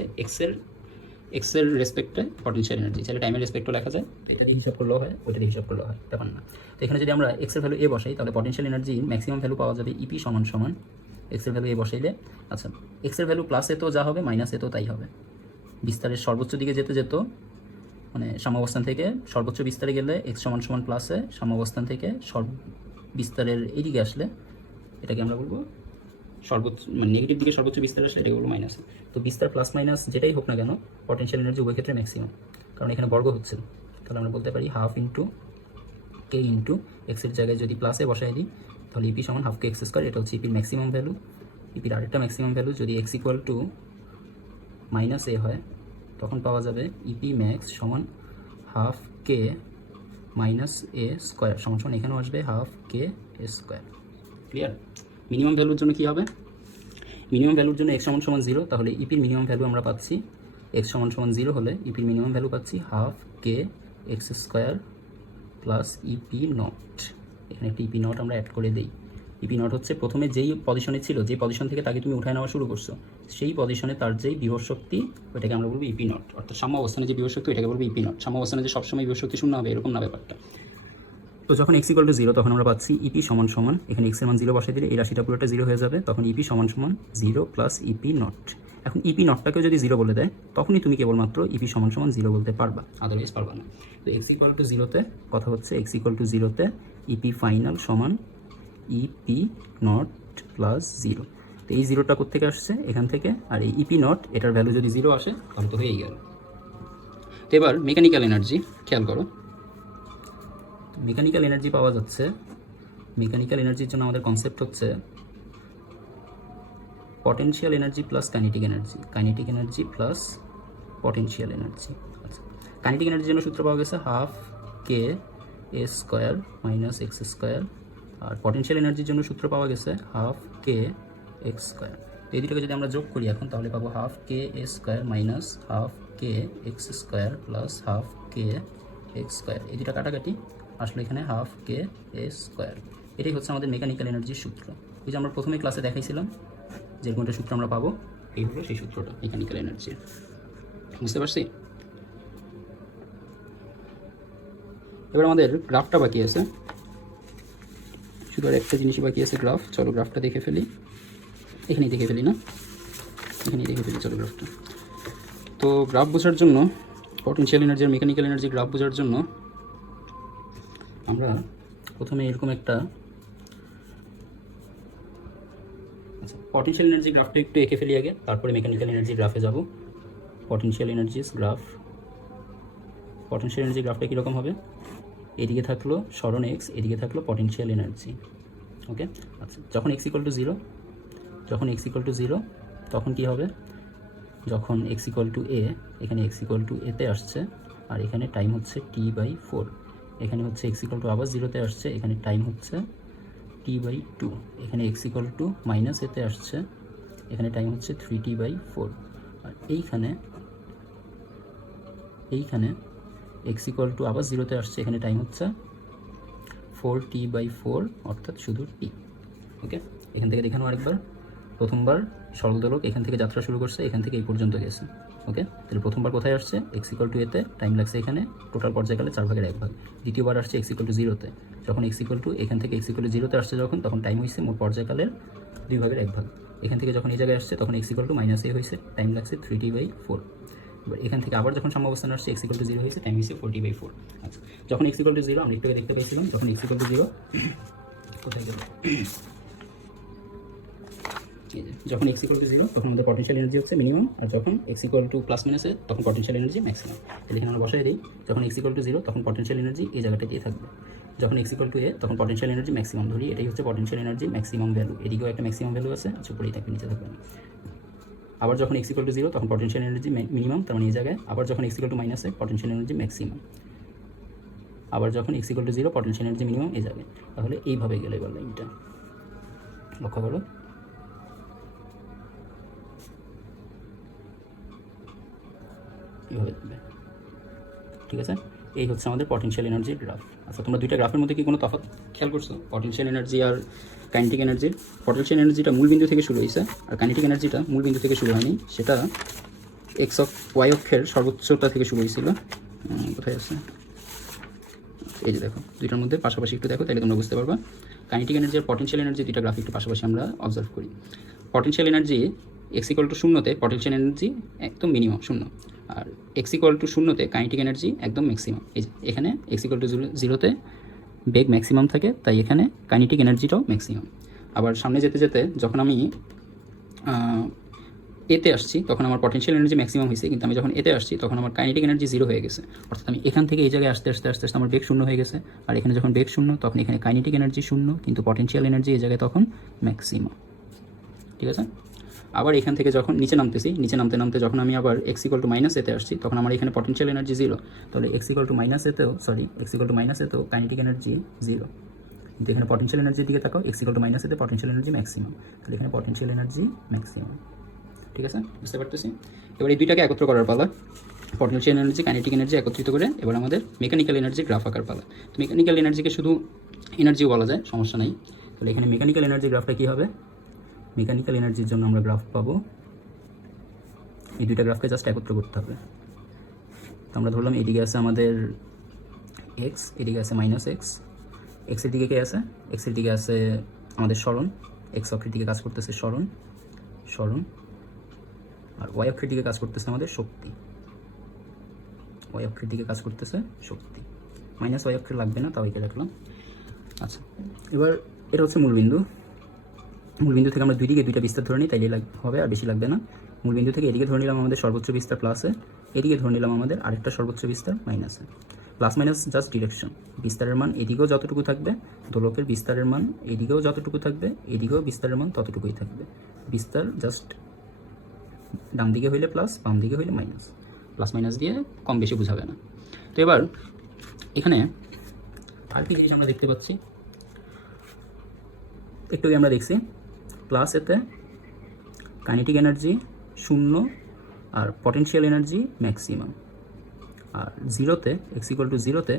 এক্সের রেসপেক্টে পটেনশিয়াল এনার্জি। চাইলে টাইমের রেসপেক্টও লেখা যায়, এটা দিয়ে হিসাব করলেও হয়, ওইটা দিয়ে হিসাব করলেও হয়, ব্যাপার না। তো এখানে যদি আমরা এক্সের ভ্যালু এ বসাই তাহলে পটেনশিয়াল এনার্জি ম্যাক্সিমাম ভ্যালু পাওয়া যাবে ইপি সমান সমান এক্সের ভ্যালু এ বসাইলে। আচ্ছা, এক্সের ভ্যালু প্লাস এ তো যা হবে মাইনাস এ তো তাই হবে। বিস্তারের সর্বোচ্চ দিকে যেতে যেত মানে সাম্যাবস্থান থেকে সর্বোচ্চ বিস্তারে গেলে এক্স সমান সমান প্লাসে, সাম্যাবস্থান থেকে বিস্তারের এইদিকে আসলে এটাকে আমরা বলবো সর্বোচ্চ, মানে নেগেটিভ দিকে সর্বোচ্চ বিস্তার আসলে এটাকে বলবো মাইনাস। তো বিস্তার প্লাস মাইনাস যেটাই হোক না কেন পটেনশিয়াল এনার্জি উভয় ক্ষেত্রে ম্যাক্সিমাম, কারণ এখানে বর্গ হচ্ছে। তাহলে আমরা বলতে পারি হাফ ইন্টু কে ইন্টু এক্সের জায়গায় যদি প্লাসে বসাই দিই তাহলে ইপি সমান হাফ কে এক্স স্কোয়ার। এটা হচ্ছে ইপির ম্যাক্সিমাম ভ্যালু। ইপির আরেকটা ম্যাক্সিমাম ভ্যালু যদি x equal to minus a হয় তখন পাওয়া যাবে ইপি ম্যাক্স সমান half k minus a square সমান সমান এখানেও আসবে half k a square. Clear? Minimum ভ্যালুর জন্য কী হবে? মিনিমাম ভ্যালুর জন্য এক্স সমান সমান 0, তাহলে ইপির মিনিমাম ভ্যালু আমরা পাচ্ছি এক্স সমান সমান 0 হলে ইপির মিনিমাম ভ্যালু পাচ্ছি half K X square plus EP naught. এখানে একটি ইপি নট আমরা অ্যাড করে দিই। ইপি নট হচ্ছে প্রথমে যেই পজিশনে ছিল, যেই পজিশন থেকে তাকে তুমি উঠায় নেওয়া শুরু করছো, সেই পজিশনে তার যেই বিভব শক্তি ওইটাকে আমরা বলবো ইপি নট। অর্থাৎ সাম্য অবস্থানে যে বিভব শক্তি ওইটাকে বলবো ইপি নট। সাম্য অবস্থানে যে সবসময় বিভব শক্তি শূন্য হবে এরকম না ব্যাপারটা। তো যখন এক্স ইকুয়াল টু 0 তখন আমরা পাচ্ছি ইপি সমান সমান, এখানে এক্সের মান 0 বসাই দিলে এই রাশিটা পুরোটা 0 হয়ে যাবে, তখন ইপি সমান সমান 0 প্লাস ইপি নট। এখন ইপি নটটাকেও যদি 0 বলে দেয় তখনই তুমি কেবলমাত্র ইপি সমান সমান 0 বলতে পারবা, আদারওয়াইজ পারবা না। তো এক্স ইকুয়াল টু 0-তে কথা হচ্ছে এক্স ইকুয়াল টু 0-তে ইপি ফাইনাল সমান ইপি নট প্লাস 0। তো এই 0টা কোত্থেকে আসছে? এখান থেকে। আর এই ইপি নট এটার ভ্যালু যদি 0 আসে তাহলে তো হয়েই গেল। তো এবার মেকানিক্যাল এনার্জি খেয়াল করো। মেকানিক্যাল এনার্জি পাওয়া যাচ্ছে, মেকানিক্যাল এনার্জির জন্য আমাদের কনসেপ্ট হচ্ছে potential energy plus kinetic energy, kinetic energy plus potential energy. আচ্ছা, কাইনেটিক এনার্জির জন্য সূত্র পাওয়া গেছে half k a square minus x square, R potential এনার্জির জন্য সূত্র পাওয়া গেছে হাফ কে এক্স স্কোয়ার। তো এই দুটোকে যদি আমরা যোগ করি এখন তাহলে পাবো half k a square minus half K X square plus half K X square. এই দুটো কাটাকাটি আসলে এখানে হাফ কে এ স্কোয়ার। এটাই হচ্ছে আমাদের মেকানিক্যাল এনার্জির সূত্র। এই যে আমরা প্রথমে ক্লাসে দেখাইছিলাম যেরকম একটা সূত্র আমরা পাবো, এই হলো সেই সূত্রটা মেকানিক্যাল এনার্জির। বুঝতে পারছি? এবার আমাদের গ্রাফটা বাকি আছে, শুধু আর একটা জিনিসই বাকি আছে, গ্রাফ। চলো গ্রাফটা দেখে ফেলি, এখানেই দেখে ফেলি না, এখানেই দেখে ফেলি চলো গ্রাফটা। তো গ্রাফ বোঝার জন্য, পটেনশিয়াল এনার্জি আর মেকানিক্যাল এনার্জি গ্রাফ বোঝার জন্য আমরা প্রথমে এরকম একটা, আচ্ছা পটেনশিয়াল এনার্জি গ্রাফটা একটু এঁকে ফেলি আগে, তারপরে মেকানিক্যাল এনার্জি গ্রাফে যাব। Potential energies graph, potential energy গ্রাফটা কীরকম হবে? এদিকে থাকলো সরণ এক্স, এদিকে থাকলো পটেনশিয়াল এনার্জি। ওকে, আচ্ছা যখন এক্স ইকুয়াল টু 0, যখন এক্স ইকুয়াল টু 0 তখন কী হবে? যখন এক্স ইকুয়াল টু এ, এখানে এক্স ইকুয়াল টু এতে আসছে আর এখানে টাইম হচ্ছে t/4, এখানে হচ্ছে এক্স ইকুয়াল টু আবার 0-তে আসছে, এখানে টাইম হচ্ছে t/2, এখানে এক্স ইকুয়াল টু মাইনাস এতে আসছে, এখানে টাইম হচ্ছে 3t/4, আর এইখানে এক্স ইকুয়াল টু আবার 0-তে আসছে, এখানে টাইম হচ্ছে 4t/4 অর্থাৎ শুধু টি। ওকে, এখান থেকে দেখানো আরেকবার। প্রথমবার সরল দোলক এখান থেকে যাত্রা শুরু করছে, এখান থেকে এই পর্যন্ত গেছে। ওকে, তাহলে প্রথমবার কোথায় আসছে? এক্স ইকুয়াল টু এতে, টাইম লাগছে এখানে টোটাল পর্যায়কালে 4/1 দ্বিতীয়বার আসছে এক্স ইকুয়াল টু 0-তে, যখন এক্স ইকুয়াল টু এখান থেকে এক্স ইকুয়াল টু 0-তে আসছে যখন, তখন টাইম হয়েছে মোট পর্যায়কালের 2/1। এখান থেকে যখন এই জায়গায় আসছে তখন এক্স ইকুয়াল টু মাইনাস এ হয়েছে, টাইম লাগছে 3t/4। এবার এখান থেকে আবার যখন সাম্যাবস্থানে আসছে এক্স ইকুয়াল টু 0 হয়েছে, টাইম হয়েছে 4t/4। আচ্ছা, যখন এক্স ইকুয়াল টু 0 আমরা একটু দেখতে পাইছিলাম, যখন এক্স ইকুয়াল টু 0 কোথায় গেল? যখন এক্স ইকুয়াল টু 0 তখন আমাদের পটেনশিয়াল এনার্জি হচ্ছে মিনিমাম, আর যখন এক্স ইকুয়াল টু প্লাস মাইনাসে তখন পটেনশিয়াল এনার্জি ম্যাক্সিমাম। তাহলে এখানে আমরা বসাই দিই, যখন এক্স ইকুয়াল টু 0 তখন পটেনশিয়াল এনার্জি এই জায়গাটাতেই থাকবে, যখন এক্স ইকুয়াল টু এ তখন পটেনশিয়াল এনার্জি ম্যাক্সিমাম ধরি, এটাই হচ্ছে পটেনশিয়াল এনার্জি ম্যাক্সিমাম ভ্যালু। এদিকেও একটা ম্যাক্সিমাম ভ্যালু আছে, আচ্ছা উপরেই থাকবে নিচে থাকবে না। আবার যখন এক্স ইকুয়াল টু 0 তখন পটেনশিয়াল এনার্জি মিনিমাম, তার মানে এই জায়গায়। আবার যখন এক্স ইকুয়াল টু মাইনাসে পটেনশিয়াল এনার্জি ম্যাক্সিমাম, আবার যখন X equal to 0 potential energy minimum এই জায়গায়। তাহলে এইভাবে গেলে এবার লাইনটা লক্ষ্য করো। এভাবে থাকবে। ঠিক আছে, এই হচ্ছে আমাদের পটেনশিয়াল এনার্জির গ্রাফ। আচ্ছা, তোমরা দুইটা গ্রাফের মধ্যে কি কোনো তফাৎ খেয়াল করছো? পটেনশিয়াল এনার্জি আর কাইনেটিক এনার্জির। পটেনশিয়াল এনার্জিটা মূল বিন্দু থেকে শুরু হয়েছে, আর কাইনেটিক এনার্জিটা মূল বিন্দু থেকে শুরু হয়নি, সেটা ওয়াই অক্ষের সর্বোচ্চটা থেকে শুরু হয়েছিল। কোথায় আছে? এই যে দেখো, দুইটার মধ্যে পাশাপাশি একটু দেখো, তাহলে তোমরা বুঝতে পারবা। কাইনেটিক এনার্জি আর পটেনশিয়াল এনার্জি দুইটা গ্রাফ একটু পাশাপাশি আমরা অবজার্ভ করি। পটেনশিয়াল এনার্জি x=0-তে পটেনশিয়াল এনার্জি একদম মিনিমাম 0, আর x=0-তে কাইনেটিক এনার্জি একদম ম্যাক্সিমাম। এই যে এখানে x=0-তে বেগ ম্যাক্সিমাম থাকে, তাই এখানে কাইনেটিক এনার্জিটাও ম্যাক্সিমাম। আবার সামনে যেতে যেতে যখন আমি এতে আসছি তখন আমার পটেনশিয়াল এনার্জি ম্যাক্সিমাম হয়েছে, কিন্তু আমি যখন এতে আসছি তখন আমার কাইনেটিক এনার্জি 0 হয়ে গেছে। অর্থাৎ আমি এখান থেকে এই জায়গায় আস্তে আস্তে আস্তে আস্তে আমার বেগ 0 হয়ে গেছে, আর এখানে যখন বেগ 0 তখন এখানে কাইনেটিক এনার্জি 0, কিন্তু পটেনশিয়াল এনার্জি এই জায়গায় তখন ম্যাক্সিমাম। ঠিক আছে, আবার এখান থেকে যখন নিচে নামতেছি, নিচে নামতে নামতে যখন আমি আবার x=-এতে আসছি তখন আমার এখানে পটেনশিয়াল এনার্জি 0, তাহলে x=-এতেও কাইনেটিক এনার্জি 0, কিন্তু এখানে পটেনশিয়াল এনার্জির দিকে তাকাও, x=-এতে পটেনশিয়াল এনার্জি ম্যাক্সিমাম, তাহলে এখানে পটেনশিয়াল এনার্জি ম্যাক্সিমাম। ঠিক আছে, বুঝতে পারতেছি। এবার এই দুইটাকে একত্র করার পালা, পটেনশিয়াল এনার্জি কাইনেটিক এনার্জি একত্রিত করে এবার আমাদের মেকানিক্যাল এনার্জি গ্রাফ আঁকার পালা। তো মেকানিক্যাল এনার্জিকে শুধু এনার্জিও বলা যায়, সমস্যা নাই। তাহলে এখানে মেকানিক্যাল এনার্জি গ্রাফটা কী হবে? মেকানিক্যাল এনার্জির জন্য আমরা গ্রাফ পাবো, এই দুইটা গ্রাফকে জাস্ট একত্র করতে হবে। তো আমরা ধরলাম এদিকে আছে আমাদের x, এদিকে আছে -x, এক্সের দিকে কে আছে? এক্সের দিকে আছে আমাদের সরণ, এক্স অক্ষের দিকে কাজ করতেছে সরণ, আর ওয়াই অক্ষের দিকে কাজ করতেছে আমাদের শক্তি, ওয়াই অক্ষের দিকে কাজ করতেছে শক্তি। -y অক্ষের লাগবে না, তাও একে রাখলাম। আচ্ছা, এবার এটা হচ্ছে মূলবিন্দু। মূলবিন্দু থেকে আমরা দুই দিকে দুইটা বিস্তার ধরে নিই, তাইলে হবে, আর বেশি লাগবে না। মূলবিন্দু থেকে এদিকে ধরে নিলাম আমাদের সর্বোচ্চ বিস্তার প্লাসে, এদিকে ধরে নিলাম আমাদের আরেকটা সর্বোচ্চ বিস্তার মাইনাসে। প্লাস মাইনাস জাস্ট ডিরেকশন, বিস্তারের মান এদিকেও যতটুকু থাকবে, দোলকের বিস্তারের মান এদিকেও যতটুকু থাকবে, এদিকেও বিস্তারের মান ততটুকুই থাকবে। বিস্তার জাস্ট ডান দিকে হইলে প্লাস, বাম দিকে হইলে মাইনাস, প্লাস মাইনাস দিয়ে কম বেশি বোঝাবে না। তো এবার এখানে আরেকটি জিনিস আমরা দেখতে পাচ্ছি, একটু আমরা দেখছি প্লাস এতে কাইনেটিক এনার্জি 0 আর পটেনশিয়াল এনার্জি ম্যাক্সিমাম, আর 0-তে x=0-তে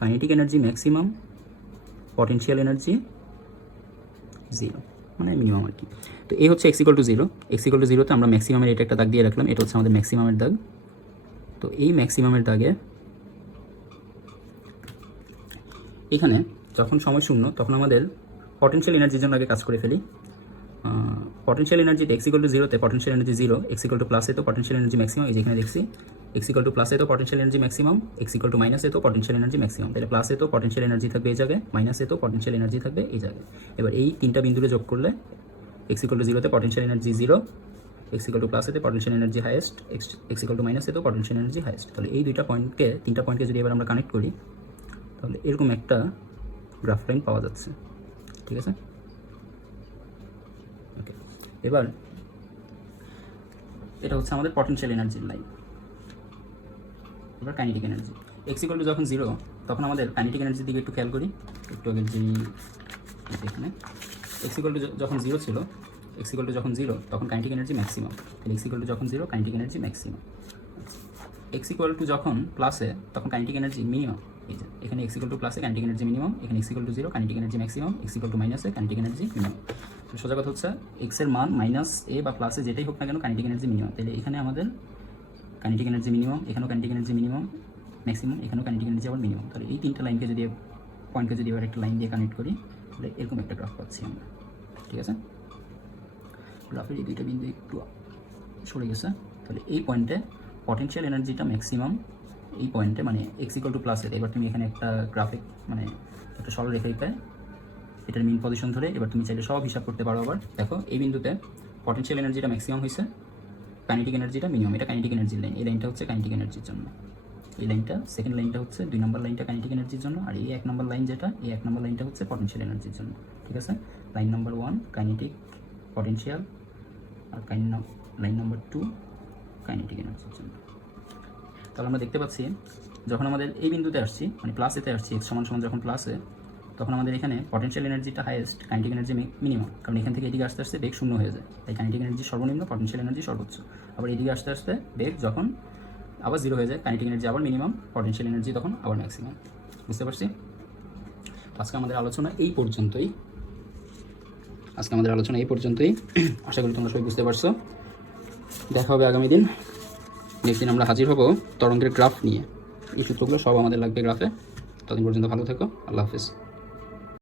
kinetic energy maximum, potential energy 0, মানে মিনিমাম আর কি। তো এই হচ্ছে x=0-তে আমরা ম্যাক্সিমামের এটা একটা দাগ দিয়ে রাখলাম, এটা হচ্ছে আমাদের ম্যাক্সিমামের দাগ। তো এই ম্যাক্সিমামের দাগে এখানে যখন সময় 0 তখন আমাদের পটেনশিয়াল এনার্জির জন্য আগে কাজ করে ফেলি। পটেনশিয়াল এনার্জিতে x=0-তে পটেনশিয়াল এনার্জি 0, x=+-এ তো পটেনশিয়াল এনার্জি ম্যাক্সিমাম, এই যেখানে দেখছি x=+-এ তো পটেনশিয়াল এনার্জি ম্যাক্সিমাম, x=-এ তো পটেনশিয়াল এনার্জি ম্যাক্সিমাম, তাহলে প্লাসে তো পটেনশিয়াল এনার্জি থাকবে এই জায়গায়, মাইনাসে তো পটেনশিয়াল এনার্জি থাকবে এই জায়গায়। এবার এই তিনটা বিন্দুরে যোগ করলে x=0-তে পটেনশিয়াল এনার্জি 0, x=+-এতে পটেনশিয়াল এনার্জি হাইয়েস্ট, x=-এ তো পটেনশিয়াল এনার্জি হাইয়েস্ট। তাহলে এই তিনটা পয়েন্টকে যদি এবার আমরা কানেক্ট করি তাহলে এরকম একটা গ্রাফ লাইন পাওয়া যাচ্ছে। ঠিক আছে, ওকে। এবার এটা হচ্ছে আমাদের পটেনশিয়াল এনার্জির লাইন। এবার কাইনেটিক এনার্জি যখন 0 তখন আমাদের কাইনেটিক এনার্জির দিকে একটু খেয়াল করি। একটু আগের যে এখানে যখন 0 ছিল, যখন 0 তখন কাইনেটিক এনার্জি ম্যাক্সিমাম, তাহলে যখন 0 কাইনেটিক এনার্জি ম্যাক্সিমাম। যখন প্লাসে তখন কাইনেটিক এনার্জি মিনিমাম, এই যে এখানে x=+-এ কাইনেটিক এনার্জি মিনিমাম, এখানে x=0 কাইনেটিক এনার্জি ম্যাক্সিমাম, x=-এ কাইনেটিক এনার্জি মিনিমাম। তো সোজা কথা হচ্ছে x এর মান -a বা প্লাসে যেটাই হোক না কেন কাইনেটিক এনার্জি মিনিমাম, তাহলে এখানে আমাদের কাইনেটিক এনার্জি মিনিমাম, এখানেও কাইনেটিক এনার্জি মিনিমাম ম্যাক্সিমাম, এখানেও কাইনেটিক এনার্জি আবার মিনিমাম। তাহলে এই তিনটা লাইনকে যদি পয়েন্টকে যদি এবার একটা লাইন দিয়ে কানেক্ট করি তাহলে এরকম একটা গ্রাফ পাচ্ছি আমরা। ঠিক আছে, গ্রাফের এই দুইটা বিন্দু একটু সরে গেছে, তাহলে এই পয়েন্টে পটেনশিয়াল এনার্জিটা ম্যাক্সিমাম, এই পয়েন্টে মানে x=+-এ। এবার তুমি এখানে একটা গ্রাফিক মানে একটা সরলরেখা পায়, এটার মিন পজিশন ধরে এবার তুমি চাইলে সব হিসাব করতে পারো। আবার দেখো এই বিন্দুতে পটেনশিয়াল এনার্জিটা ম্যাক্সিমাম হয়েছে, কাইনেটিক এনার্জিটা মিনিমাম, এটা কাইনেটিক এনার্জির লাইন, এই লাইনটা হচ্ছে কাইনেটিক এনার্জির জন্য, এই লাইনটা সেকেন্ড লাইনটা হচ্ছে 2 নম্বর লাইনটা কাইনেটিক এনার্জির জন্য, আর এই 1 নম্বর লাইন যেটা, এই 1 নম্বর লাইনটা হচ্ছে পটেনশিয়াল এনার্জির জন্য। ঠিক আছে, লাইন নাম্বার 1 কাইনেটিক পটেনশিয়াল, আর লাইন নাম্বার 2 কাইনেটিক এনার্জির জন্য। তাহলে আমরা দেখতে পাচ্ছি যখন আমাদের এই বিন্দুতে আসছি মানে প্লাসেতে আসছি, x = যখন প্লাসে, তখন আমাদের এখানে পটেনশিয়াল এনার্জিটা হাইয়েস্ট, কাইনেটিক এনার্জি মিনিমাম, কারণ এখান থেকে এদিকে আস্তে আস্তে বেগ 0 হয়ে যায়, তাই কাইনেটিক এনার্জি সর্বনিম্ন, পটেনশিয়াল এনার্জি সর্বোচ্চ। আবার এদিকে আস্তে আস্তে বেগ যখন আবার জিরো হয়ে যায়, কাইনেটিক এনার্জি আবার মিনিমাম, পটেনশিয়াল এনার্জি তখন আবার ম্যাক্সিমাম। বুঝতে পারছি? আজকে আমাদের আলোচনা এই পর্যন্তই। আশা করি তোমরা সবাই বুঝতে পারছো। দেখা হবে আগামী দিন। নেক্সট দিন আমরা হাজির হব তরঙ্গের গ্রাফ নিয়ে। এই সূত্রগুলো সব আমাদের লাগবে গ্রাফে। ততদিন পর্যন্ত ভালো থেকো। আল্লাহ হাফিজ।